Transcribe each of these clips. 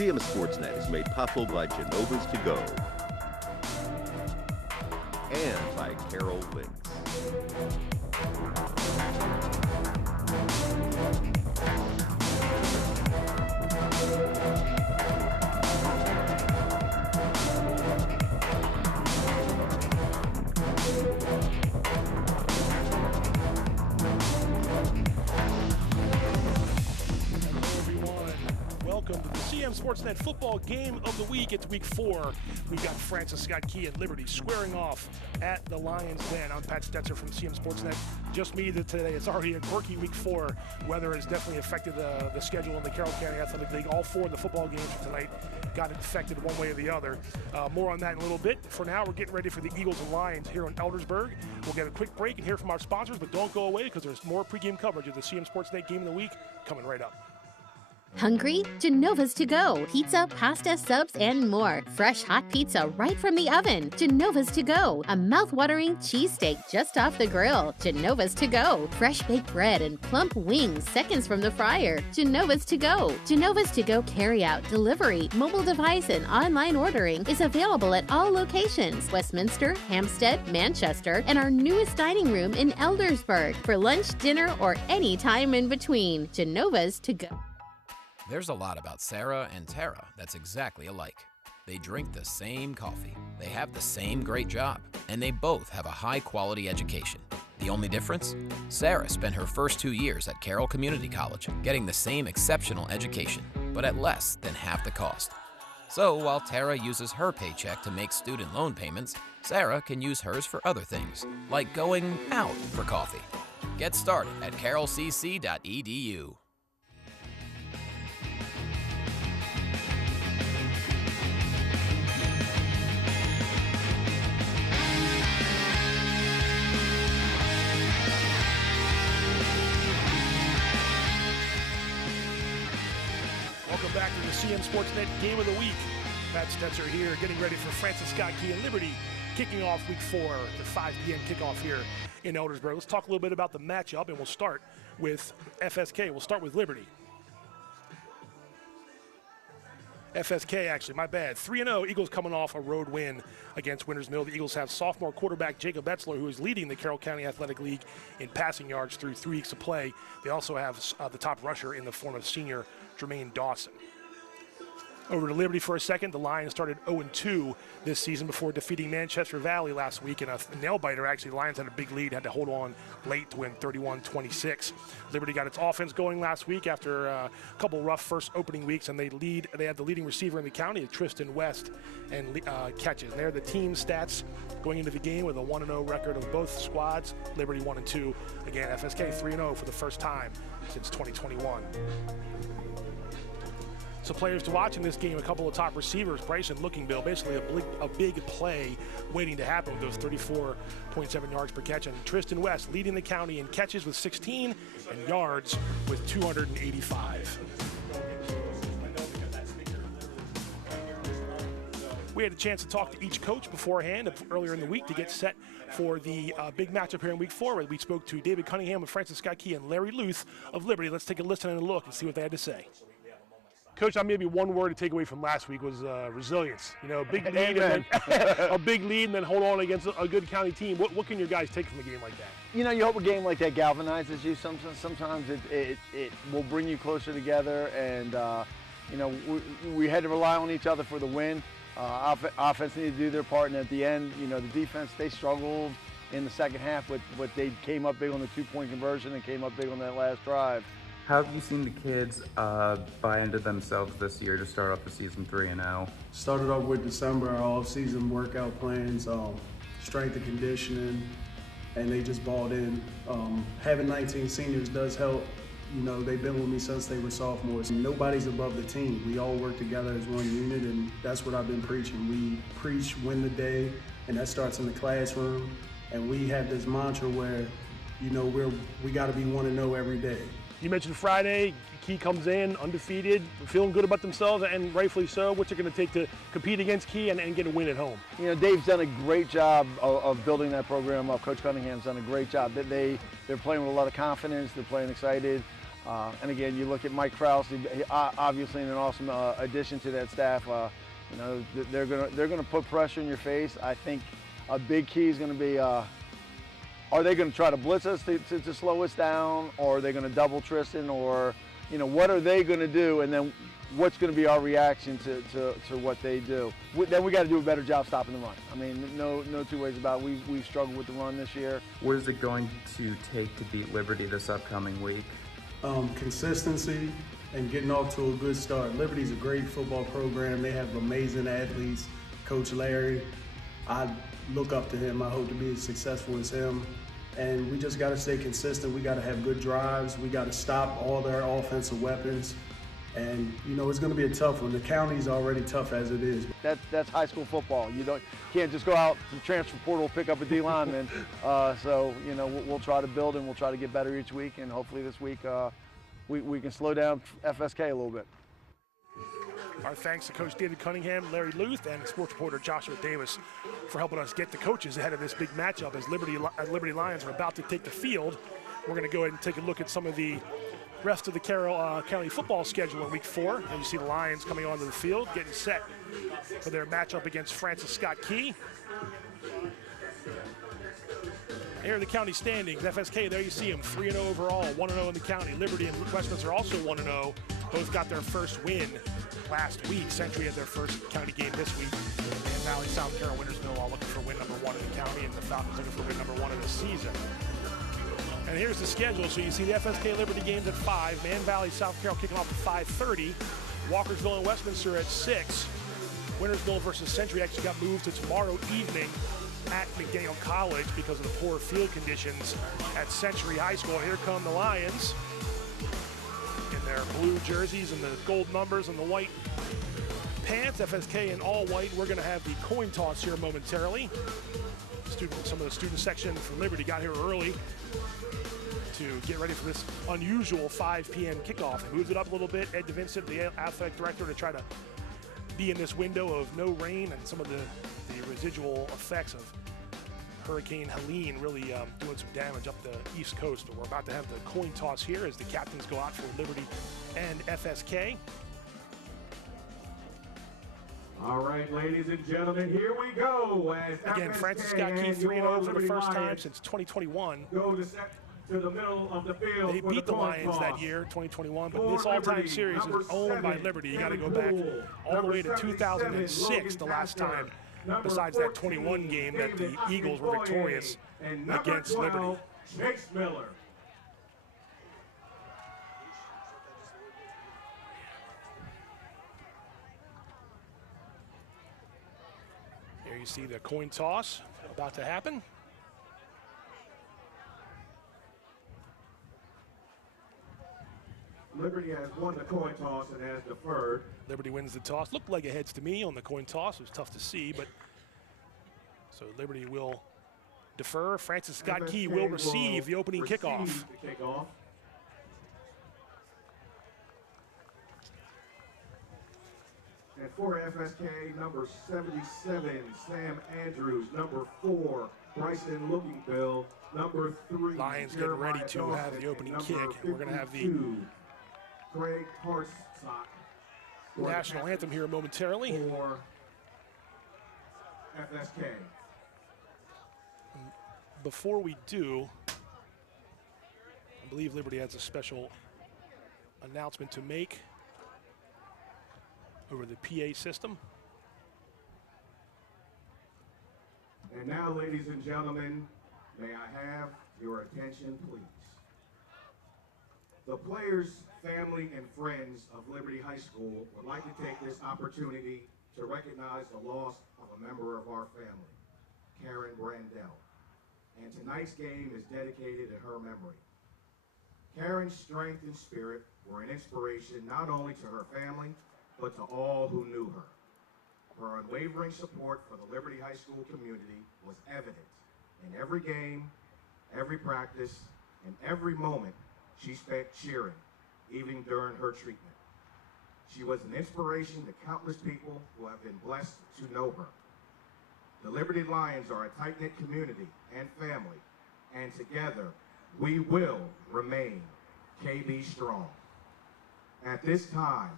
CMSportsNet is made possible by Genova's To Go and by Carroll Links. Welcome to the CMSportsNet football game of the week. It's week 4. We've got Francis Scott Key and Liberty squaring off at the Lions Den. I'm Pat Stetzer from CMSportsNet. Just me today. It's already a quirky week 4. Weather has definitely affected the schedule in the Carroll County Athletic League. All 4 of the football games for tonight got affected one way or the other. More on that in a little bit. For now, we're getting ready for the Eagles and Lions here in Eldersburg. We'll get a quick break and hear from our sponsors, but don't go away because there's more pregame coverage of the CMSportsNet game of the week coming right up. Hungry? Genova's To Go. Pizza, pasta, subs, and more. Fresh hot pizza right from the oven. Genova's To Go. A mouth-watering cheesesteak just off the grill. Genova's To Go. Fresh baked bread and plump wings seconds from the fryer. Genova's To Go. Genova's To Go carry-out, delivery, mobile device, and online ordering is available at all locations. Westminster, Hampstead, Manchester, and our newest dining room in Eldersburg. For lunch, dinner, or any time in between. Genova's To Go. There's a lot about Sarah and Tara that's exactly alike. They drink the same coffee, they have the same great job, and they both have a high-quality education. The only difference? Sarah spent her first 2 years at Carroll Community College, getting the same exceptional education, but at less than half the cost. So while Tara uses her paycheck to make student loan payments, Sarah can use hers for other things, like going out for coffee. Get started at carrollcc.edu. Welcome back to the CMSportsNet Game of the Week. Pat Stetzer here, getting ready for Francis Scott Key and Liberty, kicking off week 4, the 5 p.m. kickoff here in Eldersburg. Let's talk a little bit about the matchup, and we'll start with FSK. We'll start with Liberty. FSK, actually, my bad. 3-0, Eagles coming off a road win against Winters Mill. The Eagles have sophomore quarterback Jacob Etzler, who is leading the Carroll County Athletic League in passing yards through 3 weeks of play. They also have the top rusher in the form of senior Jermaine Dawson. Over to Liberty for a second. The Lions started 0-2 this season before defeating Manchester Valley last week in a nail-biter. Actually, the Lions had a big lead, had to hold on late to win 31-26. Liberty got its offense going last week after a couple rough first opening weeks, and they had the leading receiver in the county, Tristan West, and catches. And they're the team stats going into the game with a 1-0 record of both squads. Liberty 1-2. Again, FSK 3-0 for the first time since 2021. So players to watch in this game, a couple of top receivers, Bryson Lookingbill, basically a big play waiting to happen with those 34.7 yards per catch. And Tristan West leading the county in catches with 16 and yards with 285. We had a chance to talk to each coach beforehand earlier in the week to get set for the big matchup here in week 4. We spoke to David Cunningham of Francis Scott Key and Larry Luth of Liberty. Let's take a listen and a look and see what they had to say. Coach, maybe one word to take away from last week was resilience. You know, big lead and then, a big lead and then hold on against a good county team. What can your guys take from a game like that? You know, you hope a game like that galvanizes you. Sometimes it will bring you closer together, and you know, we had to rely on each other for the win. Offense needed to do their part, and at the end, you know, the defense, they struggled in the second half, but they came up big on the 2-point conversion and came up big on that last drive. How have you seen the kids buy into themselves this year to start off the season 3-0? Started off with December, our off-season workout plans, strength and conditioning, and they just balled in. Having 19 seniors does help. You know, they've been with me since they were sophomores. Nobody's above the team. We all work together as one unit, and that's what I've been preaching. We preach win the day, and that starts in the classroom. And we have this mantra where, you know, we got to be 1-0 every day. You mentioned Friday, Key comes in undefeated, feeling good about themselves, and rightfully so. What's it going to take to compete against Key and get a win at home? You know, Dave's done a great job of building that program up. Coach Cunningham's done a great job. They're playing with a lot of confidence. They're playing excited. And again, you look at Mike Krause, obviously an awesome addition to that staff. You know, they're gonna put pressure in your face. I think a big key is going to be, are they going to try to blitz us to slow us down, or are they going to double Tristan, or, you know, what are they going to do, and then what's going to be our reaction to what they do? Then we got to do a better job stopping the run. I mean, no two ways about it. We've struggled with the run this year. What is it going to take to beat Liberty this upcoming week? Consistency and getting off to a good start. Liberty's a great football program. They have amazing athletes. Coach Larry, I look up to him. I hope to be as successful as him. And we just got to stay consistent. We got to have good drives. We got to stop all their offensive weapons. And, you know, it's going to be a tough one. The county's already tough as it is. That's high school football. You can't just go out to the transfer portal, pick up a D lineman. So, you know, we'll try to build and we'll try to get better each week. And hopefully this week we can slow down FSK a little bit. Our thanks to Coach David Cunningham, Larry Luth, and sports reporter Joshua Davis for helping us get the coaches ahead of this big matchup as Liberty Lions are about to take the field. We're going to go ahead and take a look at some of the rest of the Carroll County football schedule in Week 4. And you see the Lions coming onto the field, getting set for their matchup against Francis Scott Key. Here are the county standings. FSK, there you see them, 3-0 overall, 1-0 in the county. Liberty and Westminster also 1-0. Both got their first win last week. Century had their first county game this week. And Valley, South Carroll, Wintersville all looking for win number 1 in the county, and the Falcons looking for win number 1 of the season. And here's the schedule. So you see the FSK Liberty games at 5. Man Valley, South Carroll kicking off at 5:30. Walkersville and Westminster at 6. Wintersville versus Century actually got moved to tomorrow evening at McDaniel College because of the poor field conditions at Century High School. Here come the Lions in their blue jerseys and the gold numbers and the white pants. FSK in all white. We're going to have the coin toss here momentarily. Some of the student section for Liberty got here early to get ready for this unusual 5 p.m. kickoff. They moved it up a little bit. Ed DeVincent, the athletic director, to try to be in this window of no rain and some of the residual effects of Hurricane Helene really doing some damage up the East Coast. But we're about to have the coin toss here as the captains go out for Liberty and FSK. All right, ladies and gentlemen, here we go. Again, Francis Scott Key 3-0 for the first time since 2021. Go to the middle of the field. They beat the Lions that year, 2021, but this all-time series is owned by Liberty. You got to go back all the way to 2006, the last time, besides that 21 game that the Eagles were victorious against Liberty. Chase Miller. Here you see the coin toss about to happen. Liberty has won the coin toss and has deferred. Liberty wins the toss. Looked like a heads to me on the coin toss. It was tough to see, but so Liberty will defer. Francis Scott Key will receive the opening kickoff. And for FSK, number 77, Sam Andrews. Number 4, Bryson Lookingbill. Number 3, Lions getting ready to have the opening kick. And we're going to have the Craig Hartsock. National anthem here momentarily. For FSK. Before we do, I believe Liberty has a special announcement to make over the PA system. And now, ladies and gentlemen, may I have your attention, please? The players, family, and friends of Liberty High School would like to take this opportunity to recognize the loss of a member of our family, Karen Brandell. And tonight's game is dedicated to her memory. Karen's strength and spirit were an inspiration not only to her family, but to all who knew her. Her unwavering support for the Liberty High School community was evident in every game, every practice, and every moment she spent cheering, even during her treatment. She was an inspiration to countless people who have been blessed to know her. The Liberty Lions are a tight-knit community and family, and together we will remain KB Strong. At this time,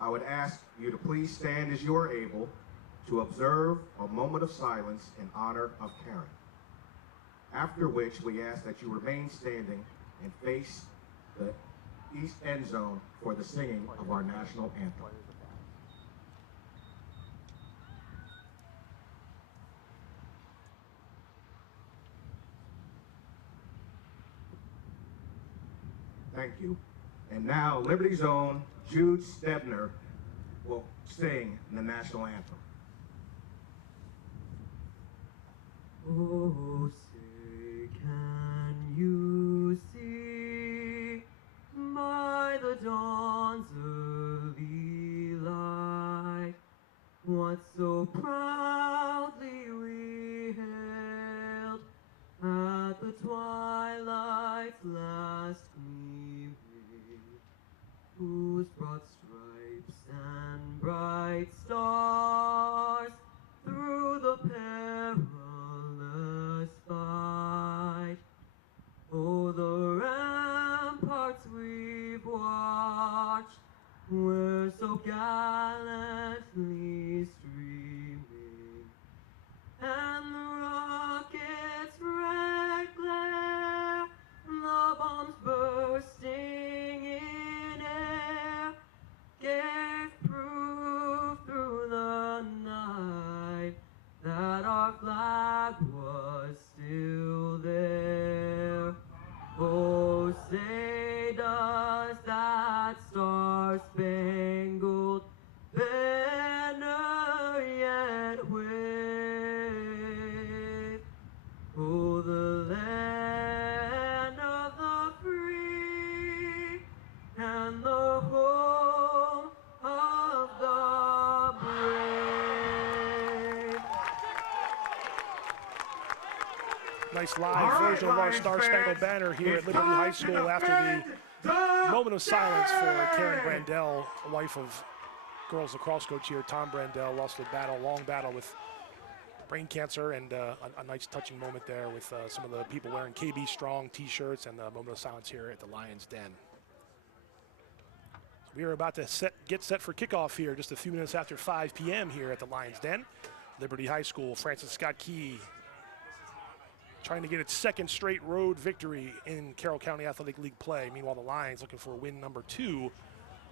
I would ask you to please stand as you are able to observe a moment of silence in honor of Karen. After which, we ask that you remain standing and face the east end zone for the singing of our national anthem. Thank you. And now, Liberty's own Jude Stebner will sing the national anthem. Oh, say, can you see by the dawn's early light what so proudly we hailed at the twilight's last gleaming, whose broad stripes and bright stars through the perilous fight, oh, the ramparts we've watched were so gallantly streaming, and the rockets' red glare, the bombs bursting in air, gave proof through the night that our flag was still there. Oh, say does that star-spangled banner yet wave? Oh, the land of the free and the home of the brave. Nice live version of our Star-Spangled Banner here at Liberty High School after the moment of silence for Karen Brandell, wife of girls lacrosse coach here, Tom Brandell, lost a long battle with brain cancer, and a nice touching moment there with some of the people wearing KB Strong t-shirts, and a moment of silence here at the Lions Den. So we are about to get set for kickoff here just a few minutes after 5 p.m. here at the Lions Den. Liberty High School, Francis Scott Key trying to get its second straight road victory in Carroll County Athletic League play. Meanwhile, the Lions looking for win number 2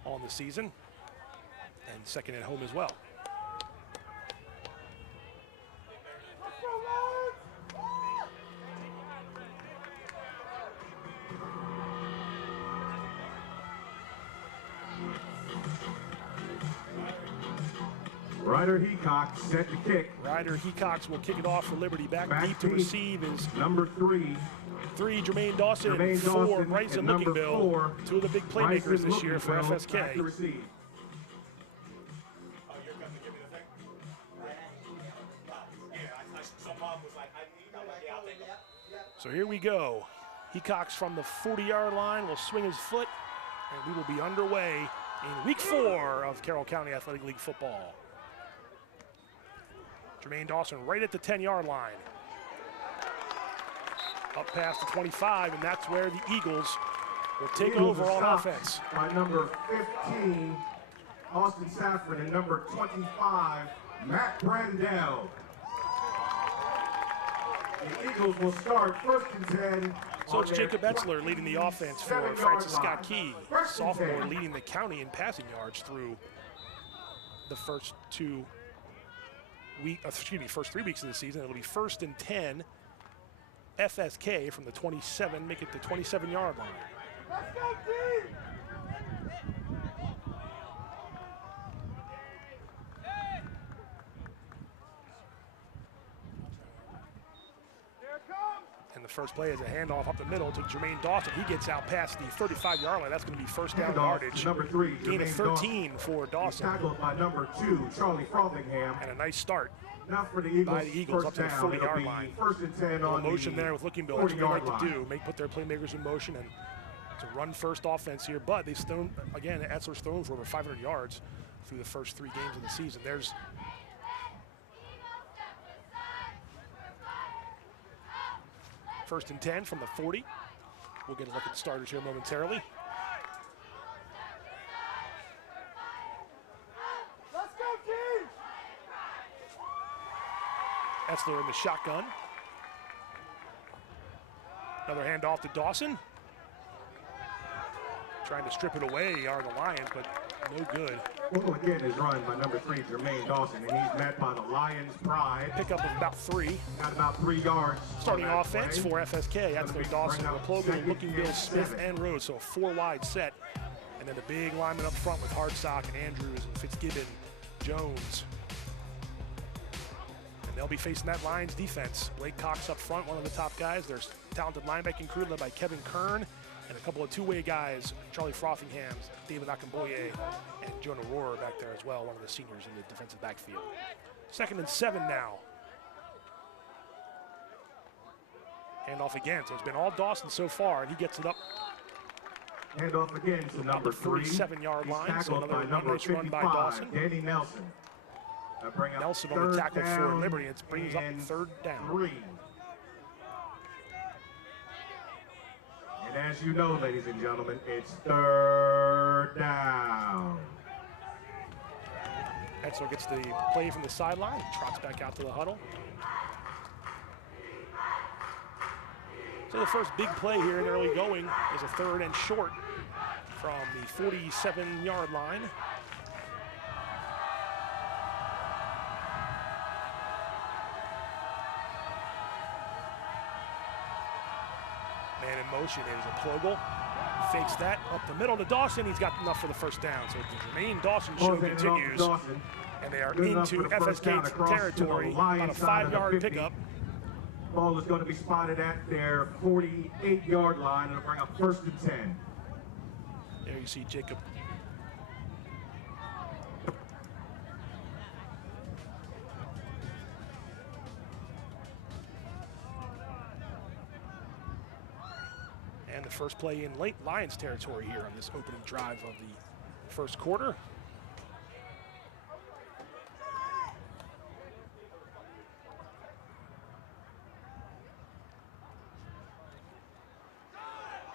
on the season, and second at home as well. Ryder Heacock set to kick. Ryder Heacock will kick it off for Liberty. Back deep to receive is number 3. 3, Jermaine Dawson, and 4, Bryson Lookingbill. 2 of the big playmakers this year for FSK. So here we go. Heacock from the 40-yard line will swing his foot, and we will be underway in week 4 of Carroll County Athletic League football. Jermaine Dawson right at the 10-yard line. Up past the 25, and that's where the Eagles will take over on offense. By number 15, Austin Saffron, and number 25, Matt Brandell. The Eagles will start 1st and 10. So it's Jacob Etzler leading the offense for Francis Scott Key, sophomore leading the county in passing yards through the first 3 weeks of the season. It'll be 1st and 10. FSK from the 27, make it the 27-yard line. Let's go, team! And the first play is a handoff up the middle to Jermaine Dawson. He gets out past the 35-yard line. That's going to be first down yardage. Number 3, gain of 13 for Dawson. Tackled by number 2, Charlie Frothingham. And a nice start now for the Eagles, by the Eagles up to the 40-yard line. 1st and 10 on motion there with Lookingbill. That's what they like to do. Put their playmakers in motion, and it's a run-first offense here. But they've thrown, again, Etzler's thrown for over 500 yards through the first 3 games of the season. There's First and 10 from the 40. We'll get a look at the starters here momentarily. Let's go, team! Etzler in the shotgun. Another handoff to Dawson. Trying to strip it away are the Lions, but no good. Well, again is run by number 3, Jermaine Dawson, and he's met by the Lions' pride. Pickup of about 3. Got about 3 yards. Starting offense for FSK. Etzler, Dawson, Raploga, Looking Bill, Smith, and Rhodes. So a 4-wide set. And then the big lineman up front with Hardsock and Andrews and Fitzgibbon, Jones. And they'll be facing that Lions defense. Blake Cox up front, one of the top guys. There's talented linebacking crew led by Kevin Kern and a couple of two-way guys, Charlie Frothingham, David Akamboye, and Jonah Rohrer back there as well, one of the seniors in the defensive backfield. 2nd and 7 now. Handoff again, so it's been all Dawson so far, and he gets it up. Handoff again to number 3. 7-yard line, so another number nice run by Dawson. Danny Nelson. Nelson on the tackle for Liberty. It brings up 3rd down. 3. And as you know, ladies and gentlemen, it's 3rd down. Etzler gets the play from the sideline, trots back out to the huddle. So the first big play here in early going is a 3rd and short from the 47-yard line. Man in motion is Raploga. Fakes that up the middle to Dawson. He's got enough for the 1st down. So the Jermaine Dawson show continues. And they are into FSK's territory on a 5-yard pickup. Ball is going to be spotted at their 48-yard line. It'll bring up 1st and 10. There you see Jacob. And the first play in late Lions territory here on this opening drive of the 1st quarter.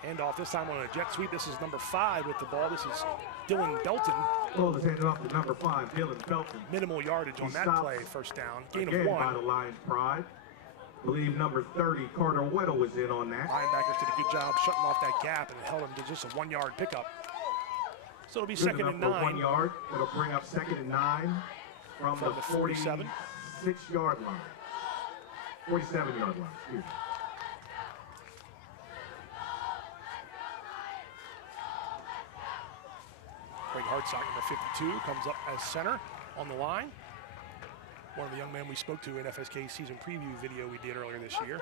Handoff this time on a jet sweep. This is number 5 with the ball. This is Dylan Belton. Ball is handed off to number 5, Dylan Belton. Minimal yardage on that play, 1st down. Gain of 1. By the Lions' pride. I believe number 30, Carter Weddle, was in on that. Linebackers did a good job shutting off that gap and held him to just a 1-yard pickup. So it'll be 2nd and 9. 1 yard. It'll bring up 2nd and 9 from the 46-yard line. 47-yard line, excuse me. Greg Hardsock, number 52, comes up as center on the line. One of the young men we spoke to in FSK season preview video we did earlier this year.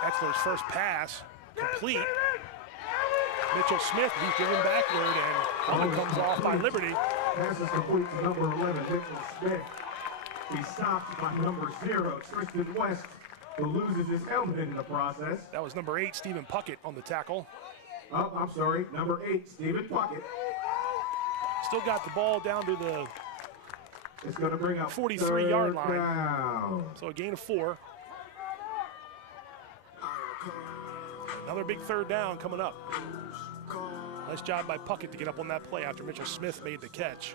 Etzler's first pass, complete. Mitchell Smith, he's driven backward, and one comes off by Liberty. Pass is complete to number 11, Mitchell Smith. He's stopped by number 0, Tristan West, who loses his helmet in the process. That was number 8, Stephen Puckett, on the tackle. Oh, I'm sorry, number 8, Stephen Puckett. Still got the ball down to the it's going to bring up 43-yard line. Down. So a gain of 4. Another big 3rd down coming up. Nice job by Puckett to get up on that play after Mitchell Smith made the catch.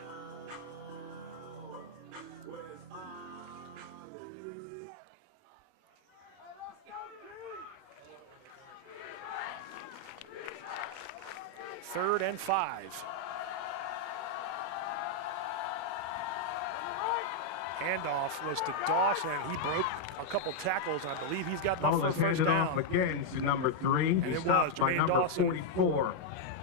Third and 5. Handoff was to Dawson. He broke a couple tackles, and I believe he's got enough for a 1st down. Off again to number 3. And it was by Jermaine number Dawson. 44,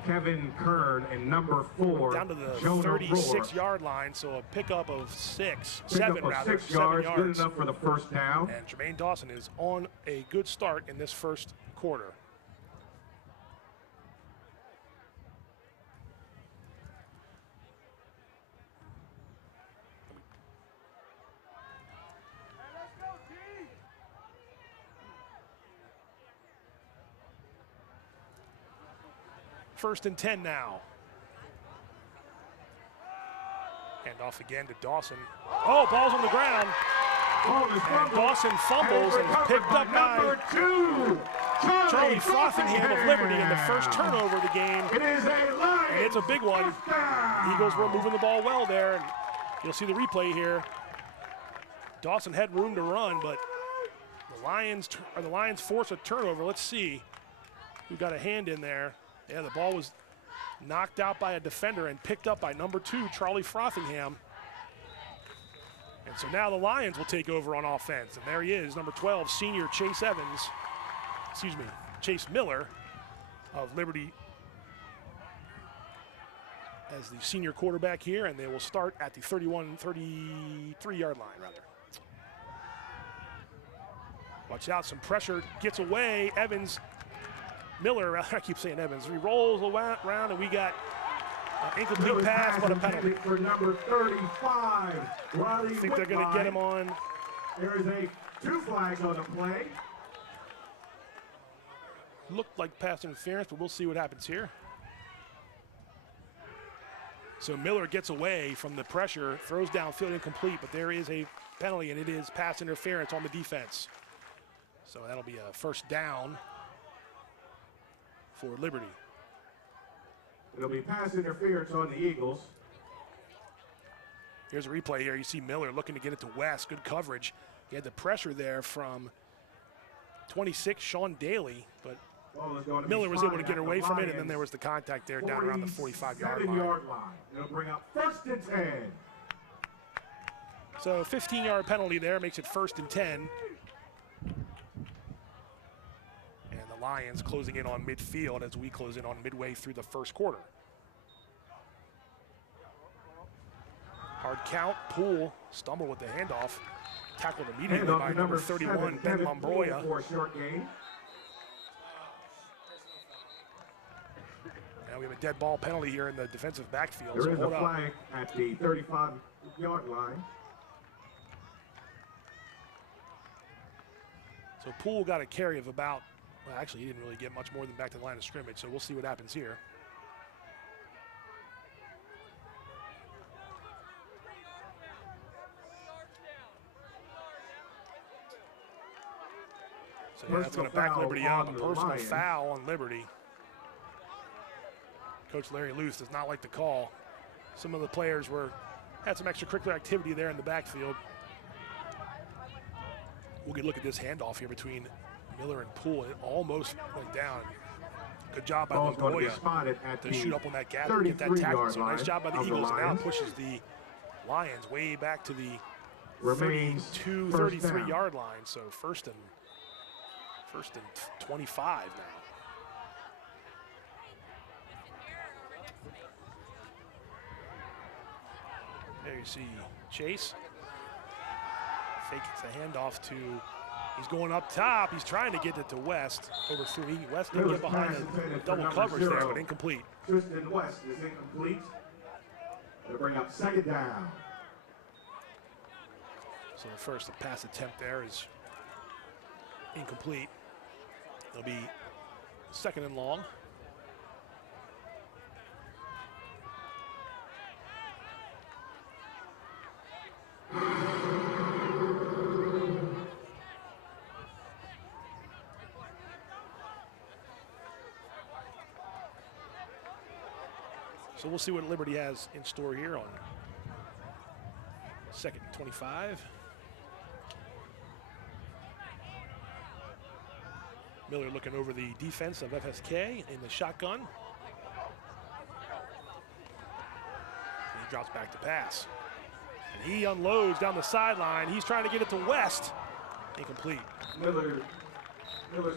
Kevin Kern, and number 4, down to the Jonah 36-yard line, so a pickup of 7 yards, 7 yards. Good enough for the 1st down. And Jermaine Dawson is on a good start in this 1st quarter. First and 10 now. Hand off again to Dawson. Oh, ball's on the ground. And Dawson fumbles and is picked up by Charlie Frothingham of Liberty in the first turnover of the game. And it's a big one. Eagles were moving the ball well there. And you'll see the replay here. Dawson had room to run, but the Lions force a turnover. Let's see who got a hand in there. Yeah, the ball was knocked out by a defender and picked up by number 2, Charlie Frothingham. And so now the Lions will take over on offense. And there he is, number 12, senior Chase Miller of Liberty as the senior quarterback here, and they will start at the 33-yard line, rather. Watch out, some pressure, gets away, Miller, I keep saying Evans, he rolls around, and we got an incomplete pass, but a penalty. For number 35, I think they're going to get him on. There is 2 flags on the play. Looked like pass interference, but we'll see what happens here. So Miller gets away from the pressure, throws downfield incomplete, but there is a penalty, and it is pass interference on the defense. So that'll be a first down for Liberty. It'll be pass interference on the Eagles. Here's a replay here. You see Miller looking to get it to West. Good coverage. He had the pressure there from 26, Sean Daly, but Miller was able to get away from it, and then there was the contact there down around the 45-yard line. It'll bring up 1st and 10. So 15-yard penalty there makes it 1st and 10. And the Lions closing in on midfield as we close in on midway through the first quarter. Hard count, Poole stumbled with the handoff. Tackled immediately by number 31, Ben Lombroya. For a short gain. Now we have a dead ball penalty here in the defensive backfield. There is a flag at the 35-yard line. So Poole got a carry of about, well, actually he didn't really get much more than back to the line of scrimmage, so we'll see what happens here. So yeah, that's going to back Liberty up. A personal foul on Liberty. Coach Larry Luce does not like the call. Some of the players had some extracurricular activity there in the backfield. We'll get a look at this handoff here between Miller and Poole. It almost went down. Good job by Lombroya to shoot up on that gap and get that tackle. So nice job by the Eagles. Now pushes the Lions way back to the 32, 33-yard line. So first and 25 now. There you see Chase. Fakes a handoff to, he's going up top. He's trying to get it to West. Overthrew. West didn't get behind the double coverage there, but incomplete. Tristan West is incomplete. They'll bring up 2nd down. So the first pass attempt there is incomplete. It'll be 2nd and long. So we'll see what Liberty has in store here on 2nd and 25. Miller looking over the defense of FSK in the shotgun. And he drops back to pass. And he unloads down the sideline. He's trying to get it to West. Incomplete. Miller's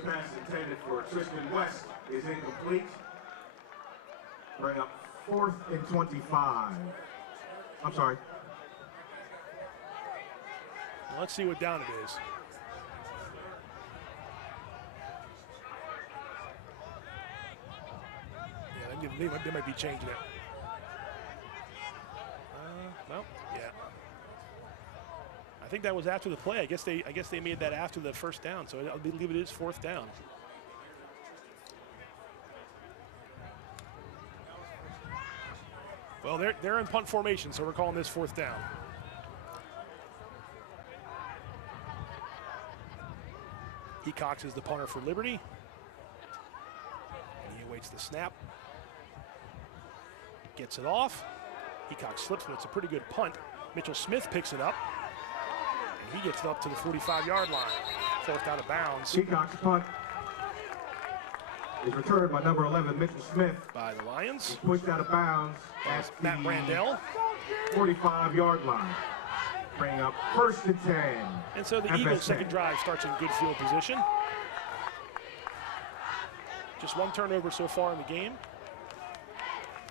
pass intended for Tristan West is incomplete. Bring up 4th and 25. I'm sorry. Well, let's see what down it is. Yeah, they might be changing it. Well, yeah. I think that was after the play. I guess they made that after the first down, so I believe it is 4th down. Well, they're in punt formation, so we're calling this 4th down. Hecox is the punter for Liberty. And he awaits the snap. Gets it off. Hecox slips, but it's a pretty good punt. Mitchell Smith picks it up. And he gets it up to the 45-yard line. Forced out of bounds. Hecox punt is returned by number 11, Mitchell Smith. By the Lions. He's pushed out of bounds at Matt Brandell. 45-yard line. Bring up 1st and 10. And so the Eagles' second drive starts in good field position. Just one turnover so far in the game.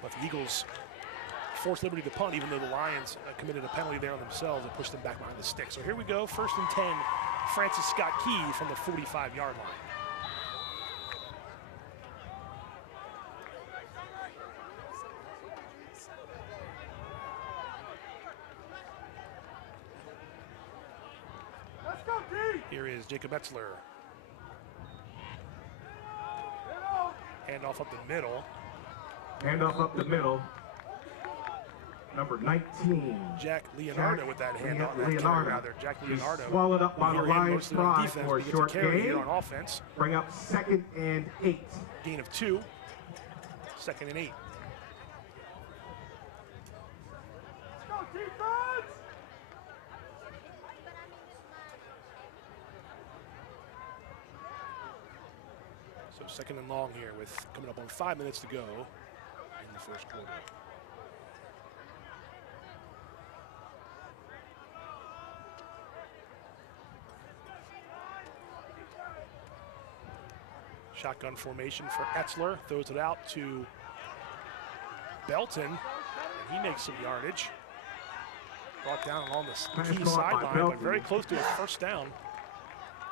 But the Eagles forced Liberty to punt, even though the Lions committed a penalty there on themselves and pushed them back behind the stick. So here we go, 1st and 10, Francis Scott Key from the 45-yard line. Here is Jacob Etzler. Handoff up the middle. Handoff up the middle. Number 19. Jack Leonardo with that handoff. Jack Leonardo. He's swallowed up by the Lions try for a short gain. Here on offense. Bring up 2nd and 8. Gain of 2. 2nd and 8. So 2nd and long here with coming up on 5 minutes to go in the first quarter. Shotgun formation for Etzler, throws it out to Belton, and he makes some yardage. Brought down along the key sideline, but very close to a 1st down.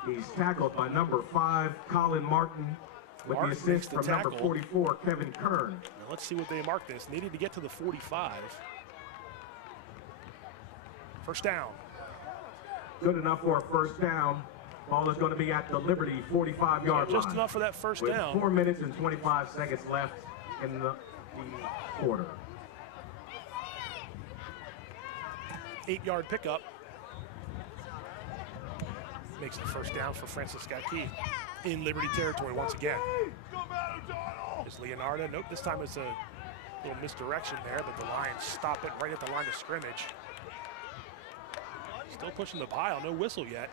He's tackled by number 5, Colin Martin, with the assist from number 44, Kevin Kern. Now let's see what they mark this. Needed to get to the 45. 1st down. Good enough for a 1st down. Ball is going to be at the Liberty 45-yard line. Just enough for that 1st down. With 4 minutes and 25 seconds left in the quarter. 8-yard pickup. Makes the 1st down for Francis Scott Key in Liberty territory once again. Is Leonardo. Nope, this time it's a little misdirection there, but the Lions stop it right at the line of scrimmage. Still pushing the pile, no whistle yet.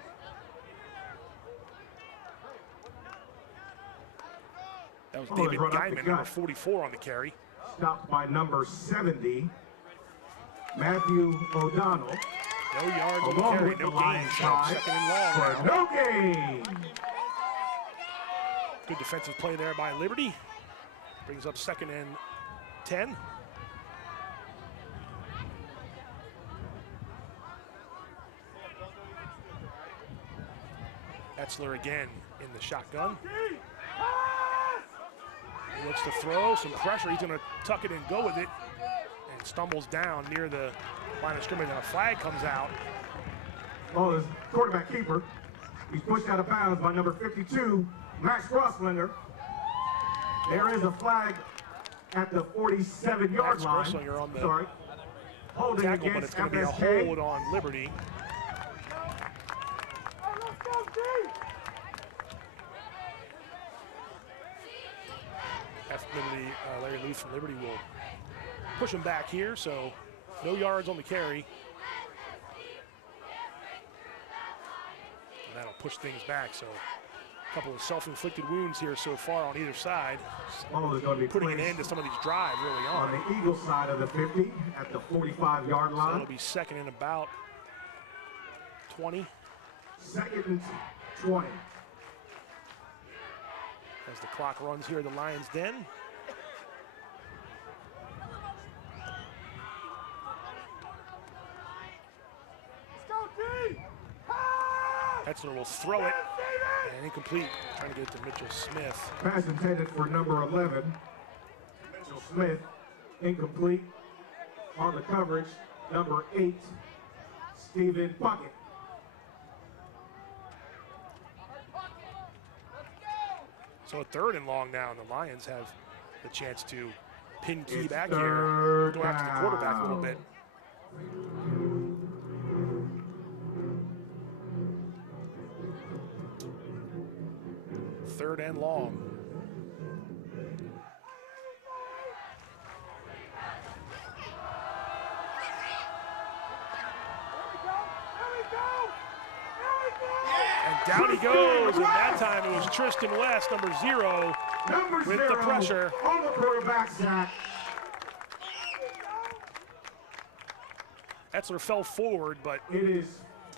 That was David Guyman, number 44 on the carry. Stopped by number 70, Matthew O'Donnell. No yards on the carry, no gain. So 2nd and long. No gain. Good defensive play there by Liberty. Brings up 2nd and 10. Etzler again in the shotgun. He looks to throw, some pressure. He's going to tuck it and go with it, and stumbles down near the line of scrimmage, and a flag comes out. Ball is quarterback keeper. He's pushed out of bounds by number 52, Max Grosslinger. There is a flag at the 47-yard line. Max Grosslinger on the holding tackle, but against it's going to be a FSK. hold on Liberty. Liberty, Larry Luth from Liberty will push him back here, so no yards on the carry. And that'll push things back, so a couple of self-inflicted wounds here so far on either side. Ball is going to be putting an end to some of these drives early on. On the Eagles side of the 50 at the 45-yard line. So it'll be 2nd and about 20. 2nd and 20. As the clock runs here at the Lions' Den. Etzler will throw it, and incomplete, trying to get it to Mitchell Smith. Pass intended for number 11, Mitchell Smith, incomplete. On the coverage, number 8, Stephen Puckett. So a 3rd and long now, and the Lions have the chance to pin Key back here. Go after the quarterback a little bit. third and long. And down he goes, and that time it was Tristan West, number 0, with the pressure. On the quarterback sack. Etzler fell forward, but It is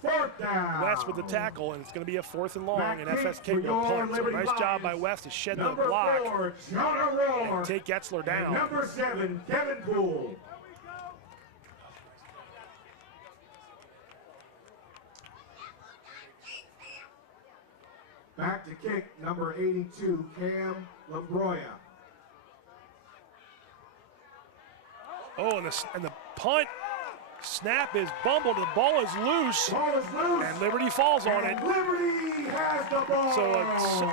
4th down. West with the tackle, and it's going to be a 4th and long, and Back FSK kick will for punt. So Liberty nice job by Lions. West to shed the Number block 4, Jonah Roar. and take Etzler And down. number 7, Kevin Poole. Back to kick, number 82, Cam LaBroya. Oh, and the punt snap is bumbled. The ball is loose, Ball is loose. and Liberty falls on it. And Liberty has the ball. So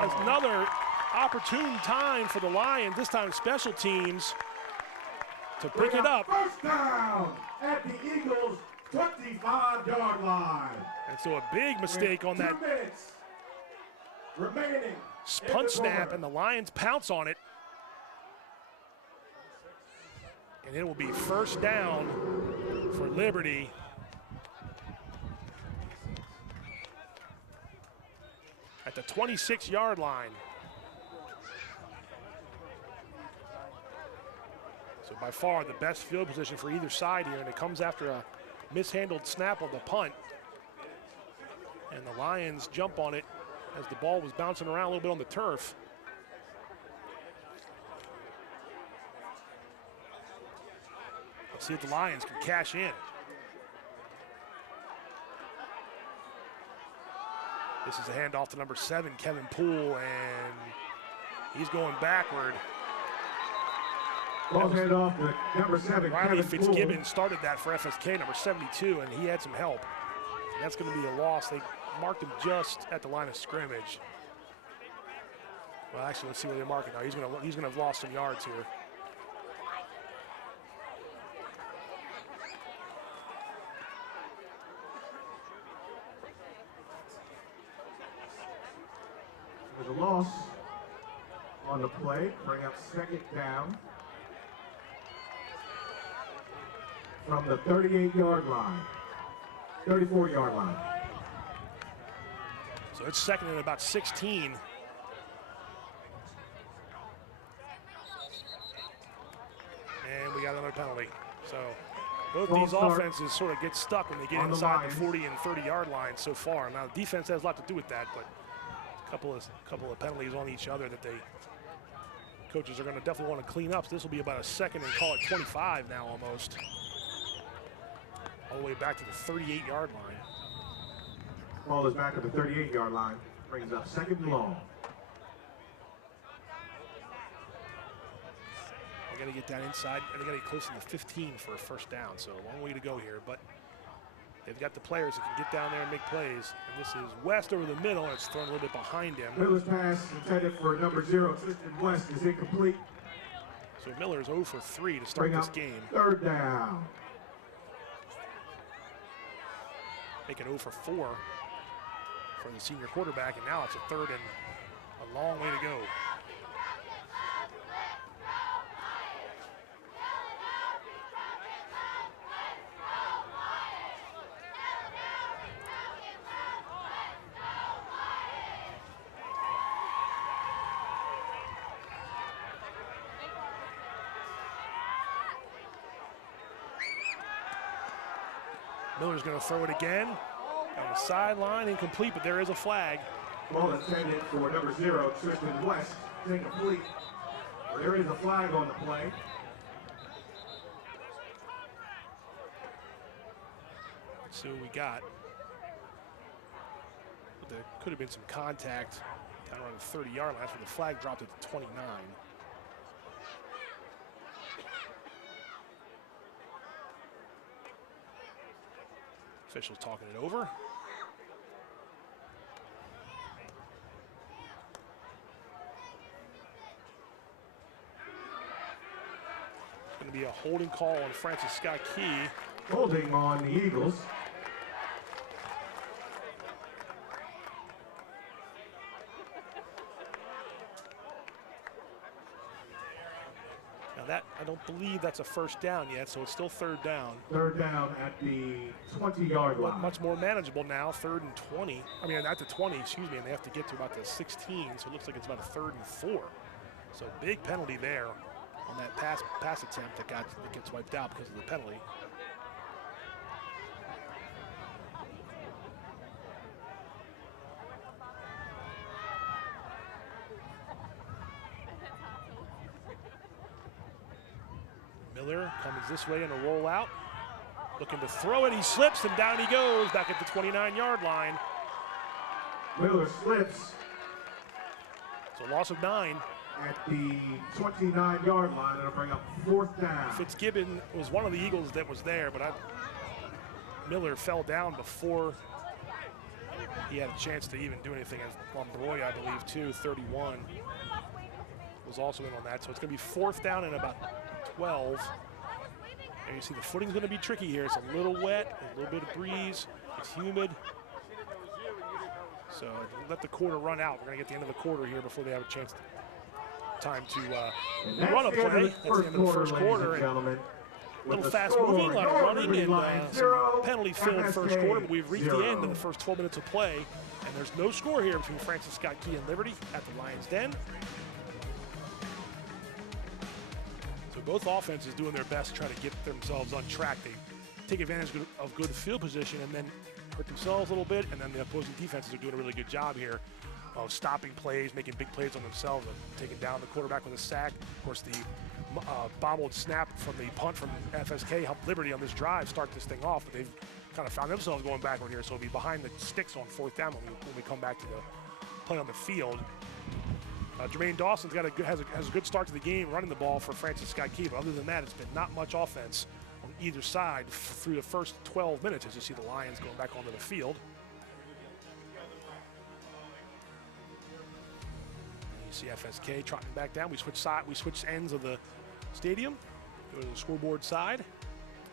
it's another opportune time for the Lions, this time special teams, to pick it up. First down at the Eagles' 25-yard line. And so a big mistake on that 2 minutes remaining. punt snap, and the Lions pounce on it. And it will be first down for Liberty. At the 26-yard line. So by far the best field position for either side here, and it comes after a mishandled snap on the punt. And the Lions jump on it as the ball was bouncing around a little bit on the turf. Let's see if the Lions can cash in. This is a handoff to number 7, Kevin Poole, and he's going backward. Ball handoff to number 7, Riley Kevin Fitzgibbon Poole. started that for FSK, number 72, and he had some help. And that's going to be a loss. They marked him just at the line of scrimmage. Well, actually, let's see where they mark it now. He's going to have lost some yards here. With a loss on the play, bring up 2nd down from the 38-yard line, 34-yard line. So it's 2nd and about 16. And we got another penalty. So both False these start offenses sort of get stuck when they get on the inside the Lions. 40 and 30-yard line so far. Now the defense has a lot to do with that, but a couple of penalties on each other that coaches are going to definitely want to clean up. So this will be about a 2nd and call it 25 now almost. All the way back to the 38-yard line. Ball is back at the 38-yard line, brings up 2nd and long. They got to get that inside, and they got to get close to the 15 for a first down. So a long way to go here, but they've got the players that can get down there and make plays. And this is West over the middle, and it's thrown a little bit behind him. Miller's pass intended for number 0, Tristan West, is incomplete. So Miller's 0 for 3 to start Bring this up game. 3rd down. Making 0 for 4 for the senior quarterback, and now it's a 3rd and a long way to go. Miller's going to throw it again. On the sideline, incomplete, but there is a flag. Ball intended for number 0, Tristan West, is incomplete. There is a flag on the play. Let's see what we got. But there could have been some contact down around the 30-yard line. That's where the flag dropped at the 29. Officials talking it over. It's going to be a holding call on Francis Scott Key. Holding on the Eagles. Now that, I don't believe that's a first down yet, so it's still third down. Third down at the 20-yard line. Much more manageable now, 3rd and 20. I mean, at the 20, excuse me, and they have to get to about the 16, so it looks like it's about a 3rd and 4. So big penalty there on that pass attempt that gets wiped out because of the penalty. Miller comes this way in a rollout. Looking to throw it, he slips, and down he goes, back at the 29-yard line. Miller slips. So loss of 9. At the 29-yard line, it'll bring up 4th down. Fitzgibbon was one of the Eagles that was there, but Miller fell down before he had a chance to even do anything. And Lombroy, I believe, too, 31, was also in on that. So it's going to be 4th down and about 12. And you see the footing's going to be tricky here. It's a little wet, a little bit of breeze, it's humid. So let the quarter run out. We're going to get the end of the quarter here before they have a chance time to run a play. That's the end of the first quarter. A little fast moving, a lot of running, and some penalty-filled first quarter. But we've reached the end of the first 12 minutes of play, and there's no score here between Francis Scott Key and Liberty at the Lions Den. So both offenses doing their best to try to get themselves on track. They take advantage of good field position and then hurt themselves a little bit, and then the opposing defenses are doing a really good job here of stopping plays, making big plays on themselves, and taking down the quarterback with a sack. Of course, the bobbled snap from the punt from FSK helped Liberty on this drive start this thing off, but they've kind of found themselves going backward here, so it'll be behind the sticks on 4th down when we come back to the play on the field. Jermaine Dawson's has a good start to the game running the ball for Francis Scott Key, but other than that, it's been not much offense on either side through the first 12 minutes as you see the Lions going back onto the field. You see FSK trotting back down. We switch ends of the stadium. Go to the scoreboard side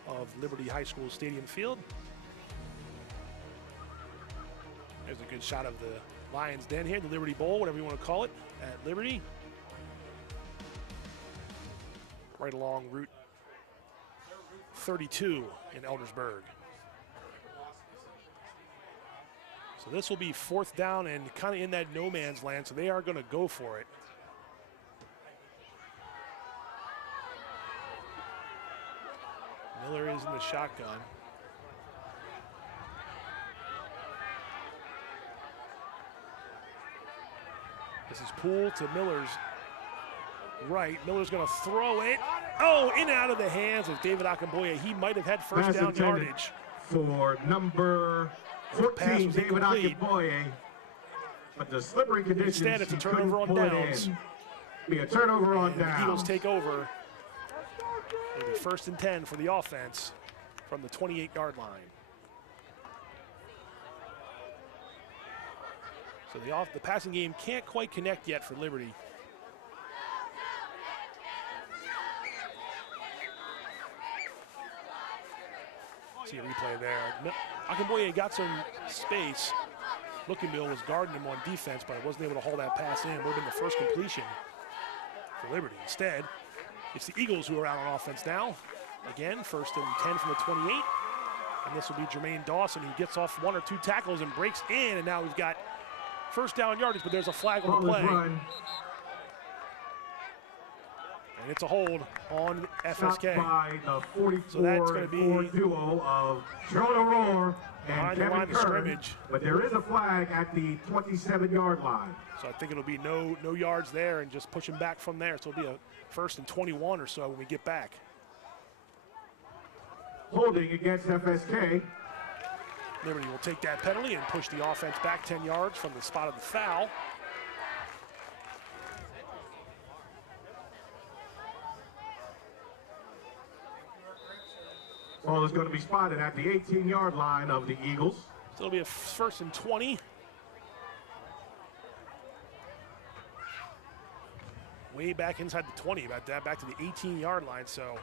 of Liberty High School Stadium Field. There's a good shot of the Lions Den here, the Liberty Bowl, whatever you want to call it, at Liberty. Right along Route 32 in Eldersburg. So this will be 4th down and kind of in that no man's land, so they are going to go for it. Miller is in the shotgun. This is Poole to Miller's right. Miller's going to throw it. Oh, in and out of the hands of David Akamboye. He might have had first down yardage. For number 14, David Akamboye. But the slippery conditions, instead, it's a turnover on downs. Be a turnover on downs. The Eagles take over. It'll be 1st and 10 for the offense from the 28-yard line. So the passing game can't quite connect yet for Liberty. See a replay there. Akamboye got some space. Lookinbill was guarding him on defense, but wasn't able to haul that pass in. Would have been the first completion for Liberty. Instead, it's the Eagles who are out on offense now. Again, 1st and 10 from the 28. And this will be Jermaine Dawson, who gets off 1 or 2 tackles and breaks in, and now we've got first down yardage, but there's a flag on the play. And it's a hold on FSK. By the 44, so that's going to be duo of Jonah Rohr and Kevin Kern, scrimmage. But there is a flag at the 27-yard line. So I think it'll be no yards there and just pushing back from there. So it'll be a 1st and 21 or so when we get back. Holding against FSK. Liberty will take that penalty and push the offense back 10 yards from the spot of the foul. Ball is going to be spotted at the 18-yard line of the Eagles. So it'll be a 1st and 20. Way back inside the 20, about that, back to the 18-yard line. So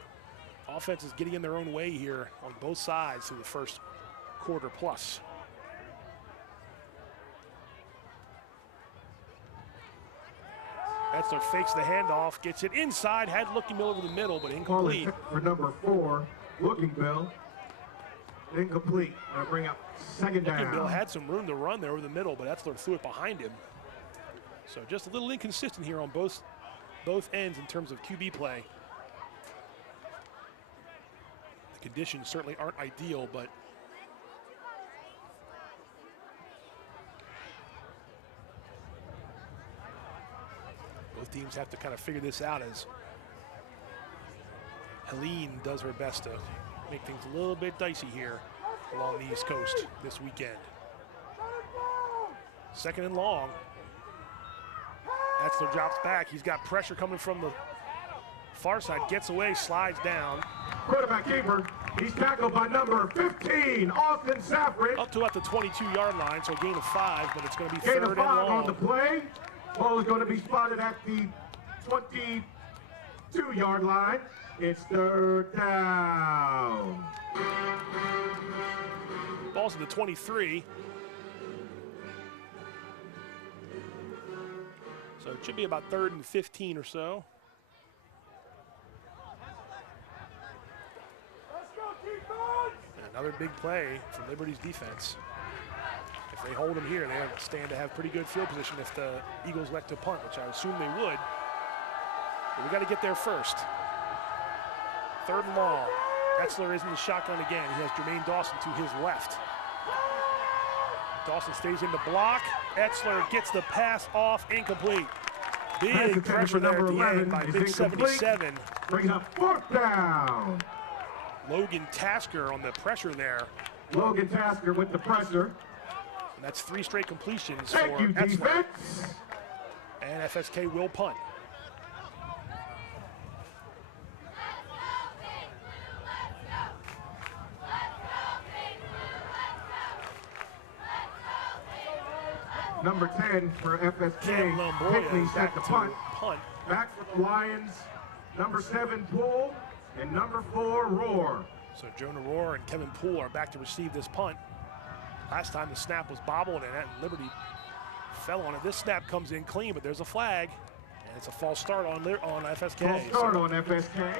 offense is getting in their own way here on both sides through the first quarter plus. Etzler fakes the handoff, gets it inside, had Looking Bill over the middle, but incomplete. For number 4, Looking Bill. Incomplete. Bring up second down. Looking Bill had some room to run there over the middle, but Etzler threw it behind him. So just a little inconsistent here on both ends in terms of QB play. The conditions certainly aren't ideal, but both teams have to kind of figure this out as Helene does her best to make things a little bit dicey here along the East Coast this weekend. Second and long. Etzler drops back. He's got pressure coming from the far side. Gets away, slides down. Quarterback keeper. He's tackled by number 15, Austin Safford. Up to about the 22-yard line, so a gain of 5, but it's going to be Gain third of and 5 long. on the play. Ball is going to be spotted at the 22-yard line. It's third down. Ball's at the 23. So it should be about 3rd and 15 or so. And another big play for Liberty's defense. If they hold them here, they stand to have pretty good field position if the Eagles elect to punt, which I assume they would. But we got to get there first. 3rd and long. Etzler is in the shotgun again. He has Jermaine Dawson to his left. Dawson stays in the block. Etzler gets the pass off, incomplete. Big pressure there at the end by Big 77. Brings up 4th down. Logan Tasker on the pressure there. Logan Tasker with the pressure. And that's 3 straight completions Thank for you, Etzler. defense. And FSK will punt. Number 10 for FSK. Pickney set the punt. Back for the Lions. Number 7, Poole. And number 4, Roar. So Jonah Roar and Kevin Poole are back to receive this punt. Last time the snap was bobbled and Liberty fell on it. This snap comes in clean, but there's a flag. And it's a false start on FSK. False start on FSK.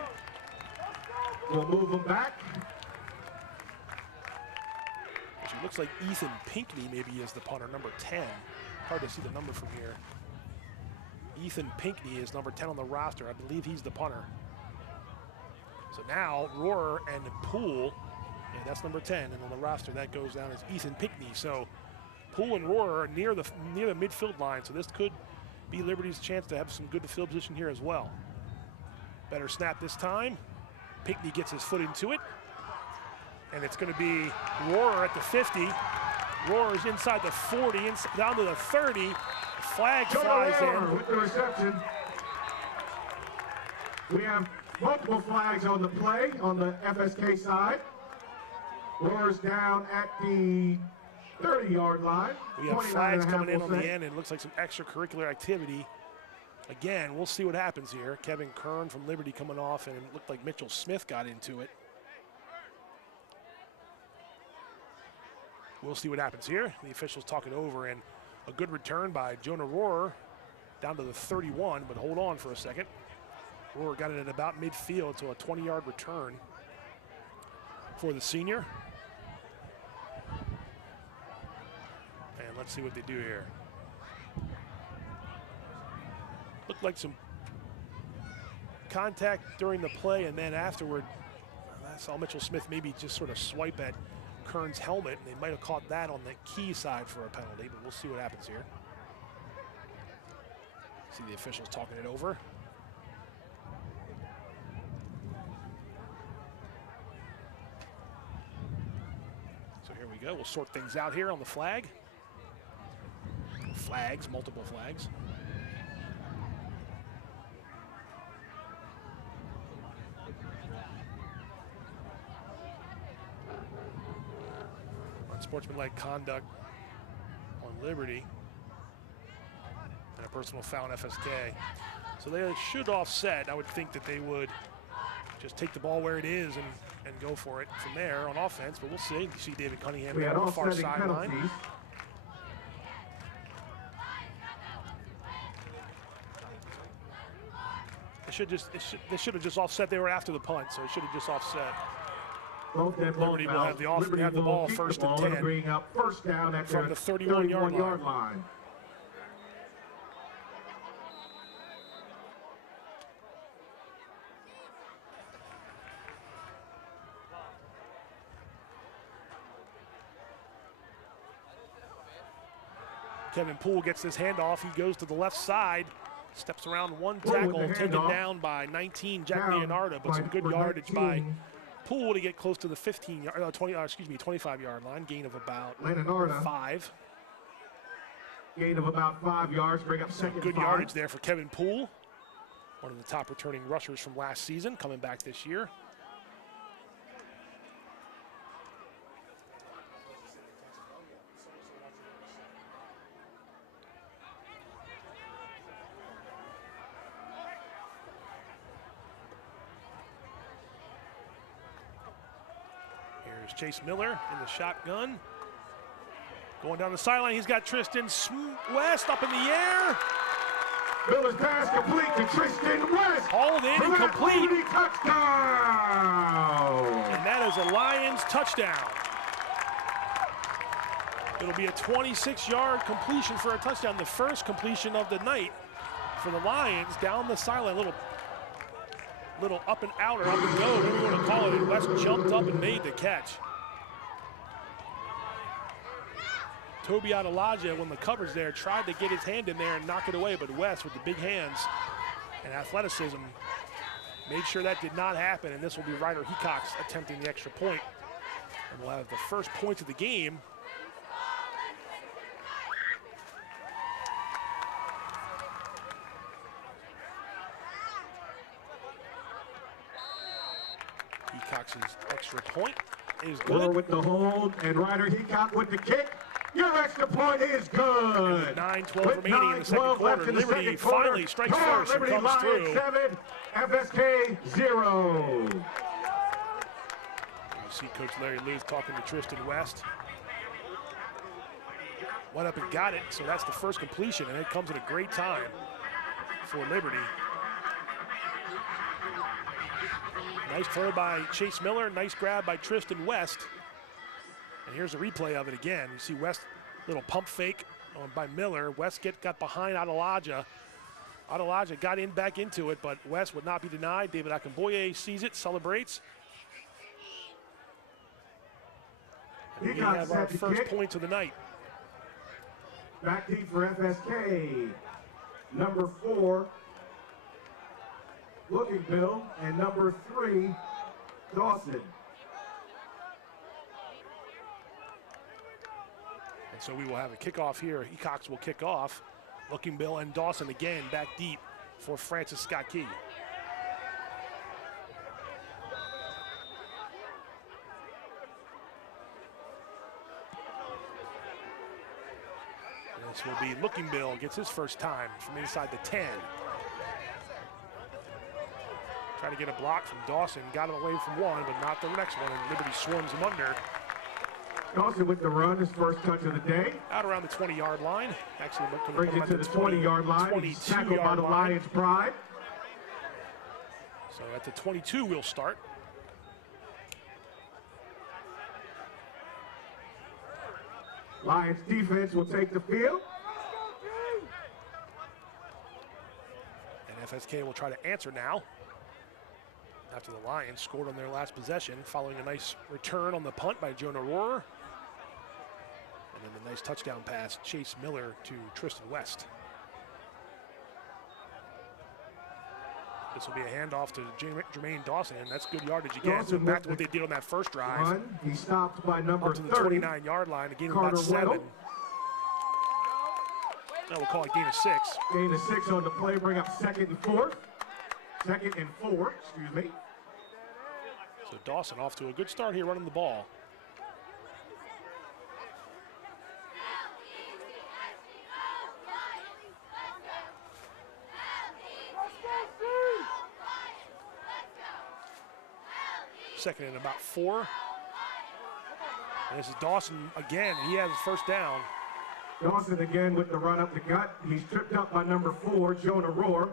We'll move them back. It looks like Ethan Pinkney maybe is the punter, number 10. Hard to see the number from here. Ethan Pinkney is number 10 on the roster. I believe he's the punter. So now Rohrer and Poole, yeah, that's number 10, and on the roster that goes down as Ethan Pinkney. So Poole and Rohrer are near the midfield line, so this could be Liberty's chance to have some good field position here as well. Better snap this time. Pinkney gets his foot into it. And it's going to be Rohrer at the 50. Rohrer is inside the 40, down to the 30. The flag flies in. With the reception. We have multiple flags on the play on the FSK side. Rohrer's down at the 30-yard line. We have flags coming in on the end, and it looks like some extracurricular activity. Again, we'll see what happens here. Kevin Kern from Liberty coming off, and it looked like Mitchell Smith got into it. We'll see what happens here. The officials talk it over, and a good return by Jonah Rohrer down to the 31, but hold on for a second. Rohrer got it at about midfield, so a 20-yard return for the senior. And let's see what they do here. Looked like some contact during the play, and then afterward, I saw Mitchell Smith maybe just sort of swipe at Kern's helmet, and they might have caught that on the key side for a penalty, but we'll see what happens here. See the officials talking it over. So here we go. We'll sort things out here on the flag. Flags, multiple flags. Unsportsmanlike conduct on Liberty and a personal foul on FSK. So they should offset. I would think that they would just take the ball where it is and go for it from there on offense, but we'll see. You see David Cunningham on the far sideline. they should have just offset. They were after the punt, so it should have just offset. Liberty will have the ball first and 10. Bring up first down at from the 31-yard line. Kevin Poole gets this handoff. He goes to the left side, steps around one tackle, taken down by 19 Jack Leonardo, but some good yardage by Poole to get close to the 25-yard line. Gain of about 5. Gain of about 5 yards. Bring up second. Good yardage there for Kevin Poole, one of the top returning rushers from last season, coming back this year. Chase Miller in the shotgun. Going down the sideline, he's got Tristan West up in the air. Miller's pass complete to Tristan West. Hauled in and complete. Touchdown. And that is a Lions touchdown. It'll be a 26-yard completion for a touchdown. The first completion of the night for the Lions down the sideline. Little up and out or up and go, whatever you want to call it. And West jumped up and made the catch. Toby Adelaja, when the cover's there, tried to get his hand in there and knock it away, but West, with the big hands and athleticism, made sure that did not happen, and this will be Ryder Hecox attempting the extra point. And we'll have the first point of the game. Hecox's extra point is good. Moore with the hold, and Ryder Hecox with the kick. Your extra point is good. 9-12 remaining in the second quarter. Liberty finally strikes first and comes through. 7, FSK 0. You see Coach Larry Luth talking to Tristan West. Went up and got it, so that's the first completion, and it comes at a great time for Liberty. Nice throw by Chase Miller, nice grab by Tristan West. And here's a replay of it again. You see West, little pump fake by Miller. West got behind Adelaja. Adelaja got back into it, but West would not be denied. David Akinboye sees it, celebrates. And we have our first point of the night. Back deep for FSK. Number 4, Looking Bill, and number 3, Dawson. And so we will have a kickoff here. Hecox will kick off. Looking Bill and Dawson again back deep for Francis Scott Key. And this will be Looking Bill gets his first time from inside the 10. Trying to get a block from Dawson, got it away from one, but not the next one, and Liberty swarms him under. Dawson with the run, his first touch of the day. Out around the 20-yard line. Actually, brings it to the 20-yard line. He's tackled by the Lions pride. So at the 22, we'll start. Lions defense will take the field. And FSK will try to answer now, after the Lions scored on their last possession, following a nice return on the punt by Jonah Rohrer. And then the nice touchdown pass, Chase Miller to Tristan West. This will be a handoff to Jermaine Dawson, and that's good yardage again. So back to what they did on that first drive. He stopped by number 30. Up to the 29-yard line, a gain of about 7. Now we'll call it gain of 6. Gain of 6 on the play, bring up 2nd and 4. 2nd and 4, excuse me. So Dawson off to a good start here running the ball. Second and about 4. And this is Dawson again. He has his first down. Dawson again with the run up the gut. He's tripped up by number 4, Jonah Rohrer.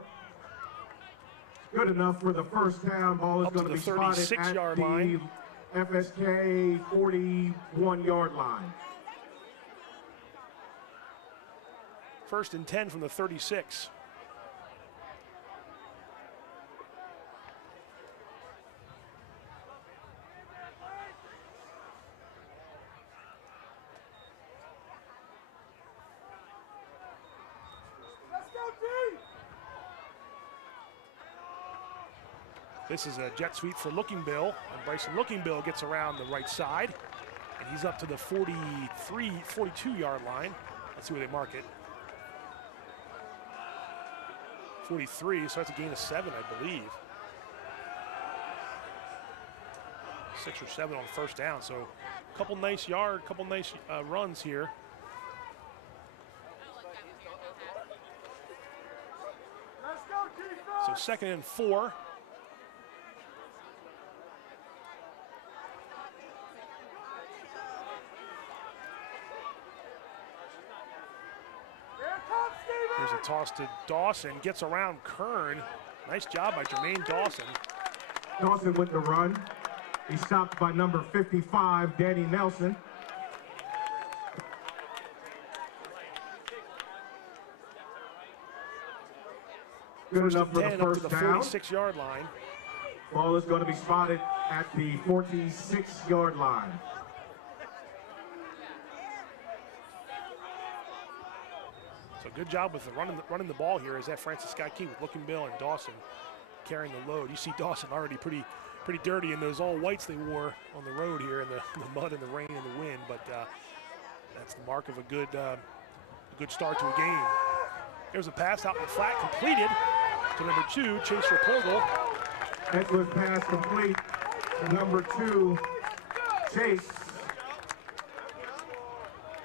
Good enough for the first down. Ball is Up going to to the be spotted at 36-yard the line. FSK 41-yard line. First and 10 from the 36. Let's go, team! This is a jet sweep for Looking Bill, and Bryson Looking Bill gets around the right side, and he's up to the 42-yard line. Let's see where they mark it. 43, so that's a gain of 7, I believe. 6 or 7 on first down, so a couple nice runs here. Let's go, defense! So second and 4. Here it comes, Steven! Here's a toss to Dawson, gets around Kern. Nice job by Jermaine Dawson. Dawson with the run. He's stopped by number 55, Danny Nelson. Good First enough and for 10 the up to first the down. 46-yard line. Ball is going to be spotted at the 46-yard line. So good job with the running the ball here. Is that Francis Scott Key with Looking Bill and Dawson carrying the load. You see Dawson already pretty dirty in those all whites they wore on the road here in the mud and the rain and the wind, but that's the mark of a good start to a game. There's a pass out in the flat, completed to number 2, Chase Rapogle. Eckler's pass complete to number 2, Chase.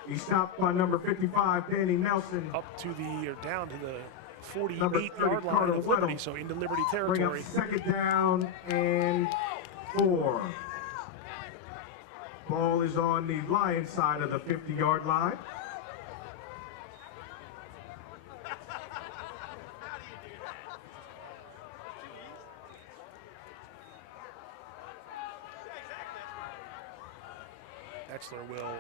He stopped by number 55, Danny Nelson. Down to the 48-yard line of Liberty, so into Liberty Bring territory. up second down and 4. Ball is on the Lions side of the 50-yard line. Etzler will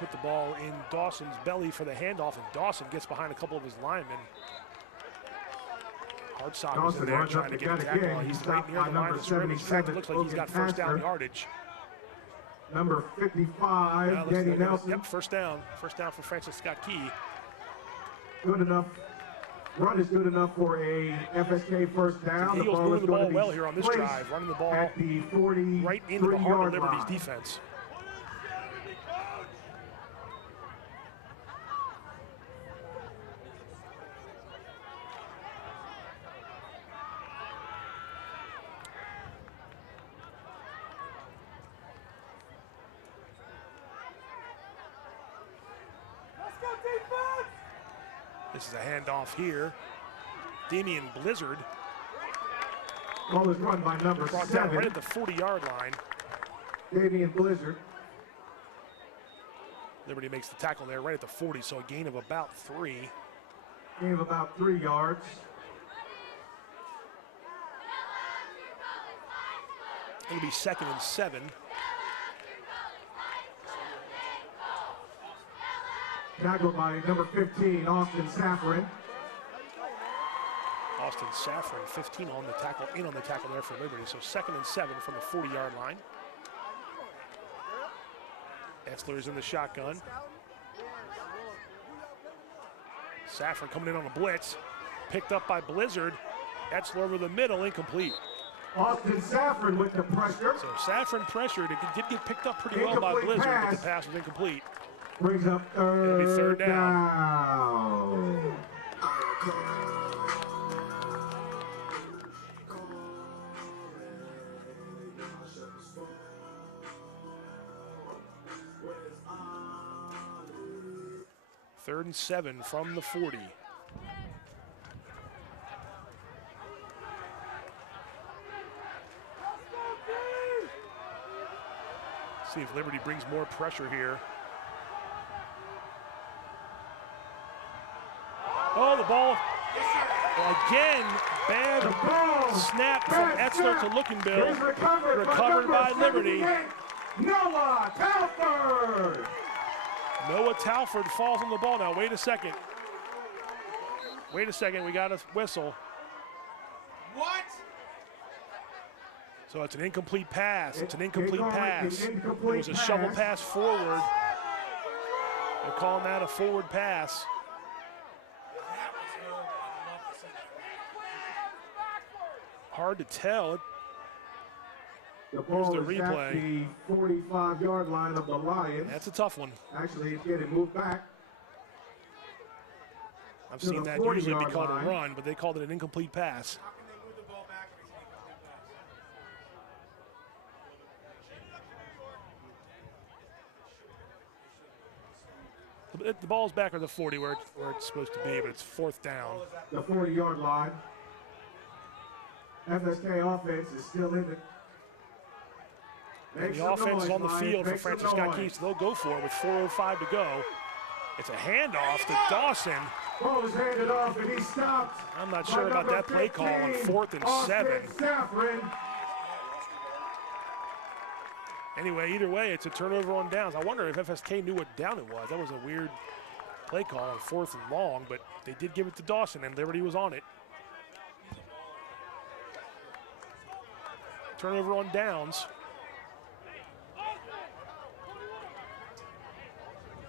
put the ball in Dawson's belly for the handoff, and Dawson gets behind a couple of his linemen. Hartsock was in there trying to get a tackle. He's right near the line of scrimmage. In fact, it looks like he's got first down yardage. Number 55, Danny Nelson. Yep, first down. First down for Francis Scott Key. Good enough. Run is good enough for a FSK first down. The Eagles moving the ball well here on this drive, running the ball at the 40 right into the heart of Liberty's defense. Let's go, defense! This is a handoff here. Damian Blizzard Ball is run by number brought 7. down right at the 40-yard line. Damian Blizzard. Liberty makes the tackle there right at the 40, so a gain of about 3. Gain of about 3 yards. It'll be second and 7. Tackled by number 15, Austin Safran. Austin Safran, 15 on the tackle, in on the tackle there for Liberty. So second and 7 from the 40-yard line. Etzler is in the shotgun. Safran coming in on a blitz. Picked up by Blizzard. Etzler over the middle, incomplete. Austin Safran with the pressure. So Safran pressured. It did get picked up pretty well by Blizzard, but the pass was incomplete. Brings up It'll be third down. down. Third and 7 from the 40. See if Liberty brings more pressure here. Oh, the ball Again, bad snap from Etzler to Lookinbill. Recovered by Liberty. Noah Talford. Noah Talford falls on the ball. Now, wait a second. Wait a second, we got a whistle. What? So it's an incomplete pass. It's an incomplete call it an pass. incomplete It was a shovel pass. pass forward. They're calling that a forward pass. Hard to tell. The Here's ball the is at replay. the 45-yard line of the Lions. That's a tough one. Actually, it's getting moved back. I've To seen the that usually be 40-yard called a line. run, but they called it an incomplete pass. The ball's back at the 40 where it's supposed to be, but it's 4th down. The 40-yard line. FSK offense is still in it. And the offense is on the field for Francis Scott Key, so they'll go for it with 4:05 to go. It's a handoff to Dawson. Ball is handed off and he stopped. I'm not sure about that play call on 4th and 7. Saffron. Anyway, either way, it's a turnover on downs. I wonder if FSK knew what down it was. That was a weird play call on 4th and long, but they did give it to Dawson, and Liberty was on it. Turnover on downs.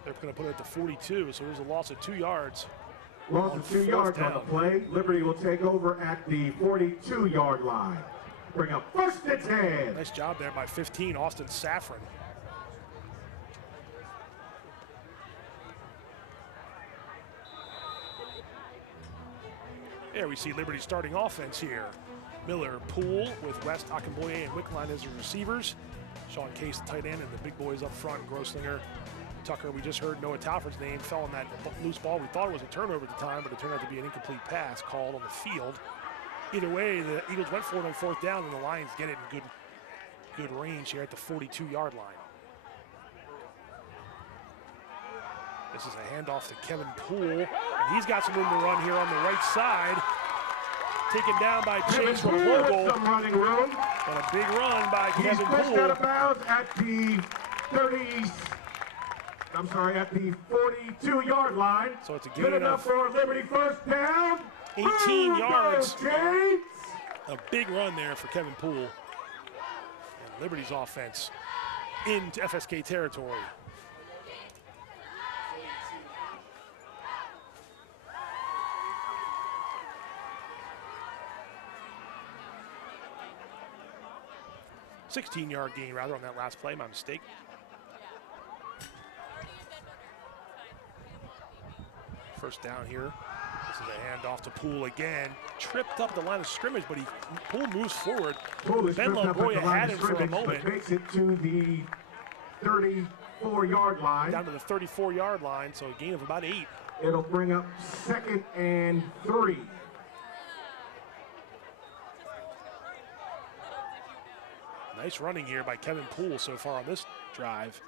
They're going to put it at the 42, so there's a loss of 2 yards. Loss of 2 yards on the play. Liberty will take over at the 42-yard line. Bring up 1st and 10. Nice job there by 15, Austin Saffron. There we see Liberty starting offense here. Miller, Poole with West, Akinboye, and Wickline as the receivers. Sean Case, the tight end, and the big boys up front, Grosslinger, Tucker. We just heard Noah Talford's name fell on that loose ball. We thought it was a turnover at the time, but it turned out to be an incomplete pass called on the field. Either way, the Eagles went for it on 4th down, and the Lions get it in good range here at the 42-yard line. This is a handoff to Kevin Poole, and he's got some room to run here on the right side. Taken down by Chase from Vogel. Some running room. But a big run by He's Kevin pushed Poole. out of bounds at the 42-yard line. So it's a gain Good enough of for Liberty 1st down. 18 yards. James. A big run there for Kevin Poole. And Liberty's offense into FSK territory. A 16-yard gain, rather, on that last play. My mistake. First down here. This is a handoff to Poole again. Tripped up the line of scrimmage, but Poole moves forward. Poole is Ben tripped up at Longoria the line had of it for a scrimmage, moment. but makes it to the 34-yard line. Down to the 34-yard line, so a gain of about 8. It'll bring up 2nd and 3. Nice running here by Kevin Poole so far on this drive.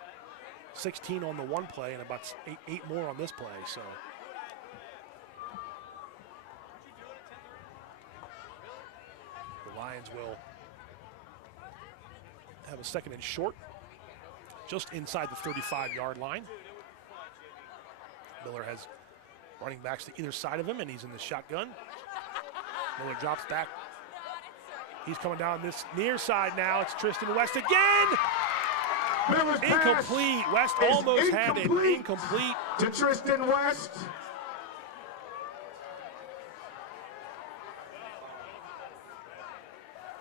16 on the one play and about eight more on this play. So the Lions will have a 2nd and short just inside the 35-yard line. Miller has running backs to either side of him, and he's in the shotgun. Miller drops back. He's coming down this near side now. It's Tristan West again. Incomplete. West almost had it. Incomplete to Tristan West.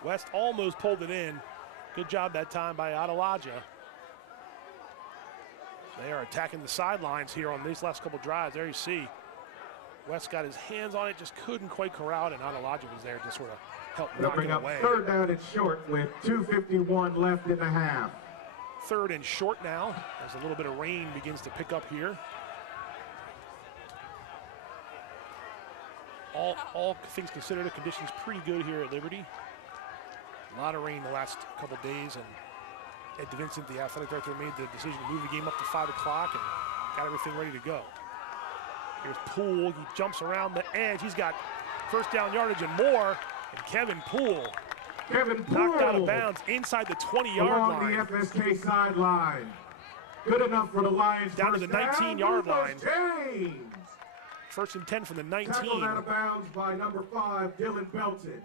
West almost pulled it in. Good job that time by Adelaja. They are attacking the sidelines here on these last couple drives. There you see. West got his hands on it, just couldn't quite corral it, and Adelaja was there to sort of help They'll knock bring it up away. 3rd down and short with 2:51 left in the half. 3rd and short now, as a little bit of rain begins to pick up here. All things considered, the conditions pretty good here at Liberty. A lot of rain the last couple days, and Ed DeVincent, the athletic director, made the decision to move the game up to 5 o'clock and got everything ready to go. Here's Poole. He jumps around the edge. He's got first down yardage and more. And Kevin Poole knocked out of bounds inside the 20-yard line. Along the FSK sideline. Good enough for the Lions. Down to the 19-yard line. James. First and 10 from the 19. Tackled out of bounds by number 5, Dylan Belton.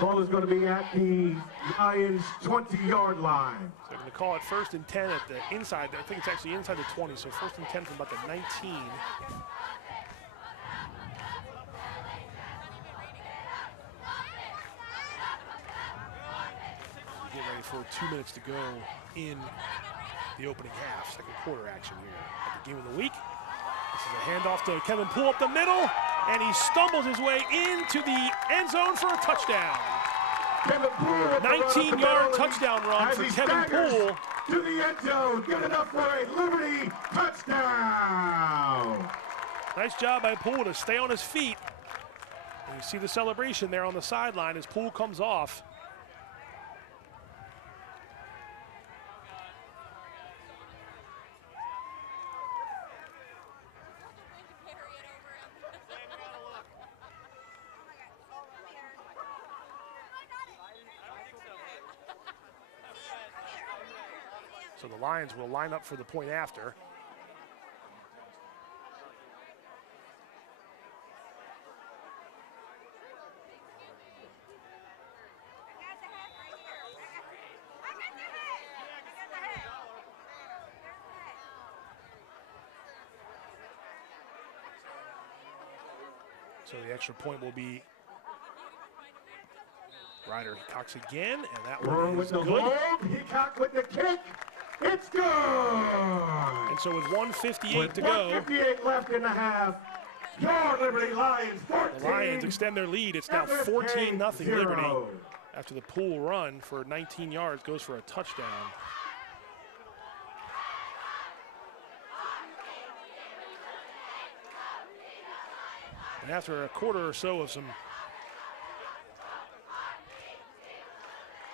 Ball is going to be at the Lions' 20-yard line. So they're going to call it first and 10 at the inside. I think it's actually inside the 20, so first and 10 from about the 19. Get ready for 2 minutes to go in the opening half. Second quarter action here at the game of the week. This is a handoff to Kevin Poole up the middle, and he stumbles his way into the end zone for a touchdown. 19-yard touchdown run for Kevin Poole. To the end zone, good enough for a Liberty touchdown. Nice job by Poole to stay on his feet. And you see the celebration there on the sideline as Poole comes off. So the Lions will line up for the point after. So the extra point will be Ryder Cox again, and that one is good. Heacock with the kick. It's good. And so with 1:58 to go, 1:58 left in the half. Your Liberty Lions 14. The Lions extend their lead. It's now 14-0 Liberty after the Poole run for 19 yards goes for a touchdown. And after a quarter or so of some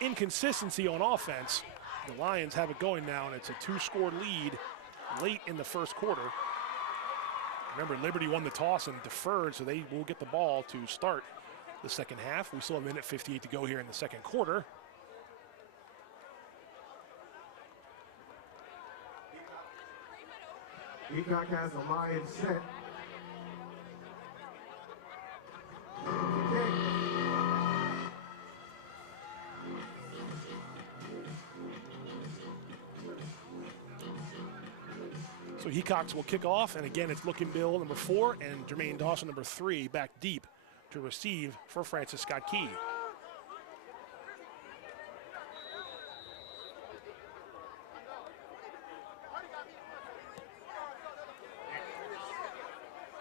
inconsistency on offense, the Lions have it going now, and it's a 2-score lead late in the first quarter. Remember, Liberty won the toss and deferred, so they will get the ball to start the second half. We still have 1:58 to go here in the second quarter. Heacock has the Lions set. So Heacox will kick off, and again, it's looking Bill, number 4, and Jermaine Dawson, number 3, back deep to receive for Francis Scott Key.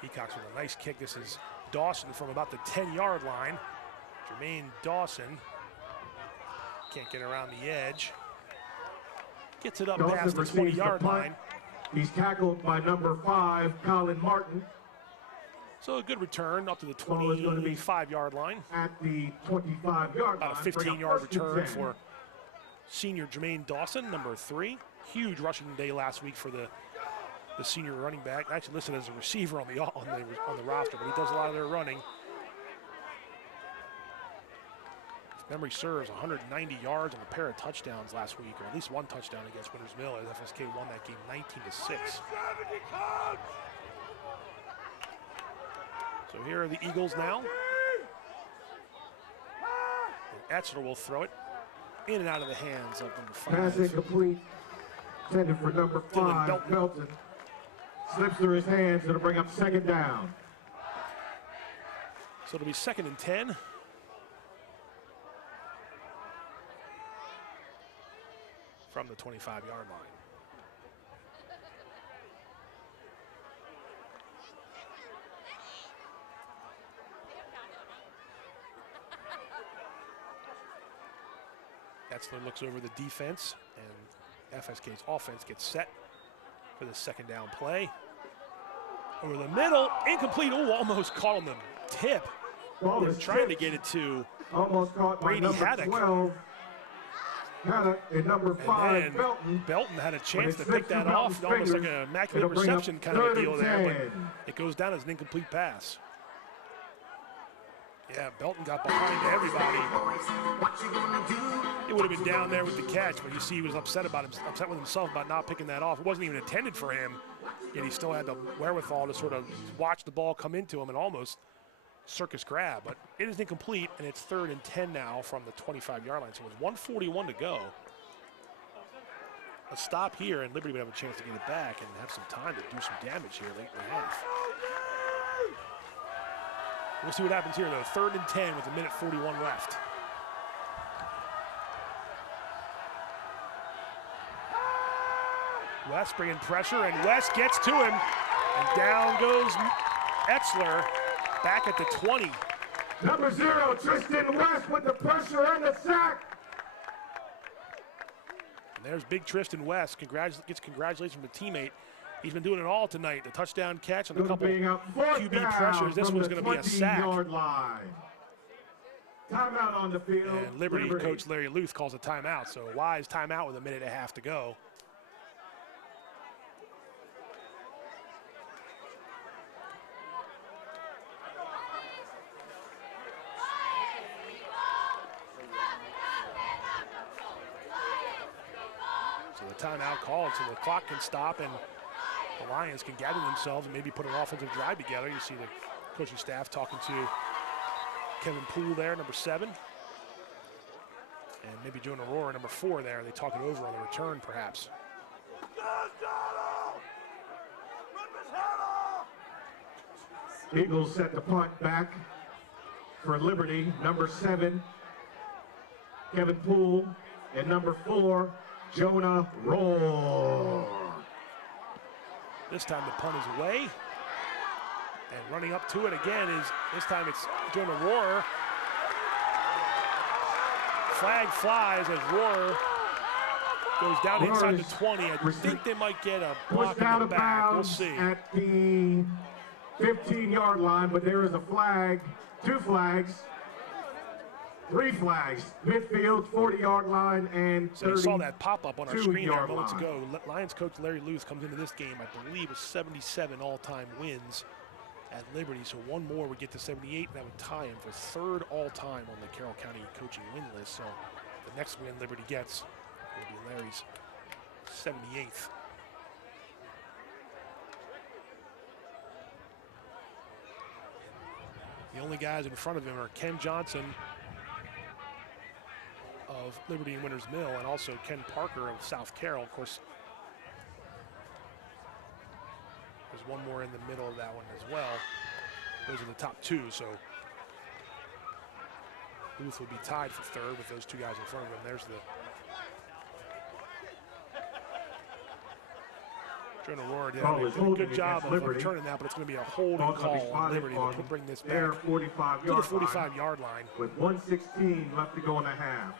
Heacox with a nice kick. This is Dawson from about the 10-yard line. Jermaine Dawson can't get around the edge. Gets it up Dawson past the receives 20-yard the punt. line. He's tackled by number 5, Colin Martin. So a good return up to the 25-yard line. At the 25-yard line. About a 15-yard return for senior Jermaine Dawson, number 3. Huge rushing day last week for the senior running back. Actually listed as a receiver on the roster, but he does a lot of their running. If memory serves, 190 yards and a pair of touchdowns last week, or at least one touchdown against Winters Mill as FSK won that game 19-6. So here are the Eagles now. And Etzler will throw it in and out of the hands of number 5. Pass incomplete. Intended for number 5, Belton. Slips through his hands. It'll bring up second down. So it'll be 2nd and 10. From the 25-yard line. Etzler looks over the defense, and FSK's offense gets set for the second down play. Over the middle, incomplete. Oh, almost caught on the tip. They're trying to get it to almost caught Brady by number Haddock. 12. Haddock and number 5, Belton. Belton had a chance to slips pick that through off, Belton's almost like fingers, an immaculate it'll bring up reception kind of a 3rd deal and there, 10. but it goes down as an incomplete pass. Yeah, Belton got behind everybody. It would have been down there with the catch, but you see he was upset with himself about not picking that off. It wasn't even intended for him, yet he still had the wherewithal to sort of watch the ball come into him and almost circus grab. But it is incomplete, and it's 3rd and 10 now from the 25-yard line. So with 1:41 to go, a stop here, and Liberty would have a chance to get it back and have some time to do some damage here late in the half. We'll see what happens here, though. 3rd and 10 with 1:41 left. West bringing pressure, and West gets to him. And down goes Etzler back at the 20. Number 0, Tristan West with the pressure and the sack. And there's big Tristan West. Gets congratulations from the teammate. He's been doing it all tonight. The touchdown catch and a couple QB pressures. This one's going to be a sack. Line. Timeout on the field. And Liberty coach Larry Luth calls a timeout. So a wise timeout with 1.5 minutes to go. So the timeout called so the clock can stop and the Lions can gather themselves and maybe put an offensive drive together. You see the coaching staff talking to Kevin Poole there, number 7. And maybe Jonah Rohrer, number 4 there. They talk it over on the return, perhaps. Eagles set the punt back for Liberty. Number 7, Kevin Poole, and number 4, Jonah Rohrer. This time the punt is away. And running up to it again is, this time it's Jonah Rohrer. Flag flies as Rohrer goes down inside the 20. I think they might get a block in the back. We'll see. At the 15-yard line, but there is a flag, 2 flags, 3 flags. Midfield, 40-yard line, and 30. So you saw that pop up on our screen there moments line. ago. Lions coach Larry Luth comes into this game, I believe, with 77 all-time wins at Liberty. So one more would get to 78, and that would tie him for 3rd all-time on the Carroll County coaching win list. So the next win Liberty gets will be Larry's 78th. The only guys in front of him are Ken Johnson of Liberty and Winters Mill, and also Ken Parker of South Carroll. Of course, there's one more in the middle of that one as well. Those are the top 2, so Booth will be tied for 3rd with those 2 guys in front of him. There's the Jonah Rohrer did a good job of returning that, but it's going to be a holding call on Liberty to bring this back to the 45-yard line. With 1:16 left to go in the half.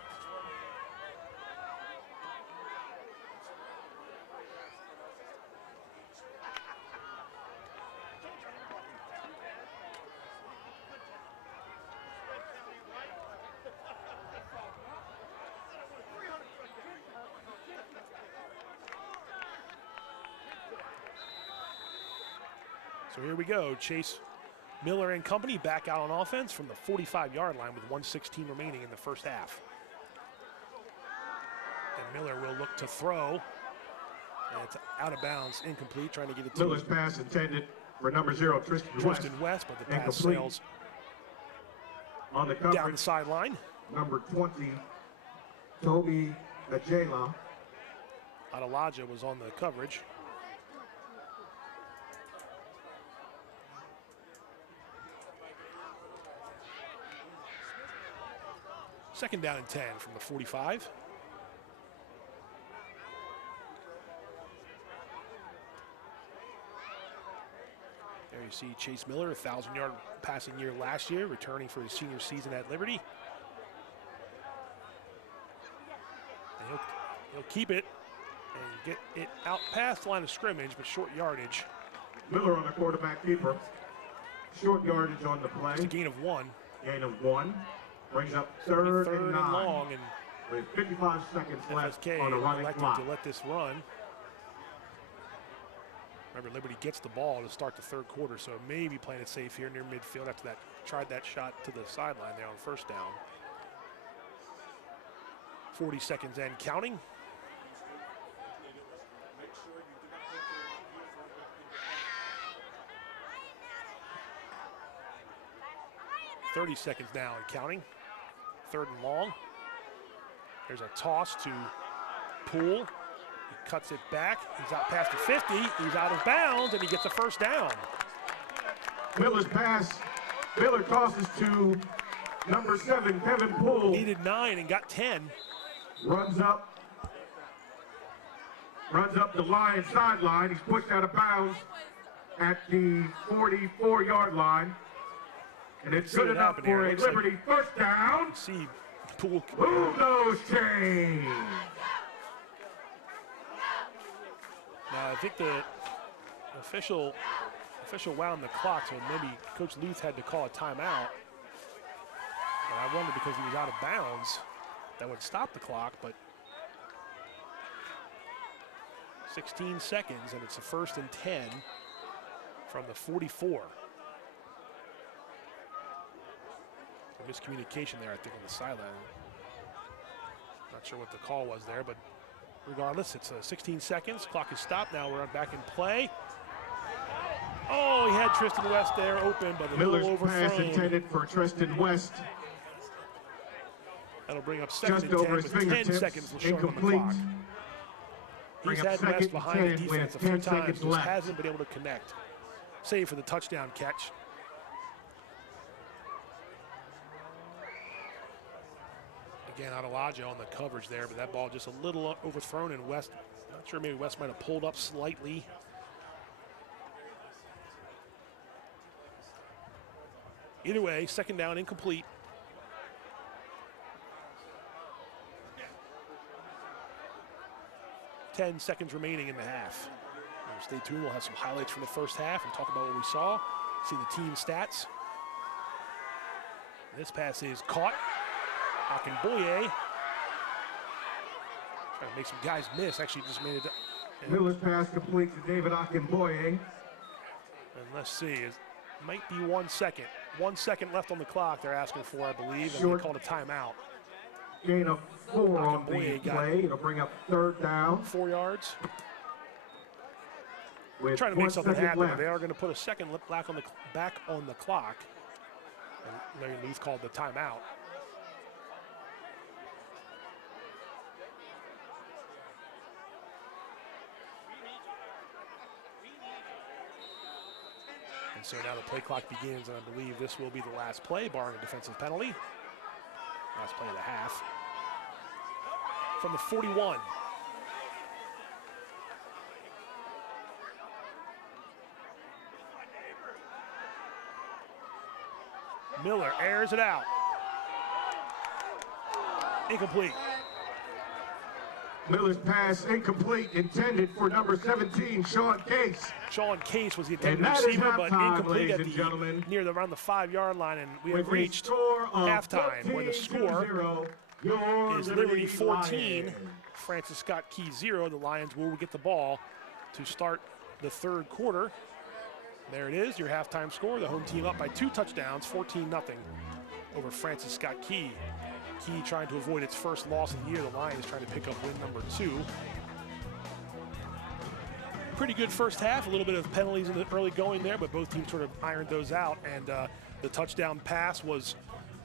So here we go. Chase Miller and company back out on offense from the 45-yard line with 1:16 remaining in the first half. And Miller will look to throw. And it's out of bounds, incomplete, trying to get it to Miller's pass intended for number 0, Tristan West, but the pass incomplete. sails On the coverage, down the sideline. number 20, Toby Ajela. Adelaja was on the coverage. Second down and 10 from the 45. There you see Chase Miller, 1,000-yard passing year last year, returning for his senior season at Liberty. And he'll keep it and get it out past the line of scrimmage, but short yardage. Miller on the quarterback keeper. Short yardage on the play. It's a gain of 1. Gain of 1. Brings up third and 9. Long, and with 55 seconds left FSK on the running electing clock. to let this run. Remember, Liberty gets the ball to start the third quarter, so maybe playing it safe here near midfield after that, tried that shot to the sideline there on first down. 40 seconds and counting. .30 seconds now and counting. Third and long. There's a toss to Poole. He cuts it back. He's out past the 50. He's out of bounds, and he gets a first down. Miller's pass. Miller tosses to number 7, Kevin Poole. Needed 9 and got 10. Runs up the Lions sideline. He's pushed out of bounds at the 44-yard line. And it's good enough for a Liberty first down. See Poole. Move those chains. Now I think the official wound the clock, so maybe Coach Luth had to call a timeout. And I wonder because he was out of bounds, that would stop the clock, but 16 seconds, and it's a 1st and 10 from the 44. A miscommunication there, I think, on the sideline. Not sure what the call was there, but regardless, it's 16 seconds. Clock is stopped. Now we're back in play. Oh, he had Tristan West there open, but a Miller's little pass overthrown. intended for Tristan West. That'll bring up 2nd and 10 Just over his with 10 fingertips. seconds showing on the Incomplete. clock. Bring He's up had 2nd West and behind the 10 defense with a few 10 times, seconds just left. hasn't been able to connect. Save for the touchdown catch. Again, Adelaja on the coverage there, but that ball just a little overthrown, and West, not sure, maybe West might have pulled up slightly. Either way, 2nd down, incomplete. .10 seconds remaining in the half. Stay tuned, we'll have some highlights from the first half and talk about what we saw, see the team stats. This pass is caught. Akinboye trying to make some guys miss, actually just made it. Miller's pass complete to David Akinboye. And let's see, it might be 1 second. 1 second left on the clock they're asking for, I believe, and they called a timeout. Gain of 4 on the Akinboye got play. It'll bring up 3rd down. 4 yards. With Trying to make 1 something second happen. left. They are going to put a second back on the clock. And Larry Luth called the timeout. And so now the play clock begins, and I believe this will be the last play, barring a defensive penalty. Last play of the half. From the 41. Miller airs it out. Incomplete. Miller's pass incomplete, intended for number 17, Sean Case. Sean Case was the And intended that is receiver, but halftime, incomplete ladies at and gentlemen. around the 5-yard line, and we have With a reached score of halftime, where the score 14-0, your is Liberty 14, Lions. Francis Scott Key 0. The Lions will get the ball to start the third quarter. There it is, your halftime score. The home team up by 2 touchdowns, 14-0 over Francis Scott Key. Key trying to avoid its first loss of the year. The Lions trying to pick up win number 2. Pretty good first half, a little bit of penalties in the early going there, but both teams sort of ironed those out, and the touchdown pass was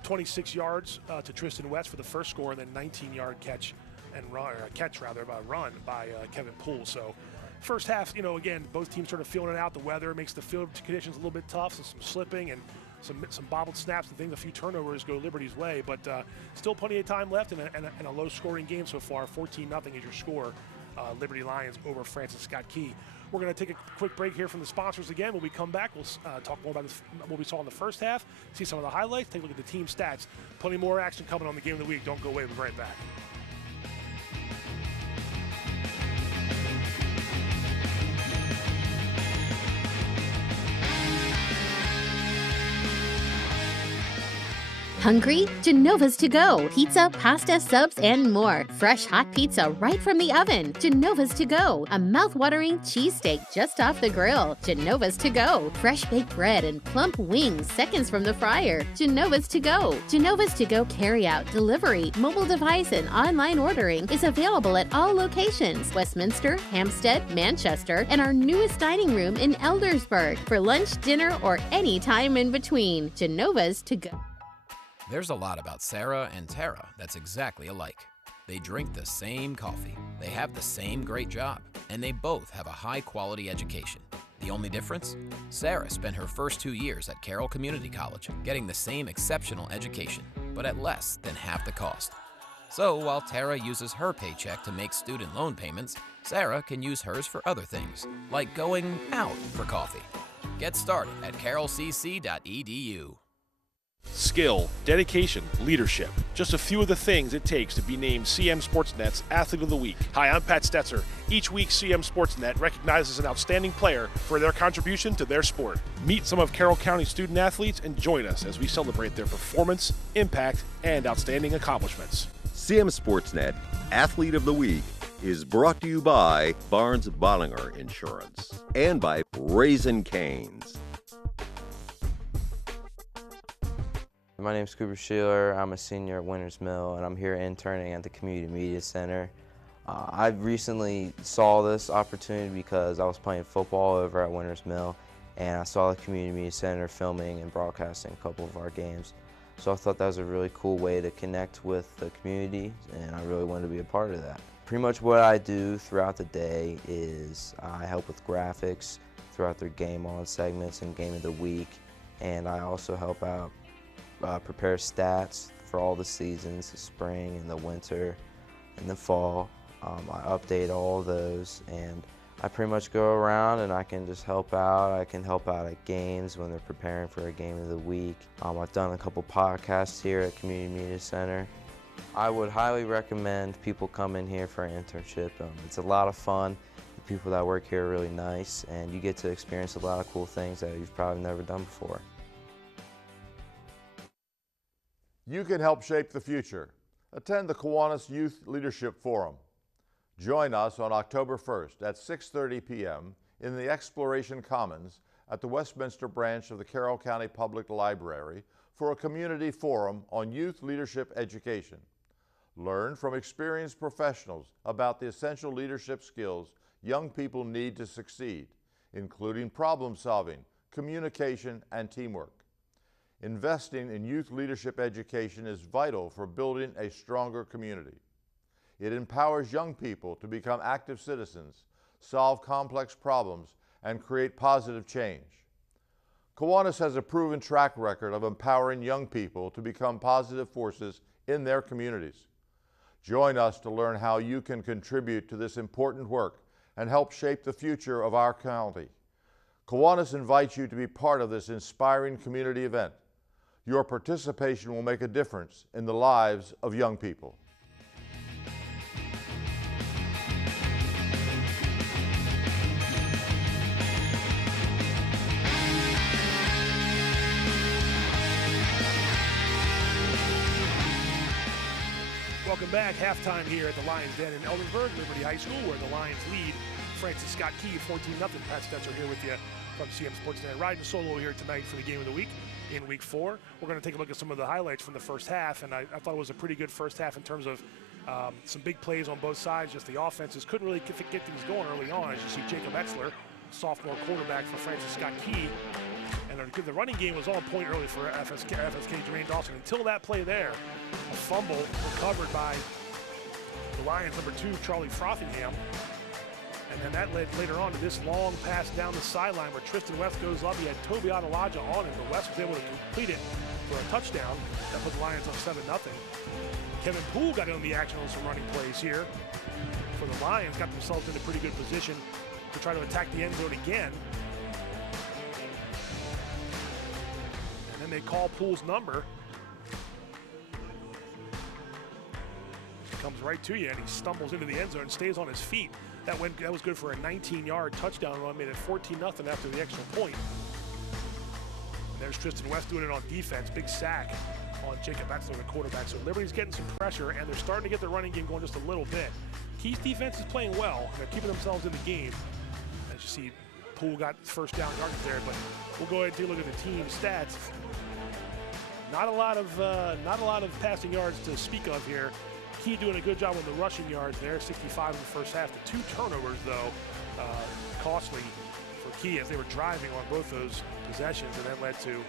26 yards to Tristan West for the first score, and then 19-yard catch and run, or catch rather, by run by Kevin Poole. So first half, you know, again, both teams sort of feeling it out. The weather makes the field conditions a little bit tough, so some slipping and some bobbled snaps and things. A few turnovers go Liberty's way, but still plenty of time left and a low-scoring game so far. 14-0 is your score. Liberty Lions over Francis Scott Key. We're going to take a quick break here from the sponsors again. When we come back, we'll talk more about what we saw in the first half, see some of the highlights, take a look at the team stats. Plenty more action coming on the Game of the Week. Don't go away. We'll be right back. Hungry? Genova's to go. Pizza, pasta, subs, and more. Fresh hot pizza right from the oven. Genova's to go. A mouth-watering cheesesteak just off the grill. Genova's to go. Fresh baked bread and plump wings seconds from the fryer. Genova's to go. Genova's to go carry-out, delivery, mobile device, and online ordering is available at all locations. Westminster, Hampstead, Manchester, and our newest dining room in Eldersburg. For lunch, dinner, or any time in between. Genova's to go. There's a lot about Sarah and Tara that's exactly alike. They drink the same coffee, they have the same great job, and they both have a high-quality education. The only difference? Sarah spent her first 2 years at Carroll Community College, getting the same exceptional education, but at less than half the cost. So while Tara uses her paycheck to make student loan payments, Sarah can use hers for other things, like going out for coffee. Get started at carrollcc.edu. Skill, dedication, leadership. Just a few of the things it takes to be named CMSportsNet's Athlete of the Week. Hi, I'm Pat Stetzer. Each week, CMSportsNet recognizes an outstanding player for their contribution to their sport. Meet some of Carroll County student athletes and join us as we celebrate their performance, impact, and outstanding accomplishments. CMSportsNet Athlete of the Week is brought to you by Barnes Bollinger Insurance and by Raising Cane's. My name's Cooper Sheeler. I'm a senior at Winters Mill, and I'm here interning at the Community Media Center. I recently saw this opportunity because I was playing football over at Winters Mill, and I saw the Community Media Center filming and broadcasting a couple of our games. So I thought that was a really cool way to connect with the community, and I really wanted to be a part of that. Pretty much what I do throughout the day is I help with graphics throughout their Game On segments and Game of the Week, and I also help out prepare stats for all the seasons, the spring and the winter and the fall. I update all of those, and I pretty much go around and I can just help out. I can help out at games when they're preparing for a game of the week. I've done a couple podcasts here at Community Media Center. I would highly recommend people come in here for an internship. It's a lot of fun. The people that work here are really nice, and you get to experience a lot of cool things that you've probably never done before. You can help shape the future. Attend the Kiwanis Youth Leadership Forum. Join us on October 1st at 6:30 p.m. in the Exploration Commons at the Westminster branch of the Carroll County Public Library for a community forum on youth leadership education. Learn from experienced professionals about the essential leadership skills young people need to succeed, including problem solving, communication, and teamwork. Investing in youth leadership education is vital for building a stronger community. It empowers young people to become active citizens, solve complex problems, and create positive change. Kiwanis has a proven track record of empowering young people to become positive forces in their communities. Join us to learn how you can contribute to this important work and help shape the future of our county. Kiwanis invites you to be part of this inspiring community event. Your participation will make a difference in the lives of young people. Welcome back. Halftime here at the Lions Den in Eldersburg, Liberty High School, where the Lions lead Francis Scott Key 14-0. Pat Stetzer here with you from CMSportsNet. Riding solo here tonight for the game of the week in week 4. We're going to take a look at some of the highlights from the first half, and I thought it was a pretty good first half in terms of some big plays on both sides. Just the offenses couldn't really get things going early on. As you see, Jacob Etzler, sophomore quarterback for Francis Scott Key, and the running game was on point early for FSK Jermaine Dawson until that play there. A fumble recovered by the Lions' number 2, Charlie Frothingham. And then that led later on to this long pass down the sideline where Tristan West goes up. He had Toby Adelaja on him, but West was able to complete it for a touchdown. That put the Lions up 7-0. Kevin Poole got in the action on some running plays here for the Lions. Got themselves in a pretty good position to try to attack the end zone again. And then they call Poole's number. He comes right to you, and he stumbles into the end zone and stays on his feet. That was good for a 19-yard touchdown run, made it 14-0 after the extra point. And there's Tristan West doing it on defense. Big sack on Jacob Betzler, the quarterback. So Liberty's getting some pressure, and they're starting to get their running game going just a little bit. Keys defense is playing well. They're keeping themselves in the game. As you see, Poole got first down yards there, but we'll go ahead and take a look at the team stats. Not a lot of passing yards to speak of here. Key doing a good job on the rushing yards there, 65 in the first half. The 2 turnovers, though, costly for Key as they were driving on both those possessions, and that led to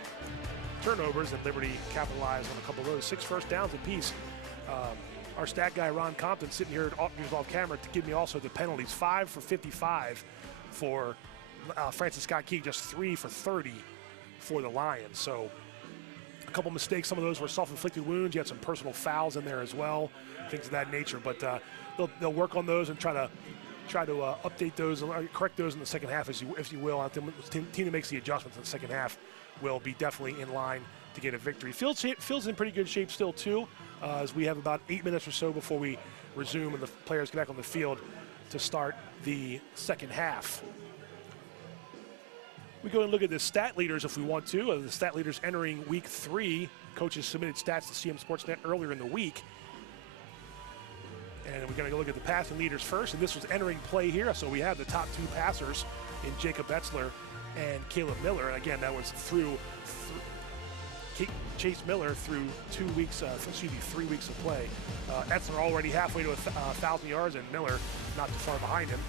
turnovers, and Liberty capitalized on a couple of those. 6 first downs apiece. Our stat guy, Ron Compton, sitting here off camera to give me also the penalties. 5 for 55 for Francis Scott Key, just 3 for 30 for the Lions. So a couple mistakes. Some of those were self-inflicted wounds. You had some personal fouls in there as well, things of that nature. But they'll work on those and try to update those, or correct those in the second half, if you will. The team that makes the adjustments in the second half will be definitely in line to get a victory. Field's in pretty good shape still, too, as we have about 8 minutes or so before we resume and the players get back on the field to start the second half. We go and look at the stat leaders if we want to. The stat leaders entering week 3. Coaches submitted stats to CMSportsNet earlier in the week. And we're going to go look at the passing leaders first. And this was entering play here. So we have the top 2 passers in Jacob Betzler and Caleb Miller. And again, that was through Chase Miller through 3 weeks of play. Betzler already halfway to 1,000 yards, and Miller not too far behind him.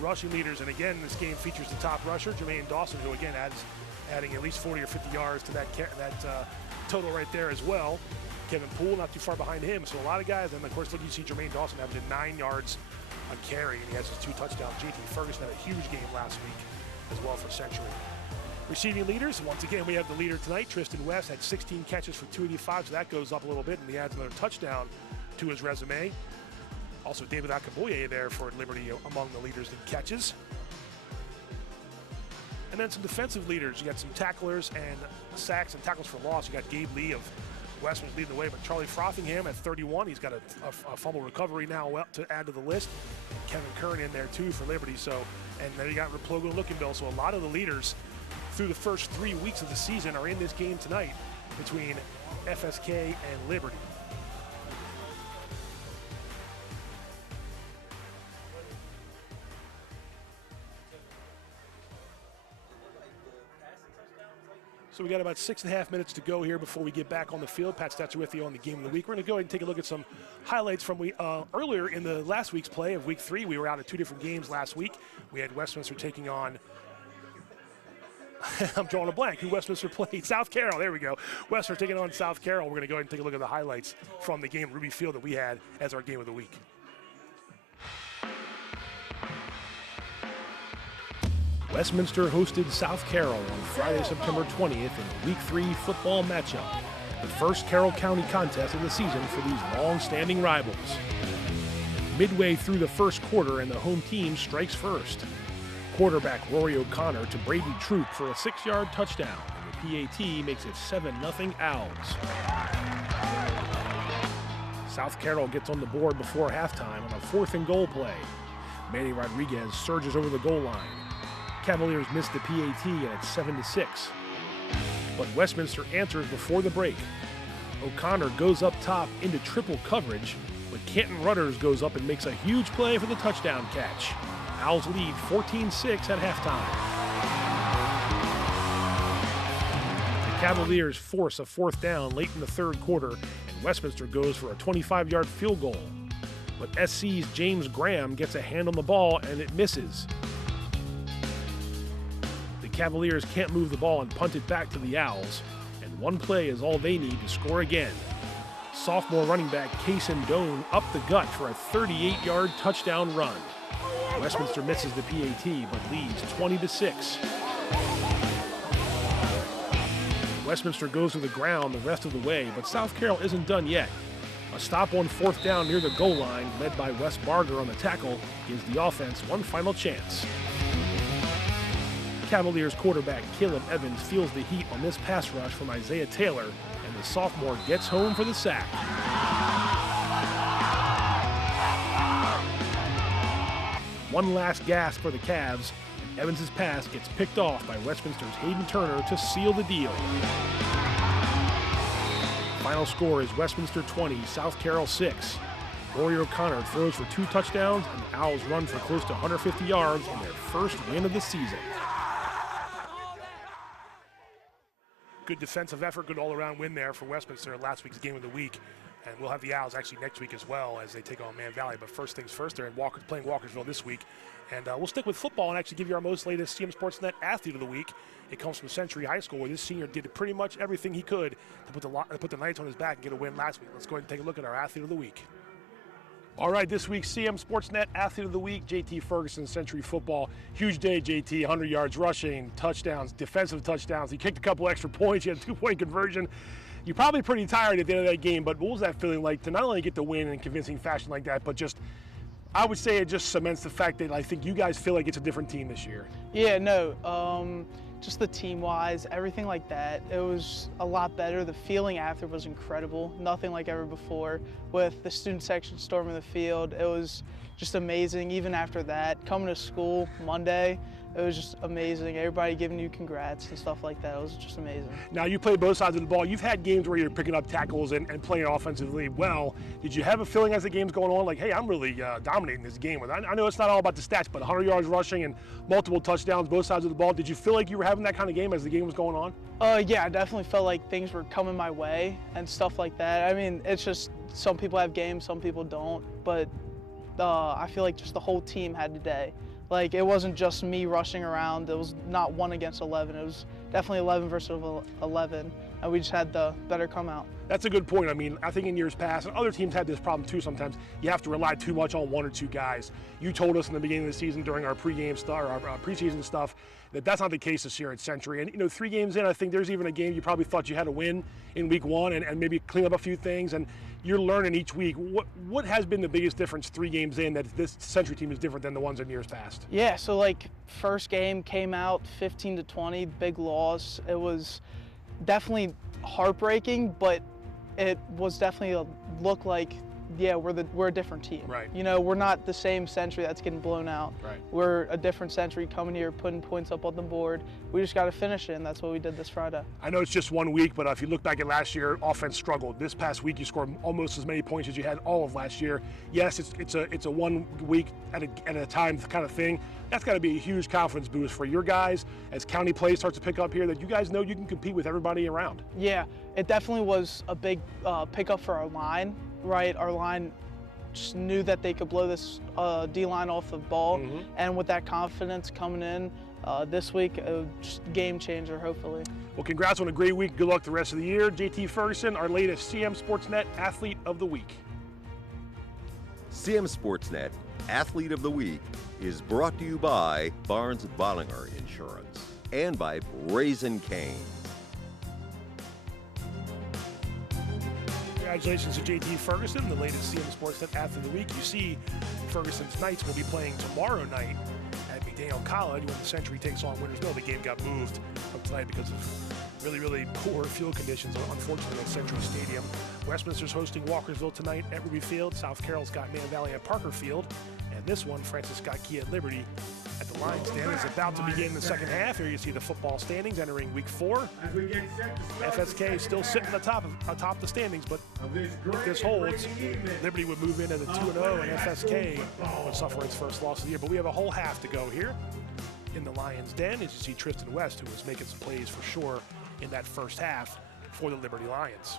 Rushing leaders, and again, this game features the top rusher, Jermaine Dawson, who again adding at least 40 or 50 yards to that total right there as well. Kevin Poole not too far behind him. So a lot of guys, and of course, look, you see Jermaine Dawson having 9 yards a carry, and he has his 2 touchdowns. JT Ferguson had a huge game last week as well for Century. Receiving leaders, once again, we have the leader tonight. Tristan West had 16 catches for 285, so that goes up a little bit, and he adds another touchdown to his resume. Also, David Akaboye there for Liberty among the leaders in catches. And then some defensive leaders. You got some tacklers and sacks and tackles for loss. You got Gabe Lee of Westman's leading the way, but Charlie Frothingham at 31. He's got a fumble recovery now to add to the list. Kevin Kern in there too for Liberty. So, and then you got Replogo and Lookinbill. So a lot of the leaders through the first 3 weeks of the season are in this game tonight between FSK and Liberty. So we got about 6.5 minutes to go here before we get back on the field. Pat Stetzer with you on the Game of the Week. We're going to go ahead and take a look at some highlights from earlier in the last week's play of Week 3. We were out at 2 different games last week. We had Westminster taking on I'm drawing a blank. Who Westminster played? South Carroll. There we go. Westminster taking on South Carroll. We're going to go ahead and take a look at the highlights from the game at Ruby Field that we had as our Game of the Week. Westminster hosted South Carroll on Friday, September 20th in a Week 3 football matchup, the first Carroll County contest of the season for these long-standing rivals. Midway through the first quarter, and the home team strikes first. Quarterback Rory O'Connor to Brady Troop for a 6-yard touchdown, and the PAT makes it 7-0 Owls. South Carroll gets on the board before halftime on a 4th and goal play. Manny Rodriguez surges over the goal line. Cavaliers miss the PAT, and it's 7-6. But Westminster answers before the break. O'Connor goes up top into triple coverage, but Canton Rudders goes up and makes a huge play for the touchdown catch. Owls lead 14-6 at halftime. The Cavaliers force a 4th down late in the 3rd quarter, and Westminster goes for a 25-yard field goal. But SC's James Graham gets a hand on the ball, and it misses. The Cavaliers can't move the ball and punt it back to the Owls, and one play is all they need to score again. Sophomore running back Kaysen Doan up the gut for a 38-yard touchdown run. Westminster misses the PAT, but leads 20-6. Westminster goes to the ground the rest of the way, but South Carroll isn't done yet. A stop on 4th down near the goal line, led by Wes Barger on the tackle, gives the offense one final chance. Cavaliers quarterback Caleb Evans feels the heat on this pass rush from Isaiah Taylor, and the sophomore gets home for the sack. One last gasp for the Cavs, and Evans' pass gets picked off by Westminster's Hayden Turner to seal the deal. Final score is Westminster 20, South Carroll 6. Rory O'Connor throws for 2 touchdowns, and the Owls run for close to 150 yards in their first win of the season. Good defensive effort, good all-around win there for Westminster in last week's game of the week. And we'll have the Owls actually next week as well as they take on Man Valley. But first things first, they're playing Walkersville this week. And we'll stick with football and actually give you our most latest CMSportsNet Athlete of the Week. It comes from Century High School, where this senior did pretty much everything he could to put the Knights on his back and get a win last week. Let's go ahead and take a look at our Athlete of the Week. All right, this week's CMSportsNet Athlete of the Week, JT Ferguson, Century Football. Huge day, JT, 100 yards rushing, touchdowns, defensive touchdowns. He kicked a couple extra points. He had a 2-point conversion. You're probably pretty tired at the end of that game, but what was that feeling like to not only get the win in convincing fashion like that, but just, I would say it just cements the fact that I think you guys feel like it's a different team this year. Yeah, no, just the team-wise, everything like that, it was a lot better. The feeling after was incredible, nothing like ever before. With the student section storming the field, it was just amazing. Even after that, coming to school Monday, it was just amazing. Everybody giving you congrats and stuff like that. It was just amazing. Now, you play both sides of the ball. You've had games where you're picking up tackles and playing offensively well. Did you have a feeling as the game's going on, like, hey, I'm really dominating this game? I know it's not all about the stats, but 100 yards rushing and multiple touchdowns, both sides of the ball. Did you feel like you were having that kind of game as the game was going on? Yeah, I definitely felt like things were coming my way and stuff like that. I mean, it's just some people have games, some people don't. But I feel like just the whole team had today. Like, it wasn't just me rushing around. It was not 1 against 11. It was definitely 11 versus 11, and we just had the better come out. That's a good point. I mean, I think in years past, and other teams had this problem too sometimes, you have to rely too much on 1 or 2 guys. You told us in the beginning of the season during our pregame stuff, or our preseason stuff, that that's not the case this year at Century. And, you know, 3 games in, I think there's even a game you probably thought you had to win in week 1 and maybe clean up a few things. And you're learning each week. What has been the biggest difference 3 games in that this Century team is different than the ones in years past? Yeah, so like first game came out 15-20, big loss. It was definitely heartbreaking, but it was definitely a look like, yeah, we're a different team. Right. You know, we're not the same Century that's getting blown out. Right. We're a different Century coming here, putting points up on the board. We just got to finish it, and that's what we did this Friday. I know it's just 1 week, but if you look back at last year, offense struggled. This past week, you scored almost as many points as you had all of last year. Yes, it's a 1 week at a time kind of thing. That's got to be a huge confidence boost for your guys as county play starts to pick up here, that you guys know you can compete with everybody around. Yeah, it definitely was a big pickup for our line. Right, our line just knew that they could blow this D-line off the ball, and with that confidence coming in this week, just game changer, hopefully. Well, congrats on a great week. Good luck the rest of the year. JT Ferguson, our latest CMSportsNet Athlete of the Week. CMSportsNet Athlete of the Week is brought to you by Barnes Bollinger Insurance and by Raising Cane. Congratulations to JT Ferguson, the latest CMSportsNet Athlete of the Week. You see, Ferguson's Knights will be playing tomorrow night at McDaniel College when the Century takes on Winters Mill. The game got moved from tonight because of really, really poor field conditions, unfortunately, at Century Stadium. Westminster's hosting Walkersville tonight at Ruby Field. South Carroll's got Man Valley at Parker Field. And this one, Francis Scott Key at Liberty at the Lions Den is about to begin the second half. Here you see the football standings entering week 4. FSK still sitting atop the standings, but if this holds, Liberty would move in at a 2-0, and FSK would suffer its first loss of the year. But we have a whole half to go here in the Lions Den, as you see Tristan West, who was making some plays for sure in that first half for the Liberty Lions.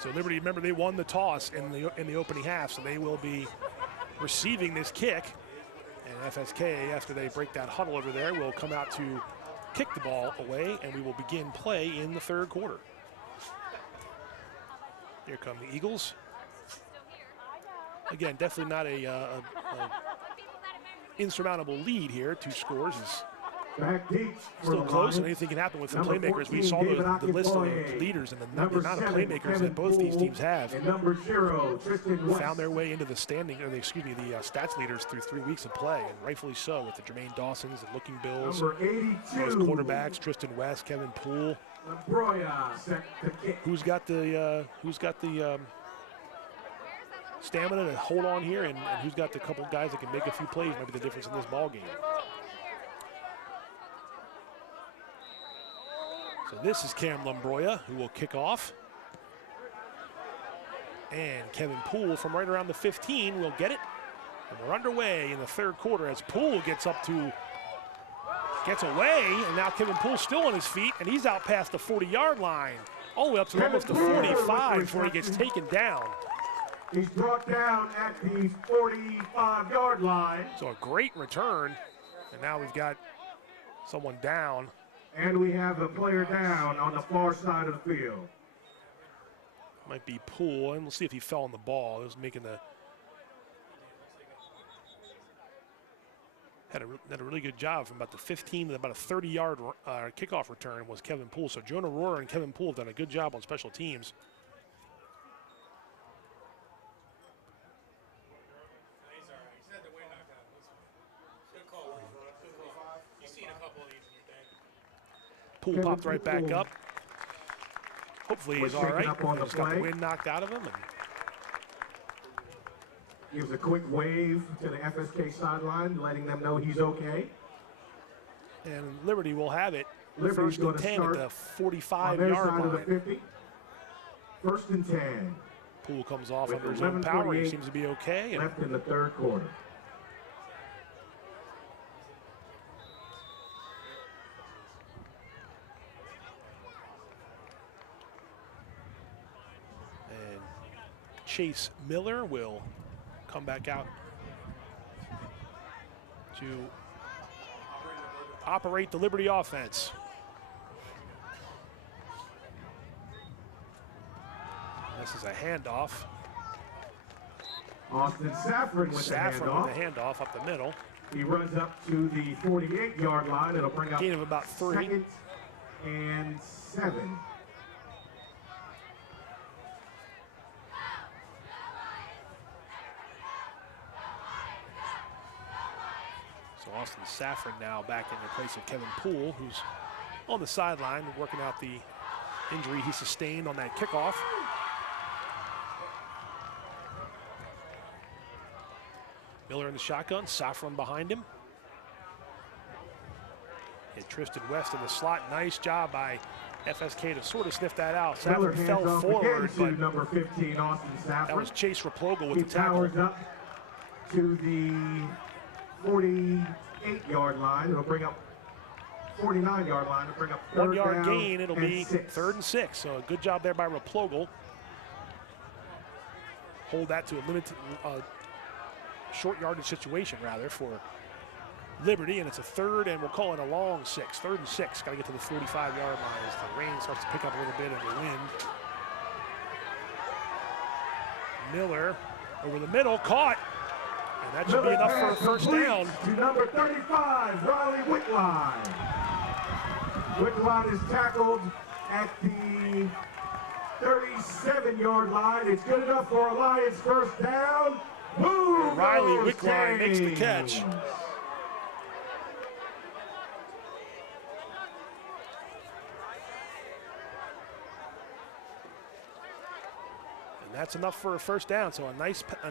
So Liberty, remember, they won the toss in the opening half, so they will be receiving this kick. And FSK, after they break that huddle over there, will come out to kick the ball away, and we will begin play in the third quarter. Here come the Eagles. Again, definitely not a insurmountable lead here. 2 scores is Back deep for Still the close, and Lions. anything can happen with the Number playmakers. We 14, saw David the list of Akinfoye. leaders and the Number amount of 7, playmakers Kevin that both these Poole. teams have. And number 0, Tristan West. Found their way into the standing, or the stats leaders through 3 weeks of play, and rightfully so, with the Jermaine Dawsons, the Looking Bills, Number 82. those quarterbacks, Tristan West, Kevin Poole. Broya set the kick. Who's got the stamina to hold on here, and who's got the couple guys that can make a few plays, might be the difference in this ball game. So this is Cam Lumbroya, who will kick off. And Kevin Poole from right around the 15 will get it. And we're underway in the third quarter as Poole gets away, and now Kevin Poole still on his feet, and he's out past the 40-yard line, all the way up to almost the 45 before he gets taken down. He's brought down at the 45-yard line. So a great return, and now we've got someone down. And we have a player down on the far side of the field. Might be Poole, and we'll see if he fell on the ball. It was making the had a really good job from about the 15 to about a 30-yard kickoff return was Kevin Poole. So Jonah Rohrer and Kevin Poole have done a good job on special teams. Poole popped right back up. Hopefully he's all right. He's got the wind knocked out of him. And gives a quick wave to the FSK sideline, letting them know he's okay. And Liberty will have it. Liberty's First and 10 at the 45-yard line. First and 10. Poole comes off under his own power. He seems to be okay. Left in the third quarter. And Chase Miller will come back out to operate the Liberty offense. This is a handoff. Austin Saffron with the handoff up the middle. He runs up to the 48-yard line. It'll bring up gain of about 3. 2nd and 7. So Austin Saffron now back in the place of Kevin Poole, who's on the sideline working out the injury he sustained on that kickoff. Miller in the shotgun, Saffron behind him. And Tristan West in the slot. Nice job by FSK to sort of sniff that out. Saffron fell forward, but number 15, Austin Saffron. That was Chase Raploga with the tackle. Powers up to the 48-yard line. It'll bring up 49-yard line. It'll bring up 1 yard gain. It'll be 3rd and 6. So a good job there by Raploga. Hold that to a limited, short yardage situation rather for Liberty, and it's a 3rd, and we'll call it a long 6. 3rd and 6. Got to get to the 45-yard line as the rain starts to pick up a little bit and the wind. Miller over the middle, caught. And that should be enough for a first down. To number 35, Riley Whitline. Whitline is tackled at the 37-yard line. It's good enough for a Lions first down. Boom! Riley Whitline makes the catch. And that's enough for a first down. So a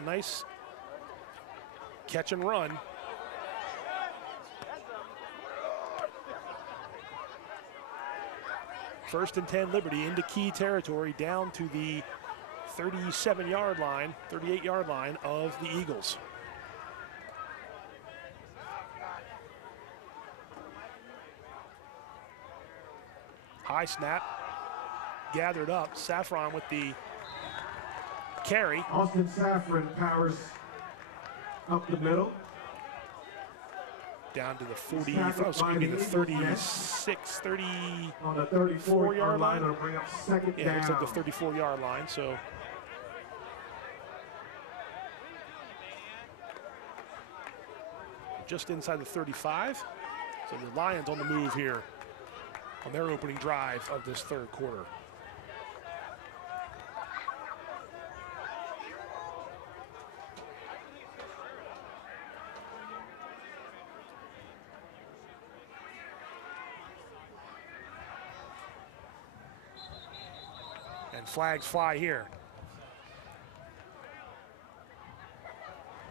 nice catch and run. First and 10 Liberty into key territory down to the 37-yard line, 38-yard line of the Eagles. High snap, gathered up. Saffron with the carry. Austin Saffron powers up the middle. Down to the 40, the 36, 30. On the 34-yard line, it'll bring up 2nd down. Yeah, looks like the 34-yard line, so. Just inside the 35. So So the Lions on the move here on their opening drive of this third quarter. And flags fly here.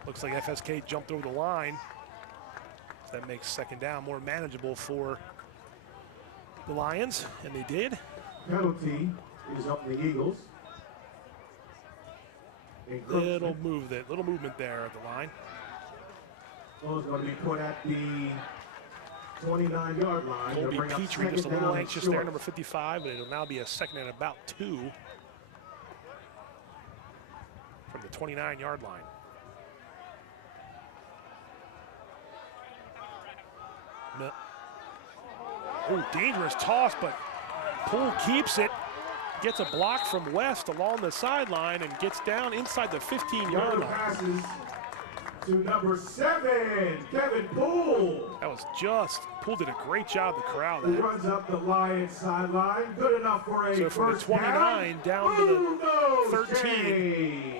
Looks like FSK jumped over the line. That makes second down more manageable for the Lions, and they did. Penalty is up the Eagles. Little movement there at the line. Ball is going to be put at the 29-yard line. Colby Petrie just a little anxious there, number 55, but it'll now be a second and about 2 from the 29-yard line. Oh, dangerous toss, but Poole keeps it. Gets a block from West along the sideline and gets down inside the 15-yard line. Passes to number 7, Kevin Poole. That was Poole did a great job to corral that. He runs up the Lions sideline. Good enough for a so from the 29 down to the 13.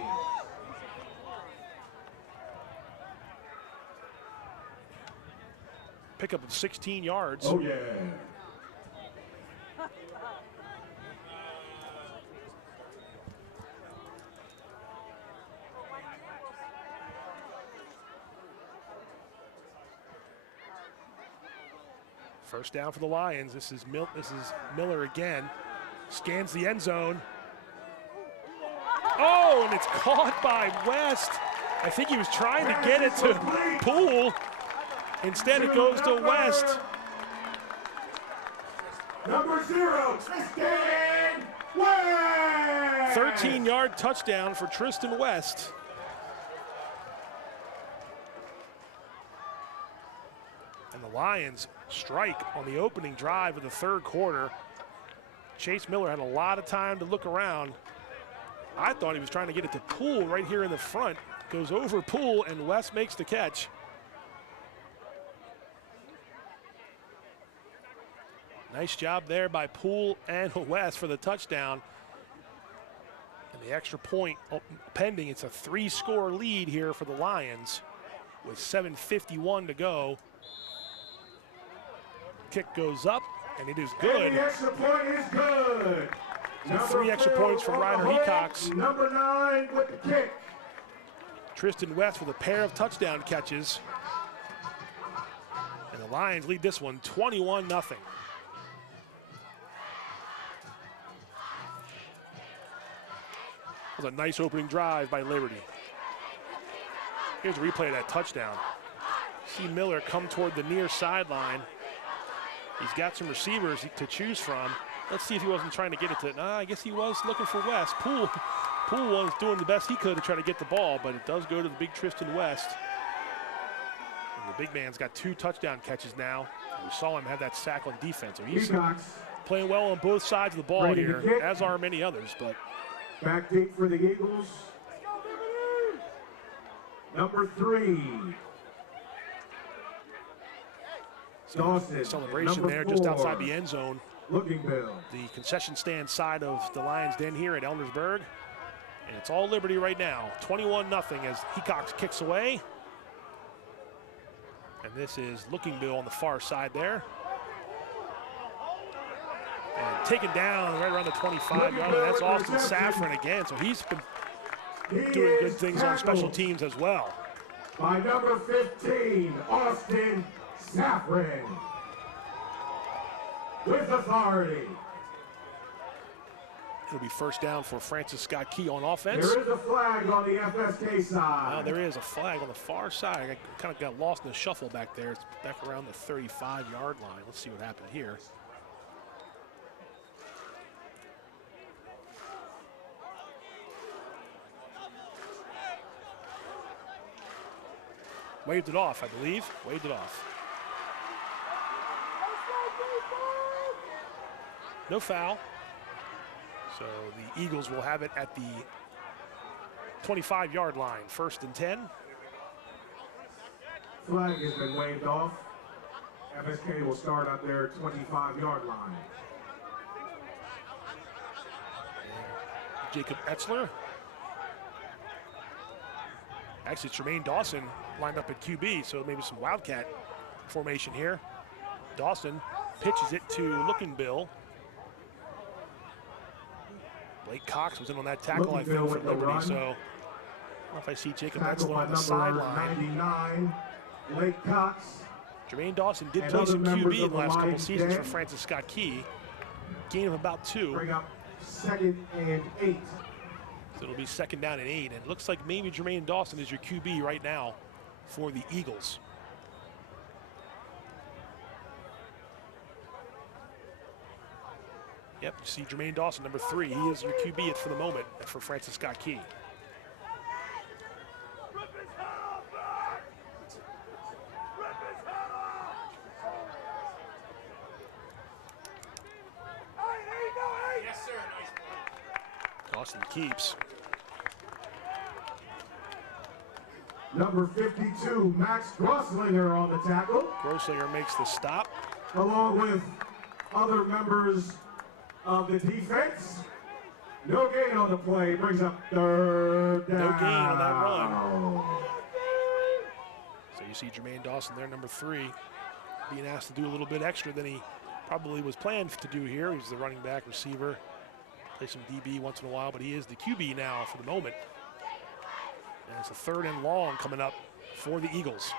Pick up of 16 yards. Oh, yeah. First down for the Lions. This is Miller again. Scans the end zone. Oh, and it's caught by West. I think he was trying to get it to Poole. Instead, it goes to West. Number 0, Tristan West. 13-yard touchdown for Tristan West. And the Lions strike on the opening drive of the third quarter. Chase Miller had a lot of time to look around. I thought he was trying to get it to Poole right here in the front. Goes over Poole, and West makes the catch. Nice job there by Poole and West for the touchdown. And the extra point pending. It's a 3-score lead here for the Lions with 7:51 to go. Kick goes up, and it is good. And the extra point is good. So 3 extra points for Ryder Hecox. Number 9 with the kick. Tristan West with a pair of touchdown catches. And the Lions lead this one 21-0. That was a nice opening drive by Liberty. Here's a replay of that touchdown. See Miller come toward the near sideline. He's got some receivers to choose from. Let's see if he wasn't trying to get it to, I guess he was looking for West. Poole was doing the best he could to try to get the ball, but it does go to the big Tristan West. And the big man's got 2 touchdown catches now. We saw him have that sack on defense. So he's playing well on both sides of the ball here, as are many others. But back deep for the Eagles. Number 3. Dawson. Celebration there just outside the end zone. Looking Bill. The concession stand side of the Lions Den here at Eldersburg. And it's all Liberty right now. 21-0 as Hecox kicks away. And this is Looking Bill on the far side there. And taken down right around the 25-yard line. That's Austin Safran again. So he's been doing good things on special teams as well. By number 15, Austin Safran. With authority. It'll be first down for Francis Scott Key on offense. There is a flag on the FSK side. There is a flag on the far side. I kind of got lost in the shuffle back there. It's back around the 35-yard line. Let's see what happened here. Waved it off, I believe. Waved it off. No foul. So the Eagles will have it at the 25-yard line, 1st and 10. Flag has been waved off. FSK will start at their 25-yard line. Jacob Etzler. Actually, it's Jermaine Dawson lined up at QB, so maybe some Wildcat formation here. Dawson pitches it to Looking Bill. Blake Cox was in on that tackle, I think, for Liberty, so I don't know if I see Jacob Etzler on the sideline. 99, Blake Cox. Jermaine Dawson did play some QB in the last couple seasons for Francis Scott Key. Gain of about 2. Bring up 2nd and 8. So it'll be 2nd down and 8, and it looks like maybe Jermaine Dawson is your QB right now for the Eagles. Yep, you see Jermaine Dawson, number 3. He is your QB for the moment for Francis Scott Key. Dawson keeps. Number 52, Max Grosslinger on the tackle. Grosslinger makes the stop. Along with other members of the defense. No gain on the play, brings up 3rd down. No gain on that run. So you see Jermaine Dawson there, number 3, being asked to do a little bit extra than he probably was planned to do here. He's the running back, receiver, play some DB once in a while, but he is the QB now for the moment. And it's a 3rd and long coming up for the Eagles.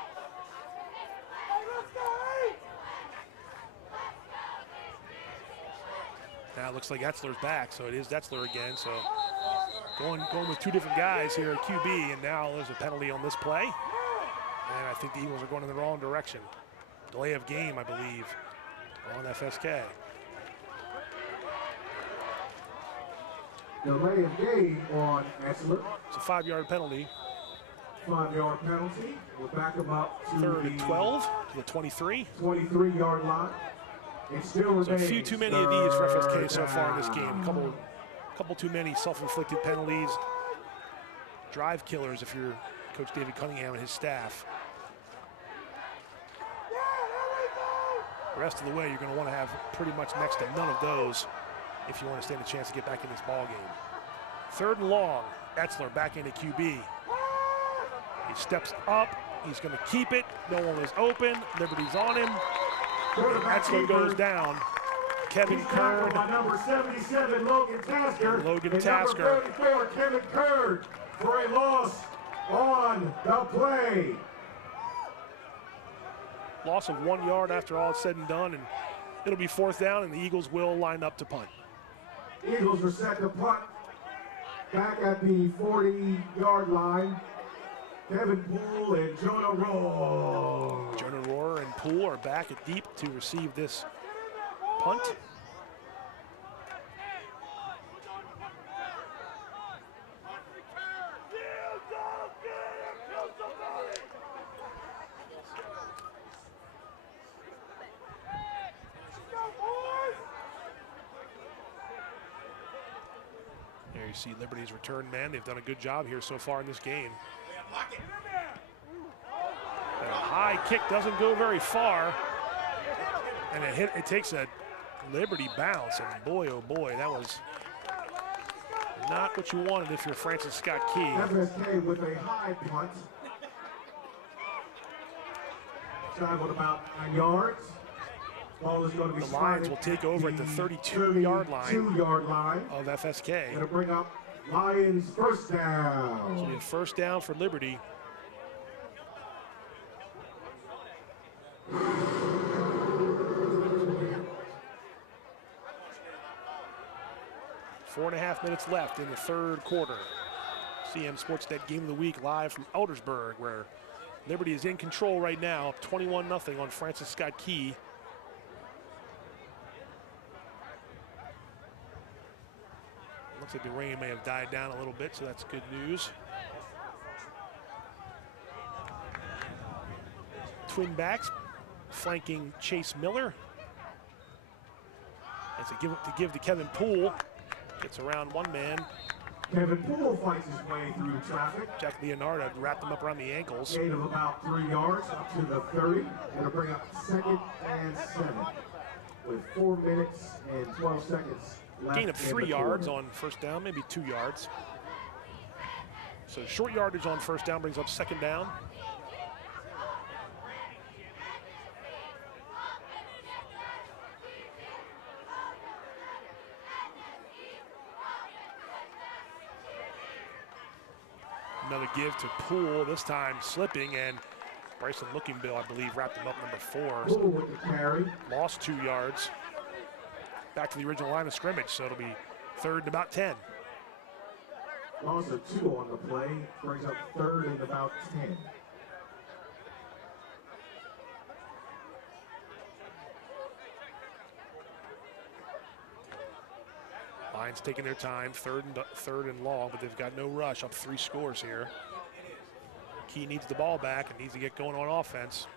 Now it looks like Etzler's back, so it is Etzler again. So going with 2 different guys here at QB, and now there's a penalty on this play. And I think the Eagles are going in the wrong direction. Delay of game, I believe, on FSK. Delay of game on Etzler. It's a 5-yard penalty. 5-yard penalty. We'll back him up to 3rd and 12 to the 23. 23-yard line. It still remains. So a few too many of these for FSK so far in this game. A couple too many self-inflicted penalties. Drive killers if you're Coach David Cunningham and his staff. The rest of the way, you're going to want to have pretty much next to none of those if you want to stand a chance to get back in this ball game. 3rd and long. Etzler back into QB. He steps up. He's going to keep it. No one is open. Liberty's on him. Etzler goes down. Kevin Kern. By number 77, Logan Tasker. Logan and Tasker. Number 34, Kevin Kern, for a loss on the play. Loss of 1 yard after all is said and done, and it'll be 4th down, and the Eagles will line up to punt. Eagles are set to punt back at the 40-yard line. Kevin Poole and Jonah Rohr. Jonah Rohr and Poole are back at deep to receive this punt. There you see Liberty's return man. They've done a good job here so far in this game. And a high kick doesn't go very far. And it takes a Liberty bounce. And boy, oh boy, that was not what you wanted if you're Francis Scott Key. FSK with a high punt. Traveled about 9 yards. Ball is going to be the Lions will take over at the 32-yard line of FSK. Going to bring up Lions 1st down. So we have 1st down for Liberty. Four and a half minutes left in the 3rd quarter. CMSportsNet Game of the Week live from Eldersburg, where Liberty is in control right now, up 21-0 on Francis Scott Key. Looks like the rain may have died down a little bit, so that's good news. Twin backs flanking Chase Miller. And to give to Kevin Poole. Gets around one man. Kevin Poole fights his way through traffic. Jack Leonardo wrapped him up around the ankles. Gain of about 3 yards up to the 30. It'll bring up 2nd and 7 with 4 minutes and 12 seconds left. Gain of 3 yards on first down, maybe 2 yards. So short yardage on first down brings up 2nd down. Another give to Poole, this time slipping, and Bryson Lookingbill, I believe, wrapped him up number 4. Poole with the carry. Lost 2 yards. Back to the original line of scrimmage, so it'll be 3rd and about 10. Loss of 2 on the play, brings up 3rd and about 10. Lions taking their time, third and long, but they've got no rush, up 3 scores here. Key needs the ball back and needs to get going on offense.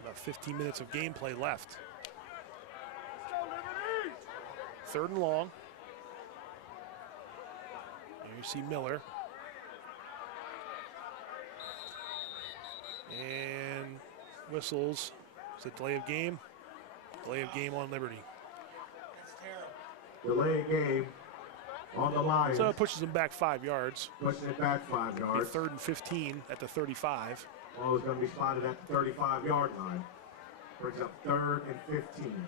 About 15 minutes of gameplay left. 3rd and long. There you see Miller. And whistles. Is it delay of game? Delay of game on Liberty. Delay of game on the line. So it pushes them back 5 yards. Pushing it back 5 yards. 3rd and 15 at the 35. Ball is going to be spotted at the 35-yard line. Brings up 3rd and 15.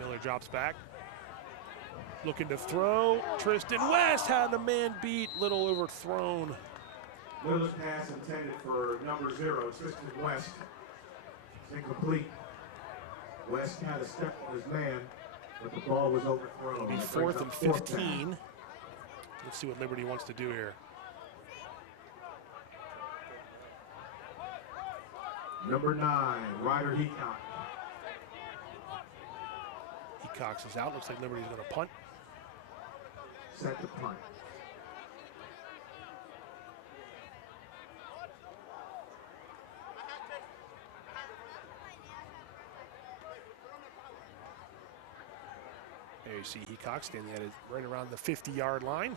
Miller drops back. Looking to throw. Tristan West had the man beat. Little overthrown. Miller's pass intended for number 0, Tristan West. It's incomplete. West had a step on his man, but the ball was overthrown. It'll be 4th and 15. Let's see what Liberty wants to do here. Number 9, Ryder Heacock. Heacox is out. Looks like Liberty's going to punt. Set the punt. There you see Heacox standing at it right around the 50-yard line.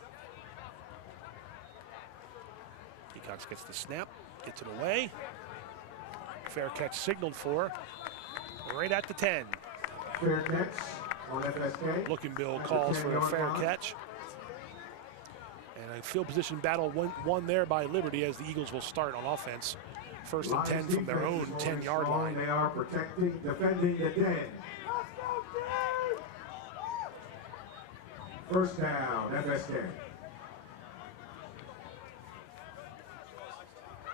Heacox gets the snap, gets it away. Fair catch signaled for right at the 10. Fair catch on FSK. Lookingbill calls for a fair catch. And a field position battle won there by Liberty as the Eagles will start on offense. 1st and 10 from their own 10-yard line. They are defending the 10. First down, FSK.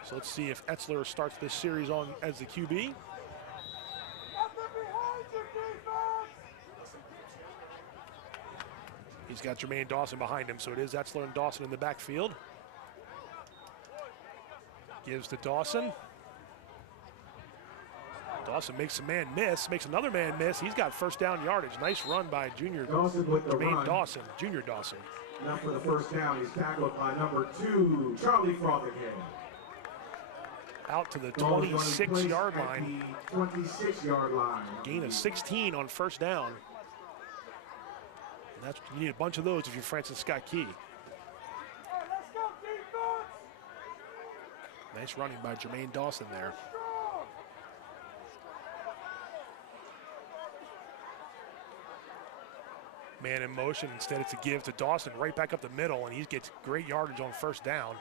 So let's see if Etzler starts this series on as the QB. He's got Jermaine Dawson behind him, so it is Etzler and Dawson in the backfield. Gives to Dawson. Dawson makes a man miss, makes another man miss. He's got first down yardage. Nice run by Jermaine Dawson, Junior Dawson. Now for the first down, he's tackled by number 2, Charlie Frothingham. Out to the 26-yard line. 26-yard line. Gain of 16 on first down. And that's, you need a bunch of those if you're Francis Scott Key. Nice running by Jermaine Dawson there. Man in motion, instead it's a give to Dawson right back up the middle, and he gets great yardage on first down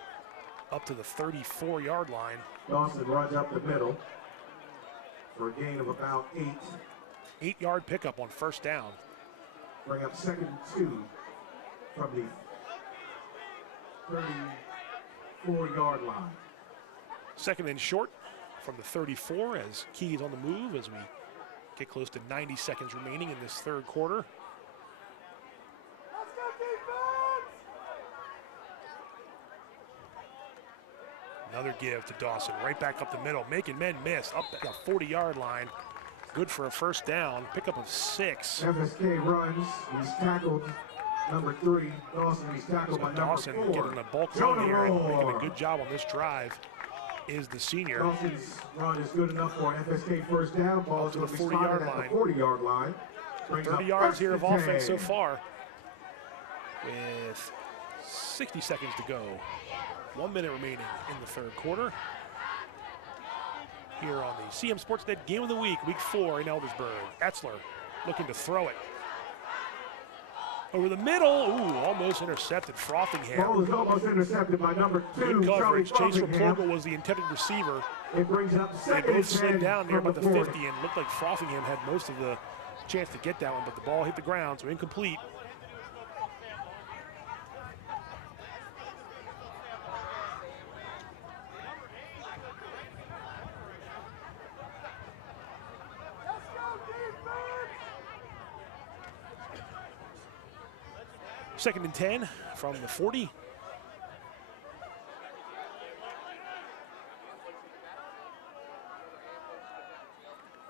up to the 34-yard line. Dawson runs up the middle for a gain of about 8. 8-yard pickup on first down. Bring up 2nd and 2 from the 34-yard line. 2nd and short from the 34 as Key is on the move as we get close to 90 seconds remaining in this third quarter. Another give to Dawson, right back up the middle, making men miss, up at the 40-yard line. Good for a first down, pickup of 6. FSK runs, he's tackled number 3. Dawson, he's tackled by number Dawson 4. getting a bulk run here and making a good job on this drive is the senior. Dawson's run is good enough for an FSK first down. Ball is to going the to be 40-yard spotted at line. the 40-yard line. 30 yards here of offense so far with 60 seconds to go. 1 minute remaining in the third quarter. Here on the CMSportsNet Game of the Week, Week 4 in Eldersburg. Etzler looking to throw it. Over the middle, ooh, almost intercepted. Frothingham. Ball is almost intercepted by number 2. Good coverage. Chase Frothingham. Raploga was the intended receiver. It brings up They second both slid and 10 down near from about the the 50 and looked like Frothingham had most of the chance to get that one, but the ball hit the ground, so incomplete. Second and 10 from the 40.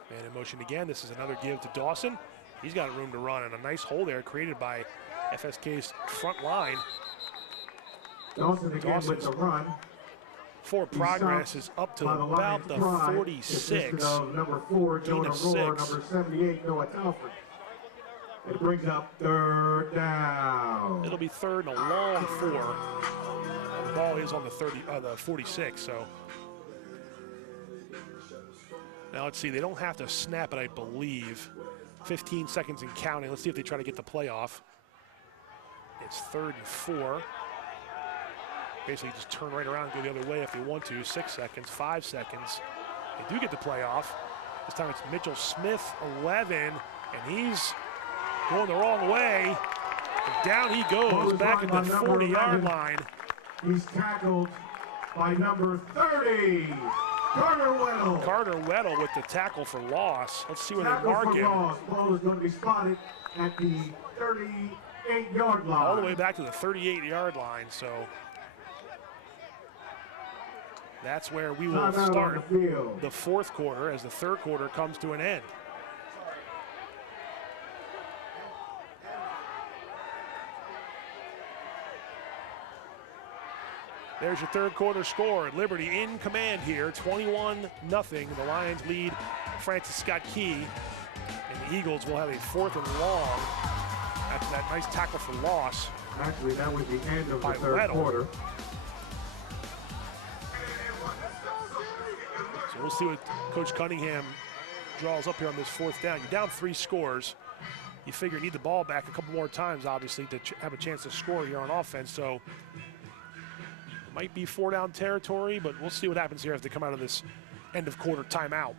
Man in motion again. This is another give to Dawson. He's got room to run and a nice hole there created by FSK's front line. Dawson again with the run. Forward progress is up to about the 46. Number 4, Gain Jonah of Rohr. 6. Number 78, Noah Telford. It brings up third down. It'll be third and a long 4. The ball is on the 46, so. Now let's see, they don't have to snap it, I believe. 15 seconds and counting. Let's see if they try to get the play off. It's third and 4. Basically just turn right around and go the other way if they want to. 6 seconds, 5 seconds. They do get the play off. This time it's Mitchell Smith, 11, and he's going the wrong way. And down he goes, back at the 40-yard line. He's tackled by number 30, Carter Weddle. Carter Weddle with the tackle for loss. Let's see where they mark him. Ball is going to be spotted at the 38-yard line. All the way back to the 38-yard line, so that's where we will start the fourth quarter as the third quarter comes to an end. There's your third quarter score. Liberty in command here, 21-0. The Lions lead Francis Scott Key, and the Eagles will have a 4th and long after that nice tackle for loss. Actually, that was the end of the third quarter. So we'll see what Coach Cunningham draws up here on this 4th down. You're down 3 scores. You figure you need the ball back a couple more times, obviously, to have a chance to score here on offense. So might be 4-down territory, but we'll see what happens here as they come out of this end of quarter timeout.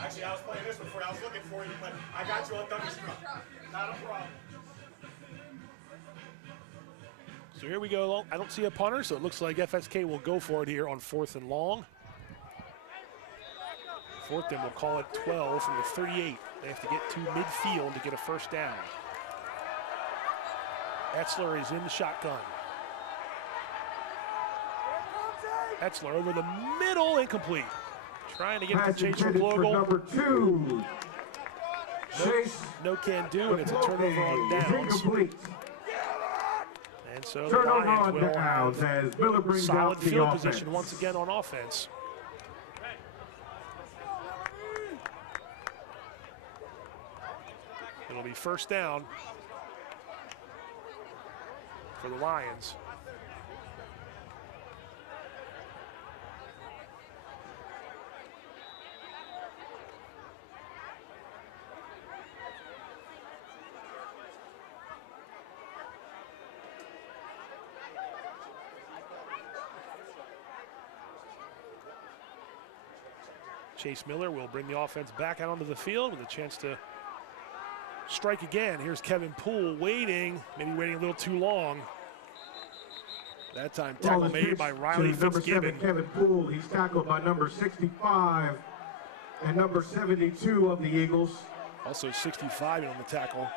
Actually, I was playing this one for you. I was looking for you, but I got you on thunderstruck. Not a problem. So here we go. I don't see a punter, so it looks like FSK will go for it here on 4th and long. 4th and we'll call it 12 from the 38. They have to get to midfield to get a first down. Etzler is in the shotgun. Etzler over the middle, incomplete. Trying to get it to Chase Raploga. Number 2. No can do, and it's a turnover on downs. Incomplete. And so the Lions will have as Miller brings solid out the field offense. position once again on offense. It'll be first down for the Lions. Chase Miller will bring the offense back out onto the field with a chance to strike again. Here's Kevin Poole waiting, maybe waiting a little too long. That time tackle made by Riley Fitzgibbon. Kevin Poole, he's tackled by number 65 and number 72 of the Eagles. Also 65 on the tackle.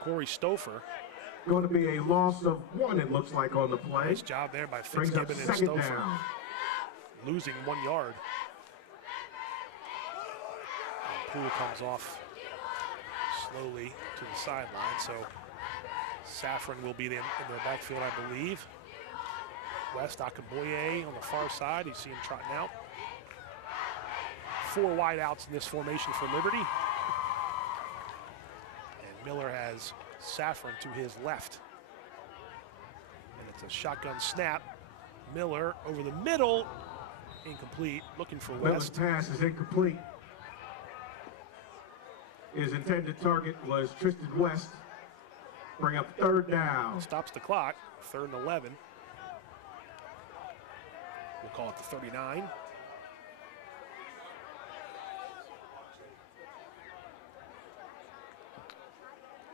Corey Stouffer. Going to be a loss of 1, it looks like, on the play. Nice job there by Brings up Fitzgibbon and second Stouffer. down. Losing 1 yard. And Poole comes off slowly to the sideline, so Safran will be in the backfield, I believe. West Akamboye on the far side. You see him trotting out. 4 wide outs in this formation for Liberty. And Miller has Safran to his left. And it's a shotgun snap. Miller over the middle. Incomplete. Looking for Miller's West. pass is incomplete. His intended target was Tristan West. Bring up 3rd down. Stops the clock. 3rd and 11. We'll call it the 39.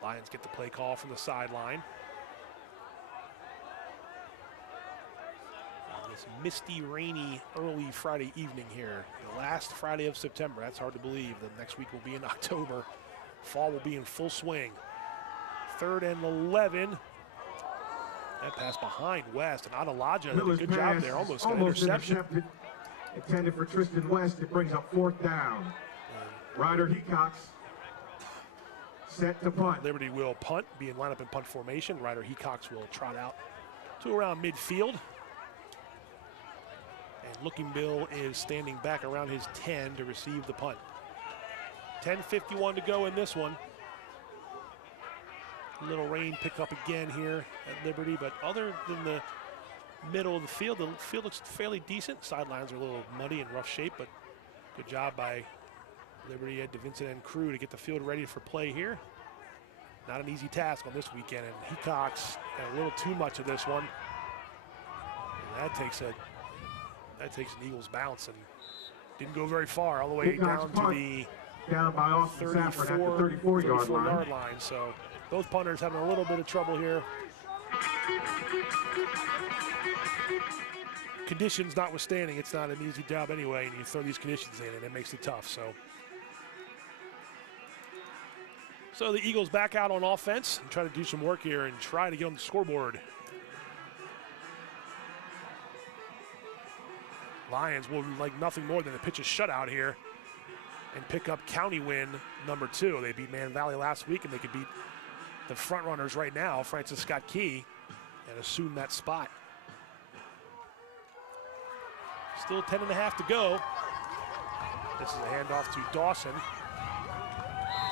Lions get the play call from the sideline. On this misty, rainy, early Friday evening here. The last Friday of September. That's hard to believe. The next week will be in October. Fall will be in full swing. 3rd and 11. That pass behind West, and Adelaja did a good job there. Almost got an interception. Intercepted. Intended for Tristan West. It brings up 4th down. Ryder Hecox set to punt. Liberty will punt, be in lineup in punt formation. Ryder Hecox will trot out to around midfield. And Looking Bill is standing back around his 10 to receive the punt. 10:51 to go in this one. Little rain pick up again here at Liberty, but other than the middle of the field looks fairly decent. Sidelines are a little muddy and rough shape, but good job by Liberty, Ed DeVincent and crew to get the field ready for play here. Not an easy task on this weekend, and Hecox had a little too much of this one. And that takes an Eagles bounce and didn't go very far, all the way down to the down by Austin Safran at the 34-yard line. So both punters having a little bit of trouble here. Conditions notwithstanding, it's not an easy job anyway, and you throw these conditions in, and it makes it tough. So the Eagles back out on offense and try to do some work here and try to get on the scoreboard. Lions will like nothing more than to pitch a shutout here and pick up county win number 2. They beat Man Valley last week, and they could beat the front runners right now, Francis Scott Key, and assume that spot. Still 10.5 to go. This is a handoff to Dawson.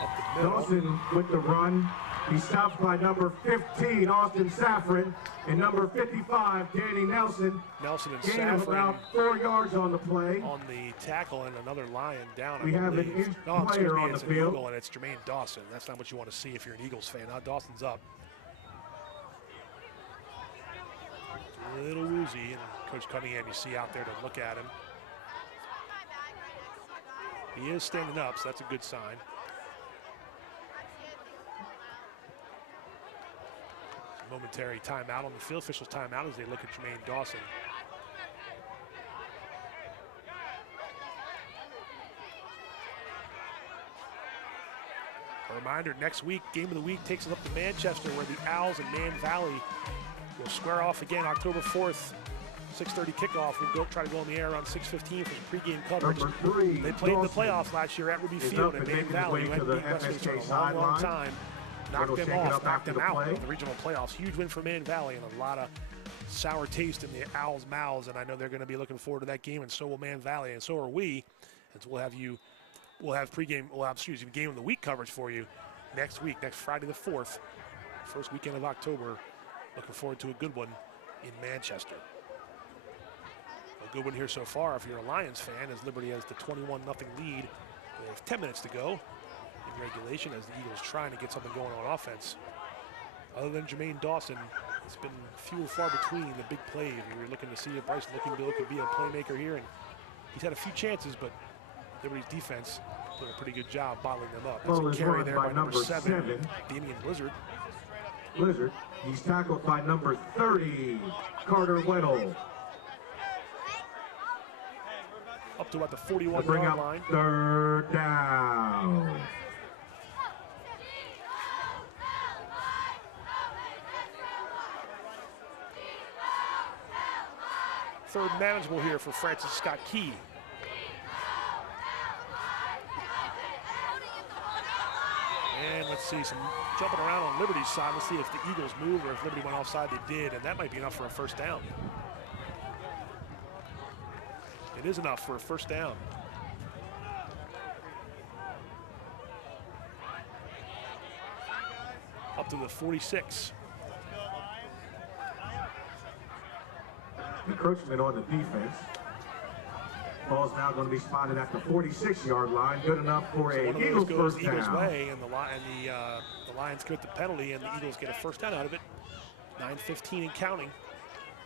Up the middle. Dawson with the run. He stops by number 15, Austin Safran, and number 55, Danny Nelson. Nelson and Gain of Safran about 4 yards on the play. On the tackle, and another Lion down. We have an injured player on the it's field. An Eagle, and it's Jermaine Dawson. That's not what you want to see if you're an Eagles fan. Now Dawson's up. A little woozy, and Coach Cunningham you see out there to look at him. He is standing up, so that's a good sign. Momentary timeout on the field. Officials timeout as they look at Jermaine Dawson. A reminder, next week, Game of the Week takes us up to Manchester, where the Owls and Man Valley will square off again October 4th. 6:30 kickoff. We'll try to go on the air around 6:15 for the pregame coverage. Number 3, they played in the Dawson playoffs last year at Ruby Field, and Man Valley, who hadn't beat Westminster in a long time, knocked them off, knocked them out of the regional playoffs. Huge win for Man Valley, and a lot of sour taste in the Owls' mouths, and I know they're going to be looking forward to that game, and so will Man Valley, and so are we. And so we'll have Game of the Week coverage for you next week, next Friday the 4th, first weekend of October. Looking forward to a good one in Manchester. A good one here so far if you're a Lions fan, as Liberty has the 21-0 lead. They have 10 minutes to go in regulation as the Eagles trying to get something going on offense. Other than Jermaine Dawson, it's been few and far between the big plays. We were looking to see if Bryson Looking Bill could be a playmaker here, and he's had a few chances, but Liberty's defense did a pretty good job bottling them up. That's a carry there by number 7, Damian Blizzard. He's tackled by number 30, Carter Weddle. Up to about the 41-yard line. 3rd down. Third manageable here for Francis Scott Key. And let's see some jumping around on Liberty's side. Let's see if the Eagles moved or if Liberty went offside. They did, and that might be enough for a first down. It is enough for a first down. Up to the 46. Encroachment on the defense. Ball's now going to be spotted at the 46-yard line. Good enough for So a one of Eagles those goes first the Eagles' down. way, and the Lions commit the penalty, and the Eagles get a first down out of it. 9:15 and counting.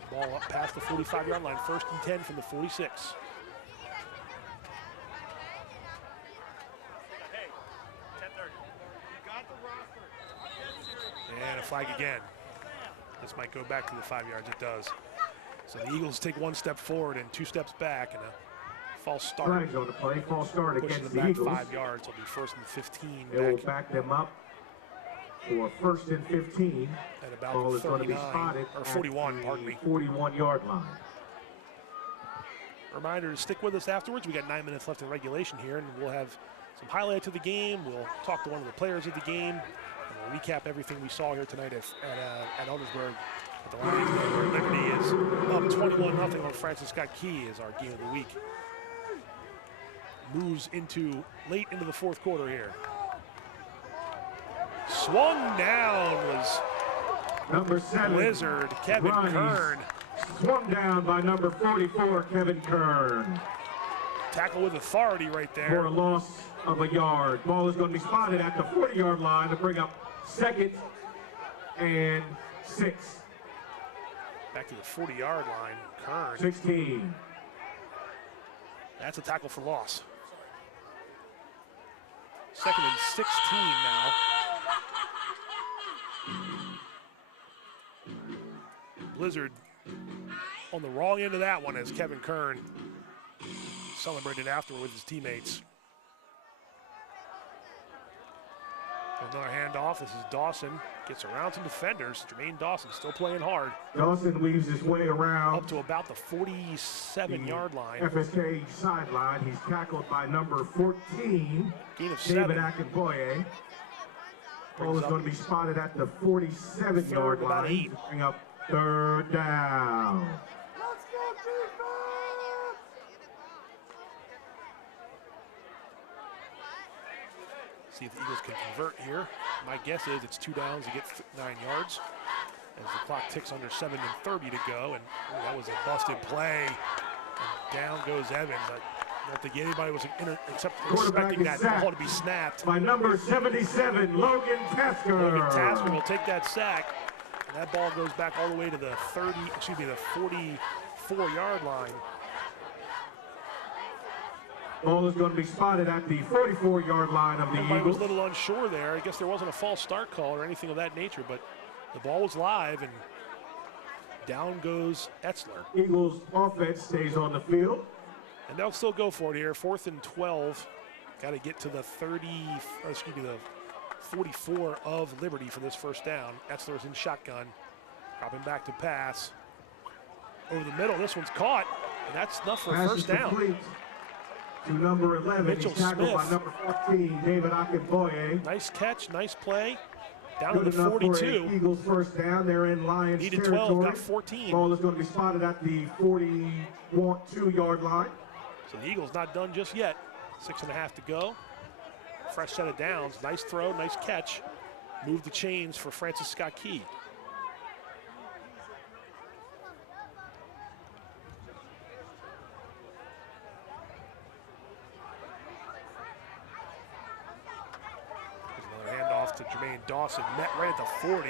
Ball up past the 45-yard line. 1st and 10 from the 46. And a flag again. This might go back to the 5 yards. It does. So the Eagles take 1 step forward and 2 steps back, and a false start. Flags on the play. False start Pushing against them the back Eagles. 5 yards. It'll be 1st and 15. They will back them up for 1st and 15. At about Ball the is going to be 39, spotted or at 41, the pardon me. 41-yard line. Reminder to stick with us afterwards. We got 9 minutes left in regulation here, and we'll have some highlights of the game. We'll talk to one of the players of the game, and we'll recap everything we saw here tonight at Eldersburg. At the Lions, where Liberty is up 21-0 on Francis Scott Key as our game of the week. Moves into late into the 4th quarter here. Swung down was number 7, Blizzard, Kevin Kern. Swung down by number 44, Kevin Kern. Tackle with authority right there. For a loss of a yard. Ball is going to be spotted at the 40-yard line to bring up 2nd and 6. Back to the 40-yard line, Kern. 16. That's a tackle for loss. 2nd and 16 now. Blizzard on the wrong end of that one as Kevin Kern celebrated afterward with his teammates. Another handoff. This is Dawson. Gets around some defenders. Jermaine Dawson still playing hard. Dawson weaves his way around. Up to about the 47-yard line. FSK sideline. He's tackled by number 14, Gain of David 7. Akinboye. Ball is going to be spotted at the 47-yard about line. 8. Bring up 3rd down. Let's go defense! See if the Eagles can convert here. My guess is it's 2 downs to get 9 yards as the clock ticks under 7:30 to go. And that was a busted play. And down goes Evans. I don't think anybody was expecting that ball to be snapped. By number 77, Logan Tasker. Logan Tasker will take that sack. And that ball goes back all the way to the 44-yard line. Ball is going to be spotted at the 44-yard line of the Everybody was Eagles. a little unsure there. I guess there wasn't a false start call or anything of that nature, but the ball was live, and down goes Etzler. Eagles offense stays on the field. And they'll still go for it here. 4th and 12. Got to get to the 44 of Liberty for this first down. Etzler's in shotgun. Dropping back to pass. Over the middle. This one's caught, and that's enough for a Pass first is down. complete to number 11. Mitchell He's tackled by Smith. number 14, David Akinboye. Nice catch, nice play. Down Good to the enough 42. for an Eagles first down. They're in Lions Needed territory. 12, got 14. Ball is going to be spotted at the 42-yard line. So the Eagles not done just yet. 6.5 to go. Fresh set of downs. Nice throw, nice catch. Move the chains for Francis Scott Key. Another handoff to Jermaine Dawson. Met right at the 40.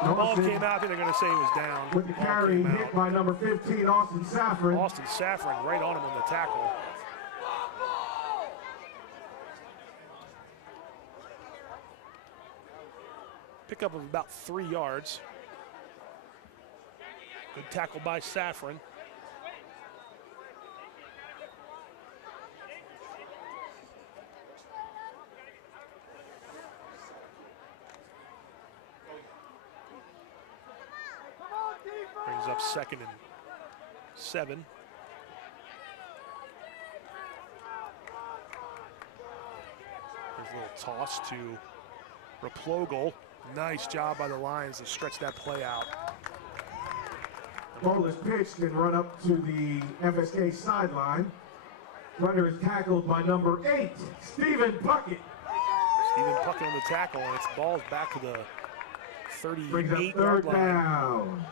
The ball Dawson, came out. I think they're going to say he was down. with the Ball carry came hit out. by number 15, Austin Saffron. Austin Saffron right on him on the tackle. Pickup of about 3 yards. Good tackle by Saffron. Brings up second 7. There's a little toss to Replogle. Nice job by the Lions to stretch that play out. Ball is pitched and run up to the FSK sideline. Runner is tackled by number 8, Stephen Puckett. Stephen Puckett on the tackle, and it's balls back to the 38-yard line. Down.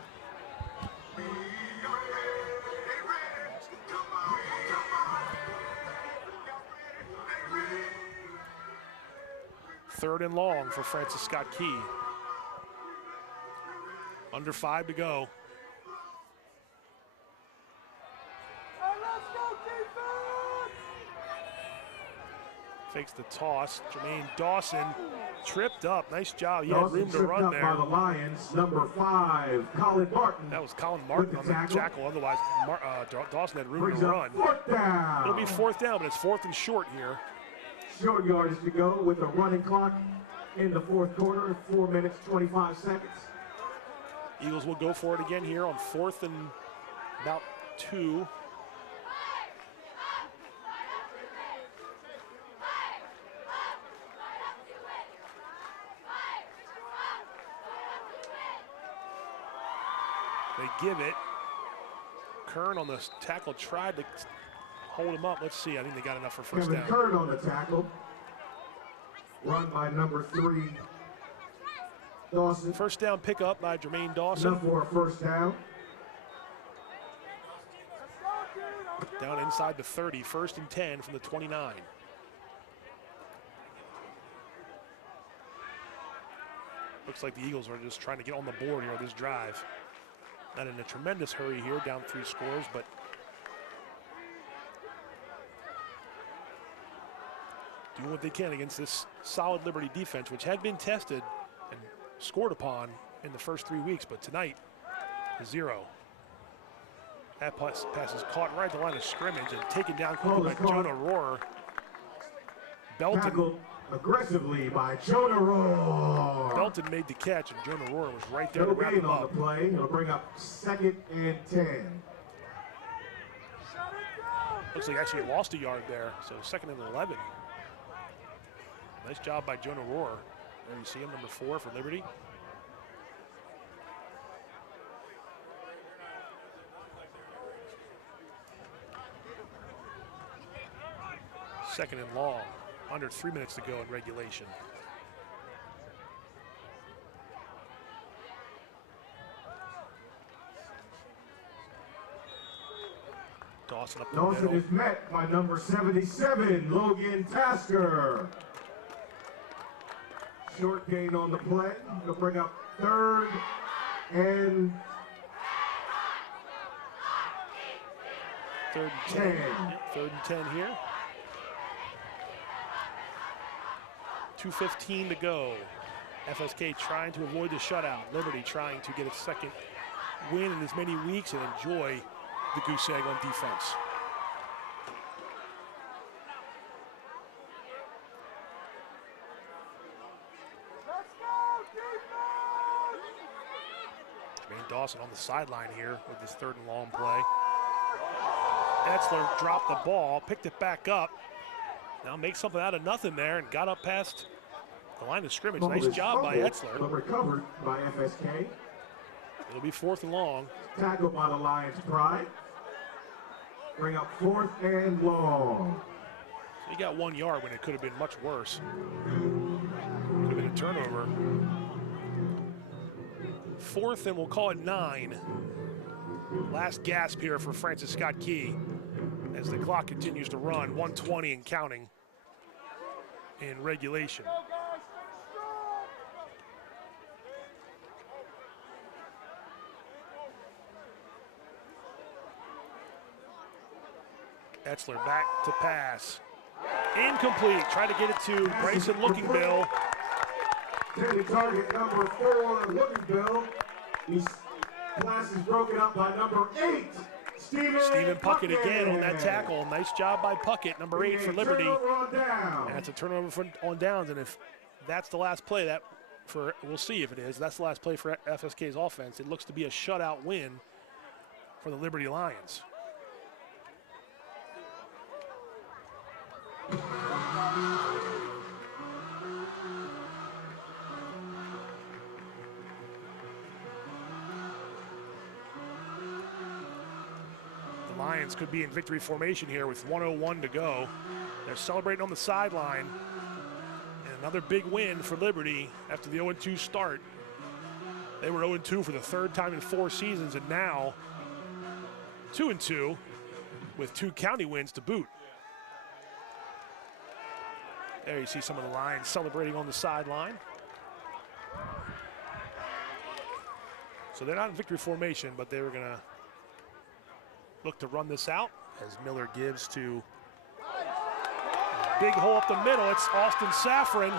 Third and long for Francis Scott Key. Under 5 to go. Fakes the toss. Jermaine Dawson tripped up. Nice job. He had room to run there. By the Lions, number 5, Colin Martin. That was Colin Martin on the tackle. Otherwise, Dawson had room to run. Fourth down. It'll be 4th down, but it's 4th and short here. Short yardage to go with the running clock in the 4th quarter, 4 minutes, 25 seconds. Eagles will go for it again here on 4th and about 2. They give it. Kern on the tackle tried to hold him up. Let's see. I think they got enough for first down. Kern on the tackle. Run by number 3, Dawson. First down pickup by Jermaine Dawson. Enough for a first down. Down inside the 30. 1st and 10 from the 29. Looks like the Eagles are just trying to get on the board here on this drive. Not in a tremendous hurry here, down 3 scores, but doing what they can against this solid Liberty defense, which had been tested and scored upon in the first 3 weeks, but tonight, 0. That pass is caught right at the line of scrimmage and taken down quickly by Jonah Rohrer. Belton. Tackled aggressively by Jonah Rohrer. Belton made the catch, and Jonah Rohrer was right there to wrap him on up. the play. It'll bring up 2nd and 10. Looks like actually lost a yard there, so 2nd and 11. Nice job by Jonah Rohrer. There you see him, number 4 for Liberty. Second and long. Under 3 minutes to go in regulation. Dawson up the Dawson middle. is met by number 77, Logan Tasker. Short gain on the play. He'll bring up 3rd and 3rd and 10. 3rd and 10 here. 2:15 to go. FSK trying to avoid the shutout. Liberty trying to get its 2nd win in as many weeks and enjoy the goose egg on defense. Jermaine Dawson on the sideline here with this 3rd and long play. Etzler dropped the ball, picked it back up. Now make something out of nothing there and got up past the line of scrimmage. Nice job by Etzler. But recovered by FSK. It'll be 4th and long. Tackled by the Lions Pride. Bring up 4th and long. So he got 1 yard when it could have been much worse. Could have been a turnover. 4th and we'll call it 9. Last gasp here for Francis Scott Key as the clock continues to run, 1:20 and counting in regulation. Etzler back to pass. Incomplete. Try to get it to Bryson Looking Bill. Intended target number 4, Looking Bill. His pass is broken up by number 8, Stephen Puckett again on that tackle. Nice job by Puckett, number 8 for Liberty. And that's a turnover on downs. And if that's the last play, we'll see if it is. That's the last play for FSK's offense. It looks to be a shutout win for the Liberty Lions. The Lions could be in victory formation here with 1:01 to go. They're celebrating on the sideline. And another big win for Liberty after the 0-2 start. They were 0-2 for the third time in 4 seasons, and now 2-2 with 2 county wins to boot. There you see some of the Lions celebrating on the sideline. So they're not in victory formation, but they were going to look to run this out as Miller gives to big hole up the middle. It's Austin Safran.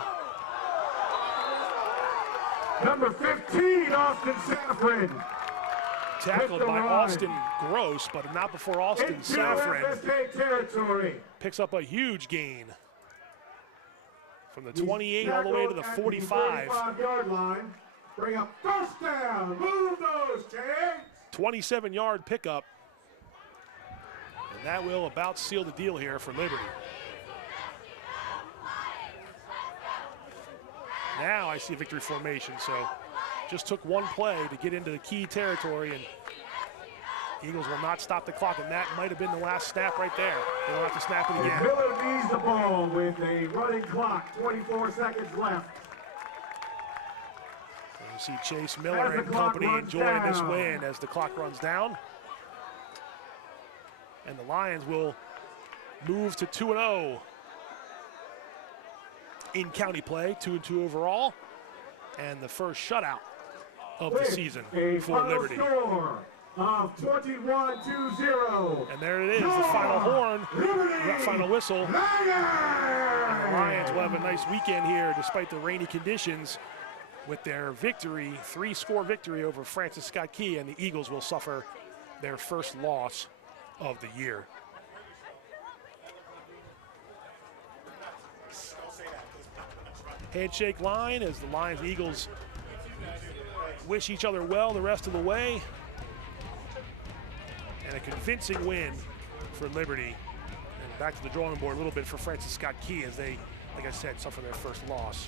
Number 15, Austin Safran. Tackled by Austin Gross, but not before Austin Safran FSK territory. picks up a huge gain from the 28 all the way to the 45. 45-yard line. Bring up first down. Move those chains. 27-yard pickup. And that will about seal the deal here for Liberty. Now I see victory formation, so just took one play to get into the key territory, and Eagles will not stop the clock, and that might have been the last snap right there. They don't have to snap it again. Miller needs the ball with a running clock, 24 seconds left. So you see Chase Miller and company enjoying this win as the clock runs down. And the Lions will move to 2-0 in county play, 2-2 overall, and the first shutout of the season for Liberty. Score of 21-0. And there it is, the final horn, that final whistle. And the Lions will have a nice weekend here despite the rainy conditions with their victory, 3-score victory over Francis Scott Key, and the Eagles will suffer their first loss of the year. Handshake line as the Lions and Eagles wish each other well the rest of the way. And a convincing win for Liberty. And back to the drawing board a little bit for Francis Scott Key as they, like I said, suffer their first loss.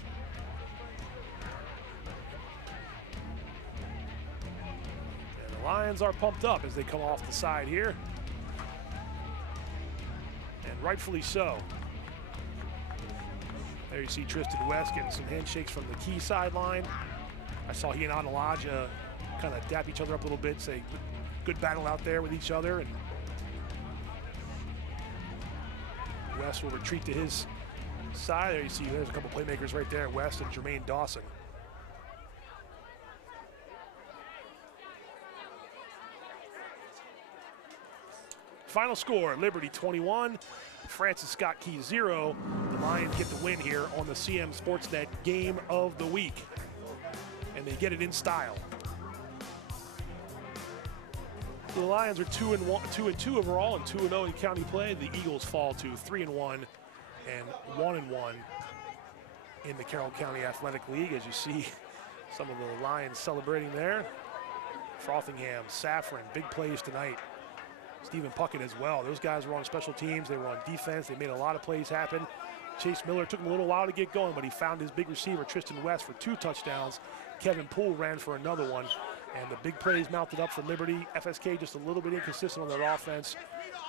And the Lions are pumped up as they come off the side here. And rightfully so. There you see Tristan West getting some handshakes from the Key sideline. I saw he and Analaja kind of dap each other up a little bit, say good battle out there with each other. And West will retreat to his side. There you see there's a couple playmakers right there, West and Jermaine Dawson. Final score, Liberty 21, Francis Scott Key 0. The Lions get the win here on the CMSportsNet Game of the Week. And they get it in style. The Lions are 2-2 overall and 2-0 in county play. The Eagles fall to 3-1 and 1-1 in the Carroll County Athletic League. As you see some of the Lions celebrating there. Frothingham, Safran, big plays tonight. Stephen Puckett as well. Those guys were on special teams. They were on defense. They made a lot of plays happen. Chase Miller took him a little while to get going, but he found his big receiver, Tristan West, for 2 touchdowns. Kevin Poole ran for another one. And the big plays mounted up for Liberty. FSK just a little bit inconsistent on their offense.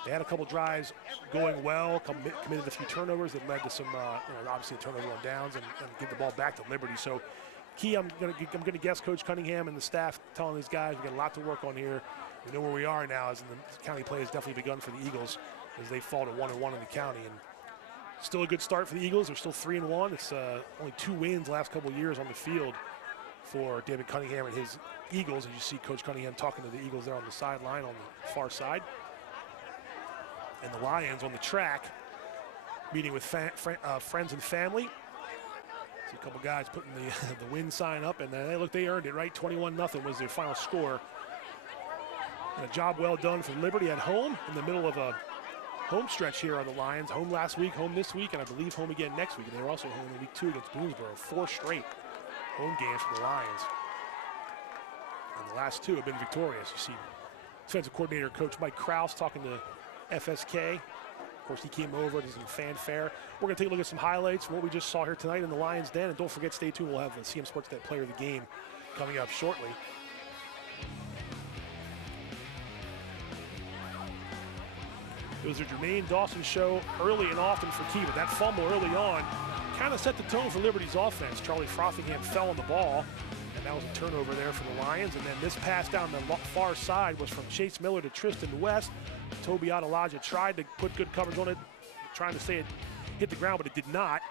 They had a couple drives going well, committed a few turnovers that led to some, obviously a turnover on downs and give the ball back to Liberty. So Key, I'm gonna guess Coach Cunningham and the staff telling these guys we got a lot to work on here. We know where we are now, as in the county play has definitely begun for the Eagles as they fall to 1-1 in the county. And still a good start for the Eagles. They're still 3-1. It's only 2 wins the last couple of years on the field for David Cunningham and his Eagles. As you see Coach Cunningham talking to the Eagles there on the sideline on the far side. And the Lions on the track, meeting with friends and family. See a couple guys putting the win sign up, and they earned it, right? 21-0 was their final score. And a job well done for Liberty at home in the middle of a home stretch here on the Lions. Home last week, home this week, and I believe home again next week. And they were also home in week 2 against Boonesboro. 4 straight home games for the Lions. And the last 2 have been victorious. You see defensive coordinator, Coach Mike Krause, talking to FSK. Of course, he came over, there's some fanfare. We're going to take a look at some highlights from what we just saw here tonight in the Lions' Den. And don't forget, stay tuned. We'll have the CMSportsNet player of the game coming up shortly. It was a Jermaine Dawson show early and often for Key, but that fumble early on kind of set the tone for Liberty's offense. Charlie Frothingham fell on the ball, and that was a turnover there for the Lions. And then this pass down the far side was from Chase Miller to Tristan West. Toby Adelaja tried to put good coverage on it, trying to say it hit the ground, but it did not.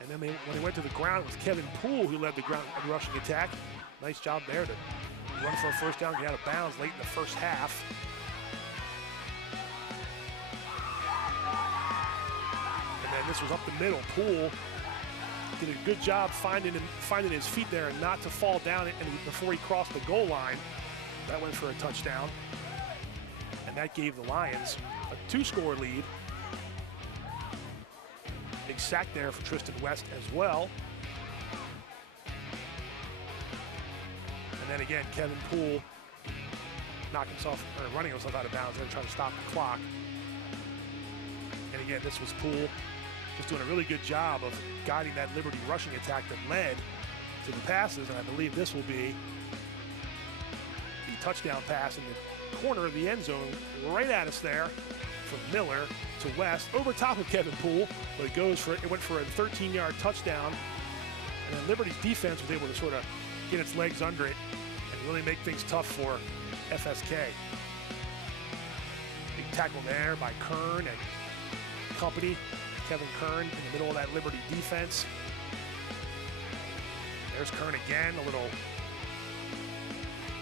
And then when they went to the ground, it was Kevin Poole who led the ground rushing attack. Nice job there to run for a first down, get out of bounds late in the first half. And then this was up the middle. Poole did a good job finding his feet there and not to fall down before he crossed the goal line. That went for a touchdown. And that gave the Lions a 2-score lead. Big sack there for Tristan West as well. And then again, Kevin Poole running himself out of bounds and trying to stop the clock. And again, this was Poole just doing a really good job of guiding that Liberty rushing attack that led to the passes. And I believe this will be the touchdown pass in the corner of the end zone right at us there from Miller to West over top of Kevin Poole, but it went for a 13-yard touchdown. And then Liberty's defense was able to sort of get its legs under it and really make things tough for FSK. Big tackle there by Kern and company. Kevin Kern in the middle of that Liberty defense. There's Kern again, a little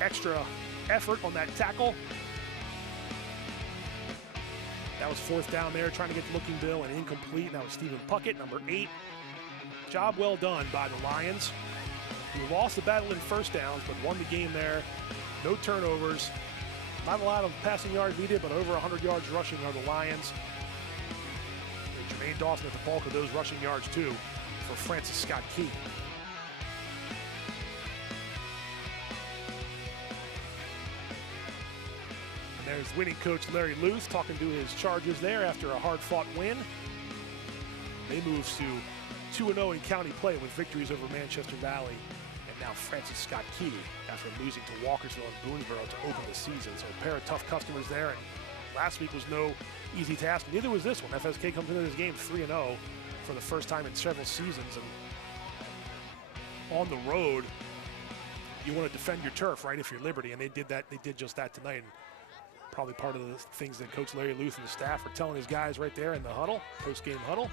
extra effort on that tackle. That was fourth down there, trying to get the looking bill and incomplete. And that was Stephen Puckett, number 8. Job well done by the Lions, who lost the battle in first downs, but won the game there. No turnovers. Not a lot of passing yards needed, but over 100 yards rushing are the Lions. And Jermaine Dawson at the bulk of those rushing yards, too, for Francis Scott Key. There's winning coach Larry Luth talking to his Chargers there after a hard-fought win. They move to 2-0 in county play with victories over Manchester Valley and now Francis Scott Key after losing to Walkersville and Boonesboro to open the season. So a pair of tough customers there, and last week was no easy task. Neither was this one. FSK comes into this game 3-0 for the first time in several seasons. And on the road, you want to defend your turf, right, if you're Liberty, and they did that. They did just that tonight. And probably part of the things that Coach Larry Luth and the staff are telling his guys right there in the huddle, post-game huddle.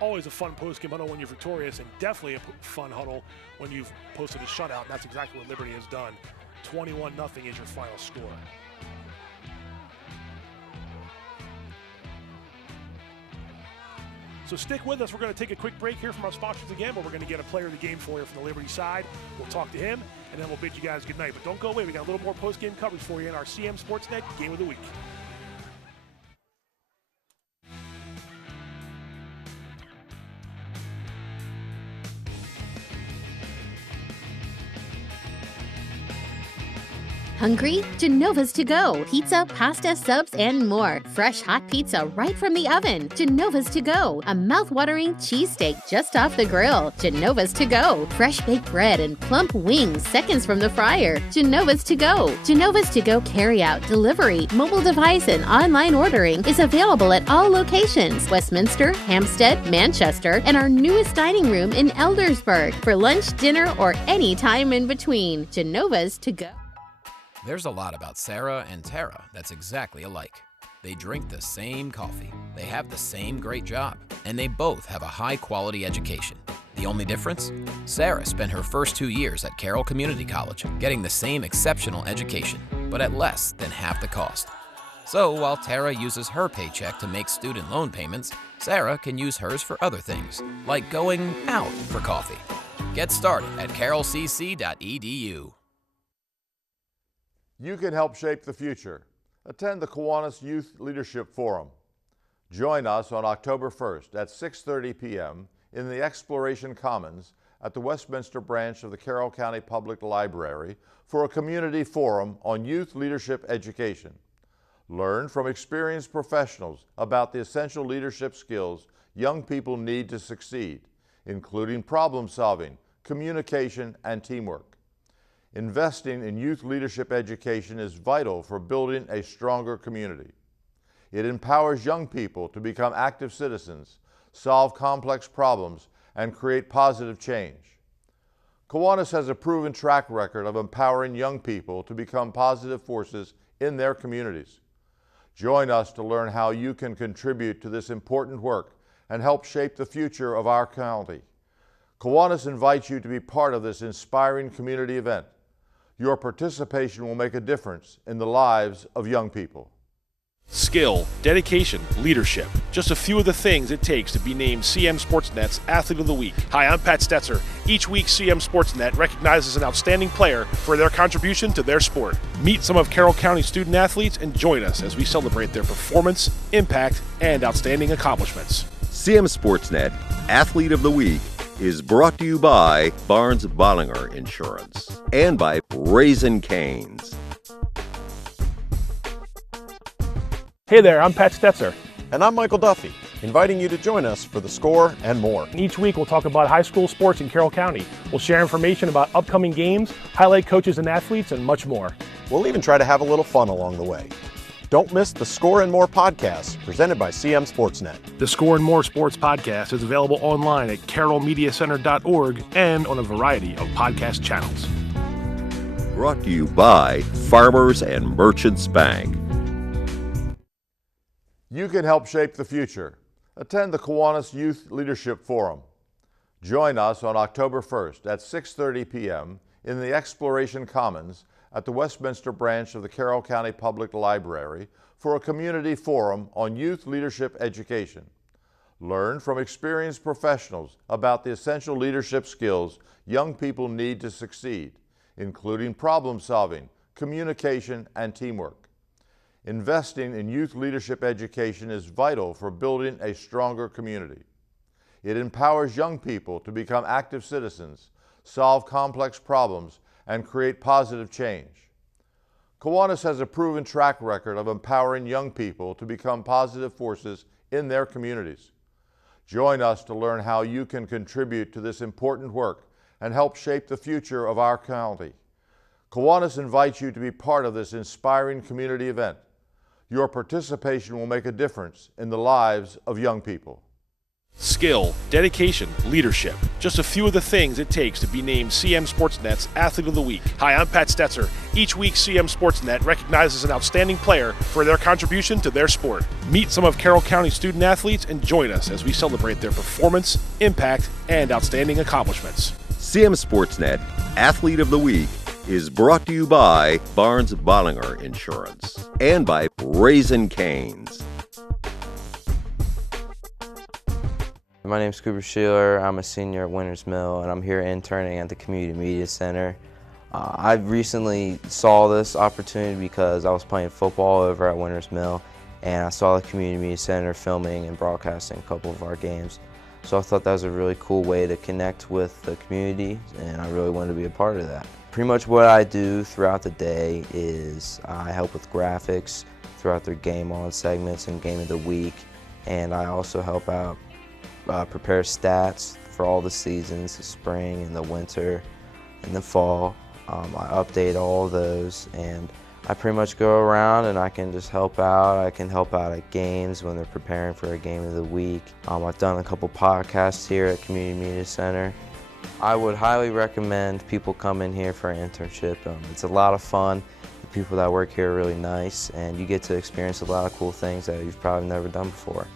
Always a fun post-game huddle when you're victorious, and definitely a fun huddle when you've posted a shutout, and that's exactly what Liberty has done. 21-0 is your final score. So stick with us. We're going to take a quick break here from our sponsors again, but we're going to get a player of the game for you from the Liberty side. We'll talk to him, and then we'll bid you guys good night. But don't go away. We got a little more post-game coverage for you in our CMSportsNet Game of the Week. Hungry? Genova's to go. Pizza, pasta, subs, and more. Fresh hot pizza right from the oven. Genova's to go. A mouth-watering cheesesteak just off the grill. Genova's to go. Fresh baked bread and plump wings seconds from the fryer. Genova's to go. Genova's to go carry-out, delivery, mobile device, and online ordering is available at all locations. Westminster, Hampstead, Manchester, and our newest dining room in Eldersburg for lunch, dinner, or any time in between. Genova's to go. There's a lot about Sarah and Tara that's exactly alike. They drink the same coffee, they have the same great job, and they both have a high-quality education. The only difference? Sarah spent her first 2 years at Carroll Community College, getting the same exceptional education, but at less than half the cost. So while Tara uses her paycheck to make student loan payments, Sarah can use hers for other things, like going out for coffee. Get started at carrollcc.edu. You can help shape the future. Attend the Kiwanis Youth Leadership Forum. Join us on October 1st at 6:30 p.m. in the Exploration Commons at the Westminster branch of the Carroll County Public Library for a community forum on youth leadership education. Learn from experienced professionals about the essential leadership skills young people need to succeed, including problem solving, communication, and teamwork. Investing in youth leadership education is vital for building a stronger community. It empowers young people to become active citizens, solve complex problems, and create positive change. Kiwanis has a proven track record of empowering young people to become positive forces in their communities. Join us to learn how you can contribute to this important work and help shape the future of our county. Kiwanis invites you to be part of this inspiring community event. Your participation will make a difference in the lives of young people. Skill, dedication, leadership. Just a few of the things it takes to be named CMSportsNet's Athlete of the Week. Hi, I'm Pat Stetzer. Each week, CMSportsNet recognizes an outstanding player for their contribution to their sport. Meet some of Carroll County student athletes and join us as we celebrate their performance, impact, and outstanding accomplishments. CMSportsNet Athlete of the Week is brought to you by Barnes Bollinger Insurance and by Raising Cane's. Hey there, I'm Pat Stetzer. And I'm Michael Duffy, inviting you to join us for The Score and more. Each week we'll talk about high school sports in Carroll County. We'll share information about upcoming games, highlight coaches and athletes, and much more. We'll even try to have a little fun along the way. Don't miss The Score and More podcast presented by CMSportsNet. The Score and More Sports podcast is available online at carrollmediacenter.org and on a variety of podcast channels. Brought to you by Farmers and Merchants Bank. You can help shape the future. Attend the Kiwanis Youth Leadership Forum. Join us on October 1st at 6:30 p.m. in the Exploration Commons at the Westminster branch of the Carroll County Public Library for a community forum on youth leadership education. Learn from experienced professionals about the essential leadership skills young people need to succeed, including problem solving, communication, and teamwork. Investing in youth leadership education is vital for building a stronger community. It empowers young people to become active citizens, solve complex problems, and create positive change. Kiwanis has a proven track record of empowering young people to become positive forces in their communities. Join us to learn how you can contribute to this important work and help shape the future of our county. Kiwanis invites you to be part of this inspiring community event. Your participation will make a difference in the lives of young people. Skill, dedication, leadership. Just a few of the things it takes to be named CMSportsNet's Athlete of the Week. Hi, I'm Pat Stetzer. Each week, CMSportsNet recognizes an outstanding player for their contribution to their sport. Meet some of Carroll County student athletes and join us as we celebrate their performance, impact, and outstanding accomplishments. CMSportsNet Athlete of the Week is brought to you by Barnes Bollinger Insurance and by Raising Cane's. My name's Cooper Sheeler. I'm a senior at Winters Mill, and I'm here interning at the Community Media Center. I recently saw this opportunity because I was playing football over at Winters Mill, and I saw the Community Media Center filming and broadcasting a couple of our games. So I thought that was a really cool way to connect with the community, and I really wanted to be a part of that. Pretty much what I do throughout the day is I help with graphics throughout their game on segments and game of the week, and I also help out prepare stats for all the seasons, the spring and the winter and the fall. I update all of those, and I pretty much go around and I can just help out. I can help out at games when they're preparing for a game of the week. I've done a couple podcasts here at Community Media Center. I would highly recommend people come in here for an internship. It's a lot of fun. The people that work here are really nice, and you get to experience a lot of cool things that you've probably never done before.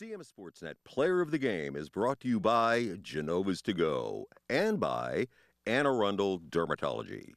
CMSportsNet Player of the Game is brought to you by Genova's To Go and by Anne Arundel Dermatology.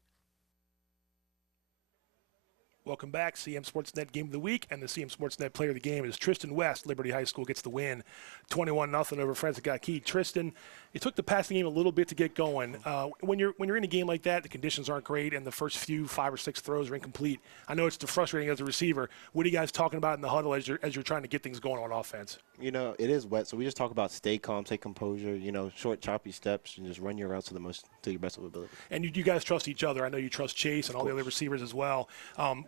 Welcome back. CMSportsNet Game of the Week, and the CMSportsNet Player of the Game is Tristan West. Liberty High School gets the win, 21-0 over Francis Key. Tristan, it took the passing game a little bit to get going. When you're in a game like that, the conditions aren't great, and the first few 5 or 6 throws are incomplete. I know it's frustrating as a receiver. What are you guys talking about in the huddle as you're trying to get things going on offense? You know, it is wet, so we just talk about stay calm, take composure. You know, short, choppy steps, and just run your routes to your best of ability. And you guys trust each other. I know you trust Chase and all the other receivers as well.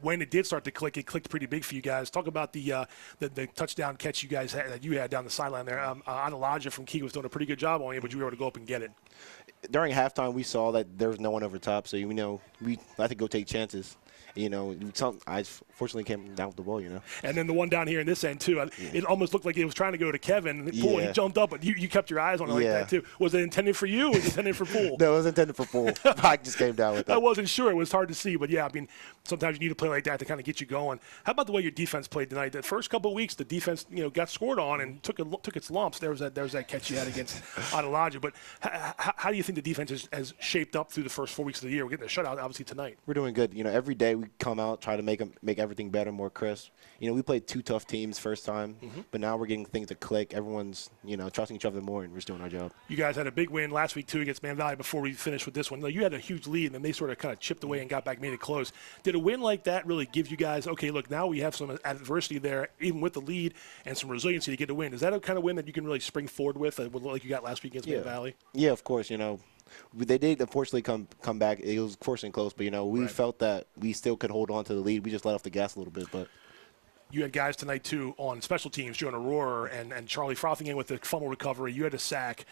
When it did start to click, it clicked pretty big for you guys. Talk about the touchdown catch you guys had, that you had down the sideline there. Elijah from Key was doing a pretty good job on you, but you were able to go up and get it. During halftime, we saw that there was no one over top, so we had to go take chances. You know, I fortunately came down with the ball, you know. And then the one down here in this end, too. It almost looked like it was trying to go to Kevin. And he jumped up, but you kept your eyes on it like that, too. Was it intended for you or was it intended for Poole? No, it was intended for Poole. I just came down with it. I wasn't sure. It was hard to see. But, yeah, I mean, sometimes you need a play like that to kind of get you going. How about the way your defense played tonight? The first couple of weeks, the defense, got scored on and took its lumps. There was that catch you had against Elijah. But how do you think the defense has shaped up through the first 4 weeks of the year? We're getting a shutout, obviously, tonight. We're doing good. You know, every day we come out, try to make everything better, more crisp. You know, we played 2 tough teams first time, but now we're getting things to click. Everyone's, trusting each other more, and we're just doing our job. You guys had a big win last week, too, against Man Valley before we finished with this one. You had a huge lead, and then they sort of kind of chipped away and got back, made it close. Did a win like that really give you guys, okay, look, now we have some adversity there, even with the lead, and some resiliency to get a win? Is that a kind of win that you can really spring forward with like you got last week against Man Valley? Yeah, of course, They did unfortunately come back. It was fortunately close, but we felt that we still could hold on to the lead. We just let off the gas a little bit, but. You had guys tonight, too, on special teams, Jonah Rohrer and Charlie Frothingham with the fumble recovery. You had a sack.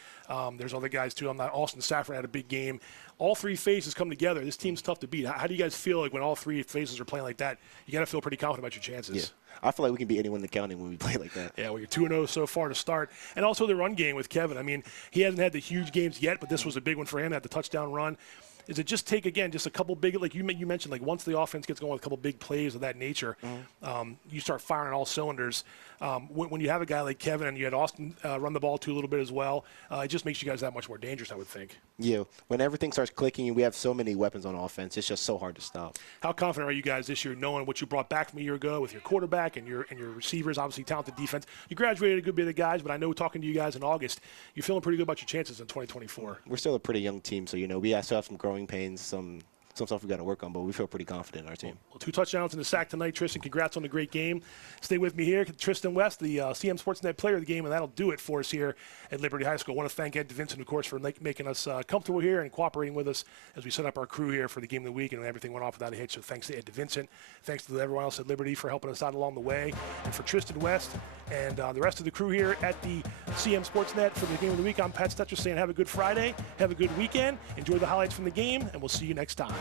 There's other guys, too. Austin Saffron had a big game. All 3 phases come together. This team's tough to beat. How do you guys feel like when all 3 phases are playing like that? You got to feel pretty confident about your chances. Yeah. I feel like we can beat anyone in the county when we play like that. Yeah, well, you're 2-0 so far to start. And also the run game with Kevin. I mean, he hasn't had the huge games yet, but this was a big one for him, had the touchdown run. Is it just take, again, just a couple big, like you mentioned, like once the offense gets going with a couple big plays of that nature, you start firing on all cylinders. When you have a guy like Kevin and you had Austin run the ball too a little bit as well, it just makes you guys that much more dangerous, I would think. Yeah, when everything starts clicking and we have so many weapons on offense, it's just so hard to stop. How confident are you guys this year, knowing what you brought back from a year ago with your quarterback and your receivers, obviously talented defense? You graduated a good bit of guys, but I know talking to you guys in August, you're feeling pretty good about your chances in 2024. We're still a pretty young team, so we still have some growing pains, some stuff we got to work on, but we feel pretty confident in our team. Well, 2 touchdowns and a sack tonight, Tristan. Congrats on the great game. Stay with me here. Tristan West, the CMSportsNet Player of the Game, and that'll do it for us here at Liberty High School. I want to thank Ed DeVincent, of course, for making us comfortable here and cooperating with us as we set up our crew here for the Game of the Week, and everything went off without a hitch. So thanks to Ed DeVincent. Thanks to everyone else at Liberty for helping us out along the way. And for Tristan West and the rest of the crew here at the CMSportsNet for the Game of the Week, I'm Pat Stetcher saying have a good Friday, have a good weekend, enjoy the highlights from the game, and we'll see you next time.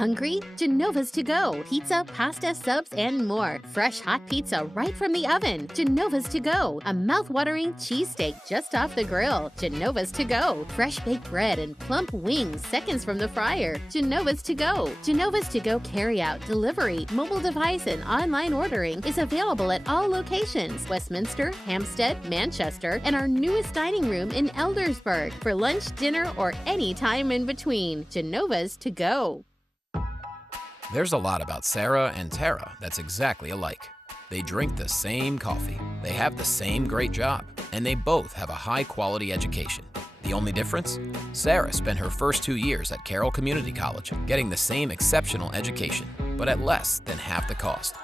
Hungry? Genova's to go. Pizza, pasta, subs, and more. Fresh hot pizza right from the oven. Genova's to go. A mouth-watering cheesesteak just off the grill. Genova's to go. Fresh baked bread and plump wings seconds from the fryer. Genova's to go. Genova's to go carry-out, delivery, mobile device, and online ordering is available at all locations: Westminster, Hampstead, Manchester, and our newest dining room in Eldersburg for lunch, dinner, or any time in between. Genova's to go. There's a lot about Sarah and Tara that's exactly alike. They drink the same coffee, they have the same great job, and they both have a high-quality education. The only difference? Sarah spent her first 2 years at Carroll Community College, getting the same exceptional education, but at less than half the cost.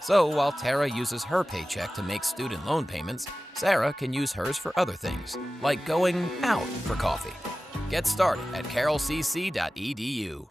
So while Tara uses her paycheck to make student loan payments, Sarah can use hers for other things, like going out for coffee. Get started at carrollcc.edu.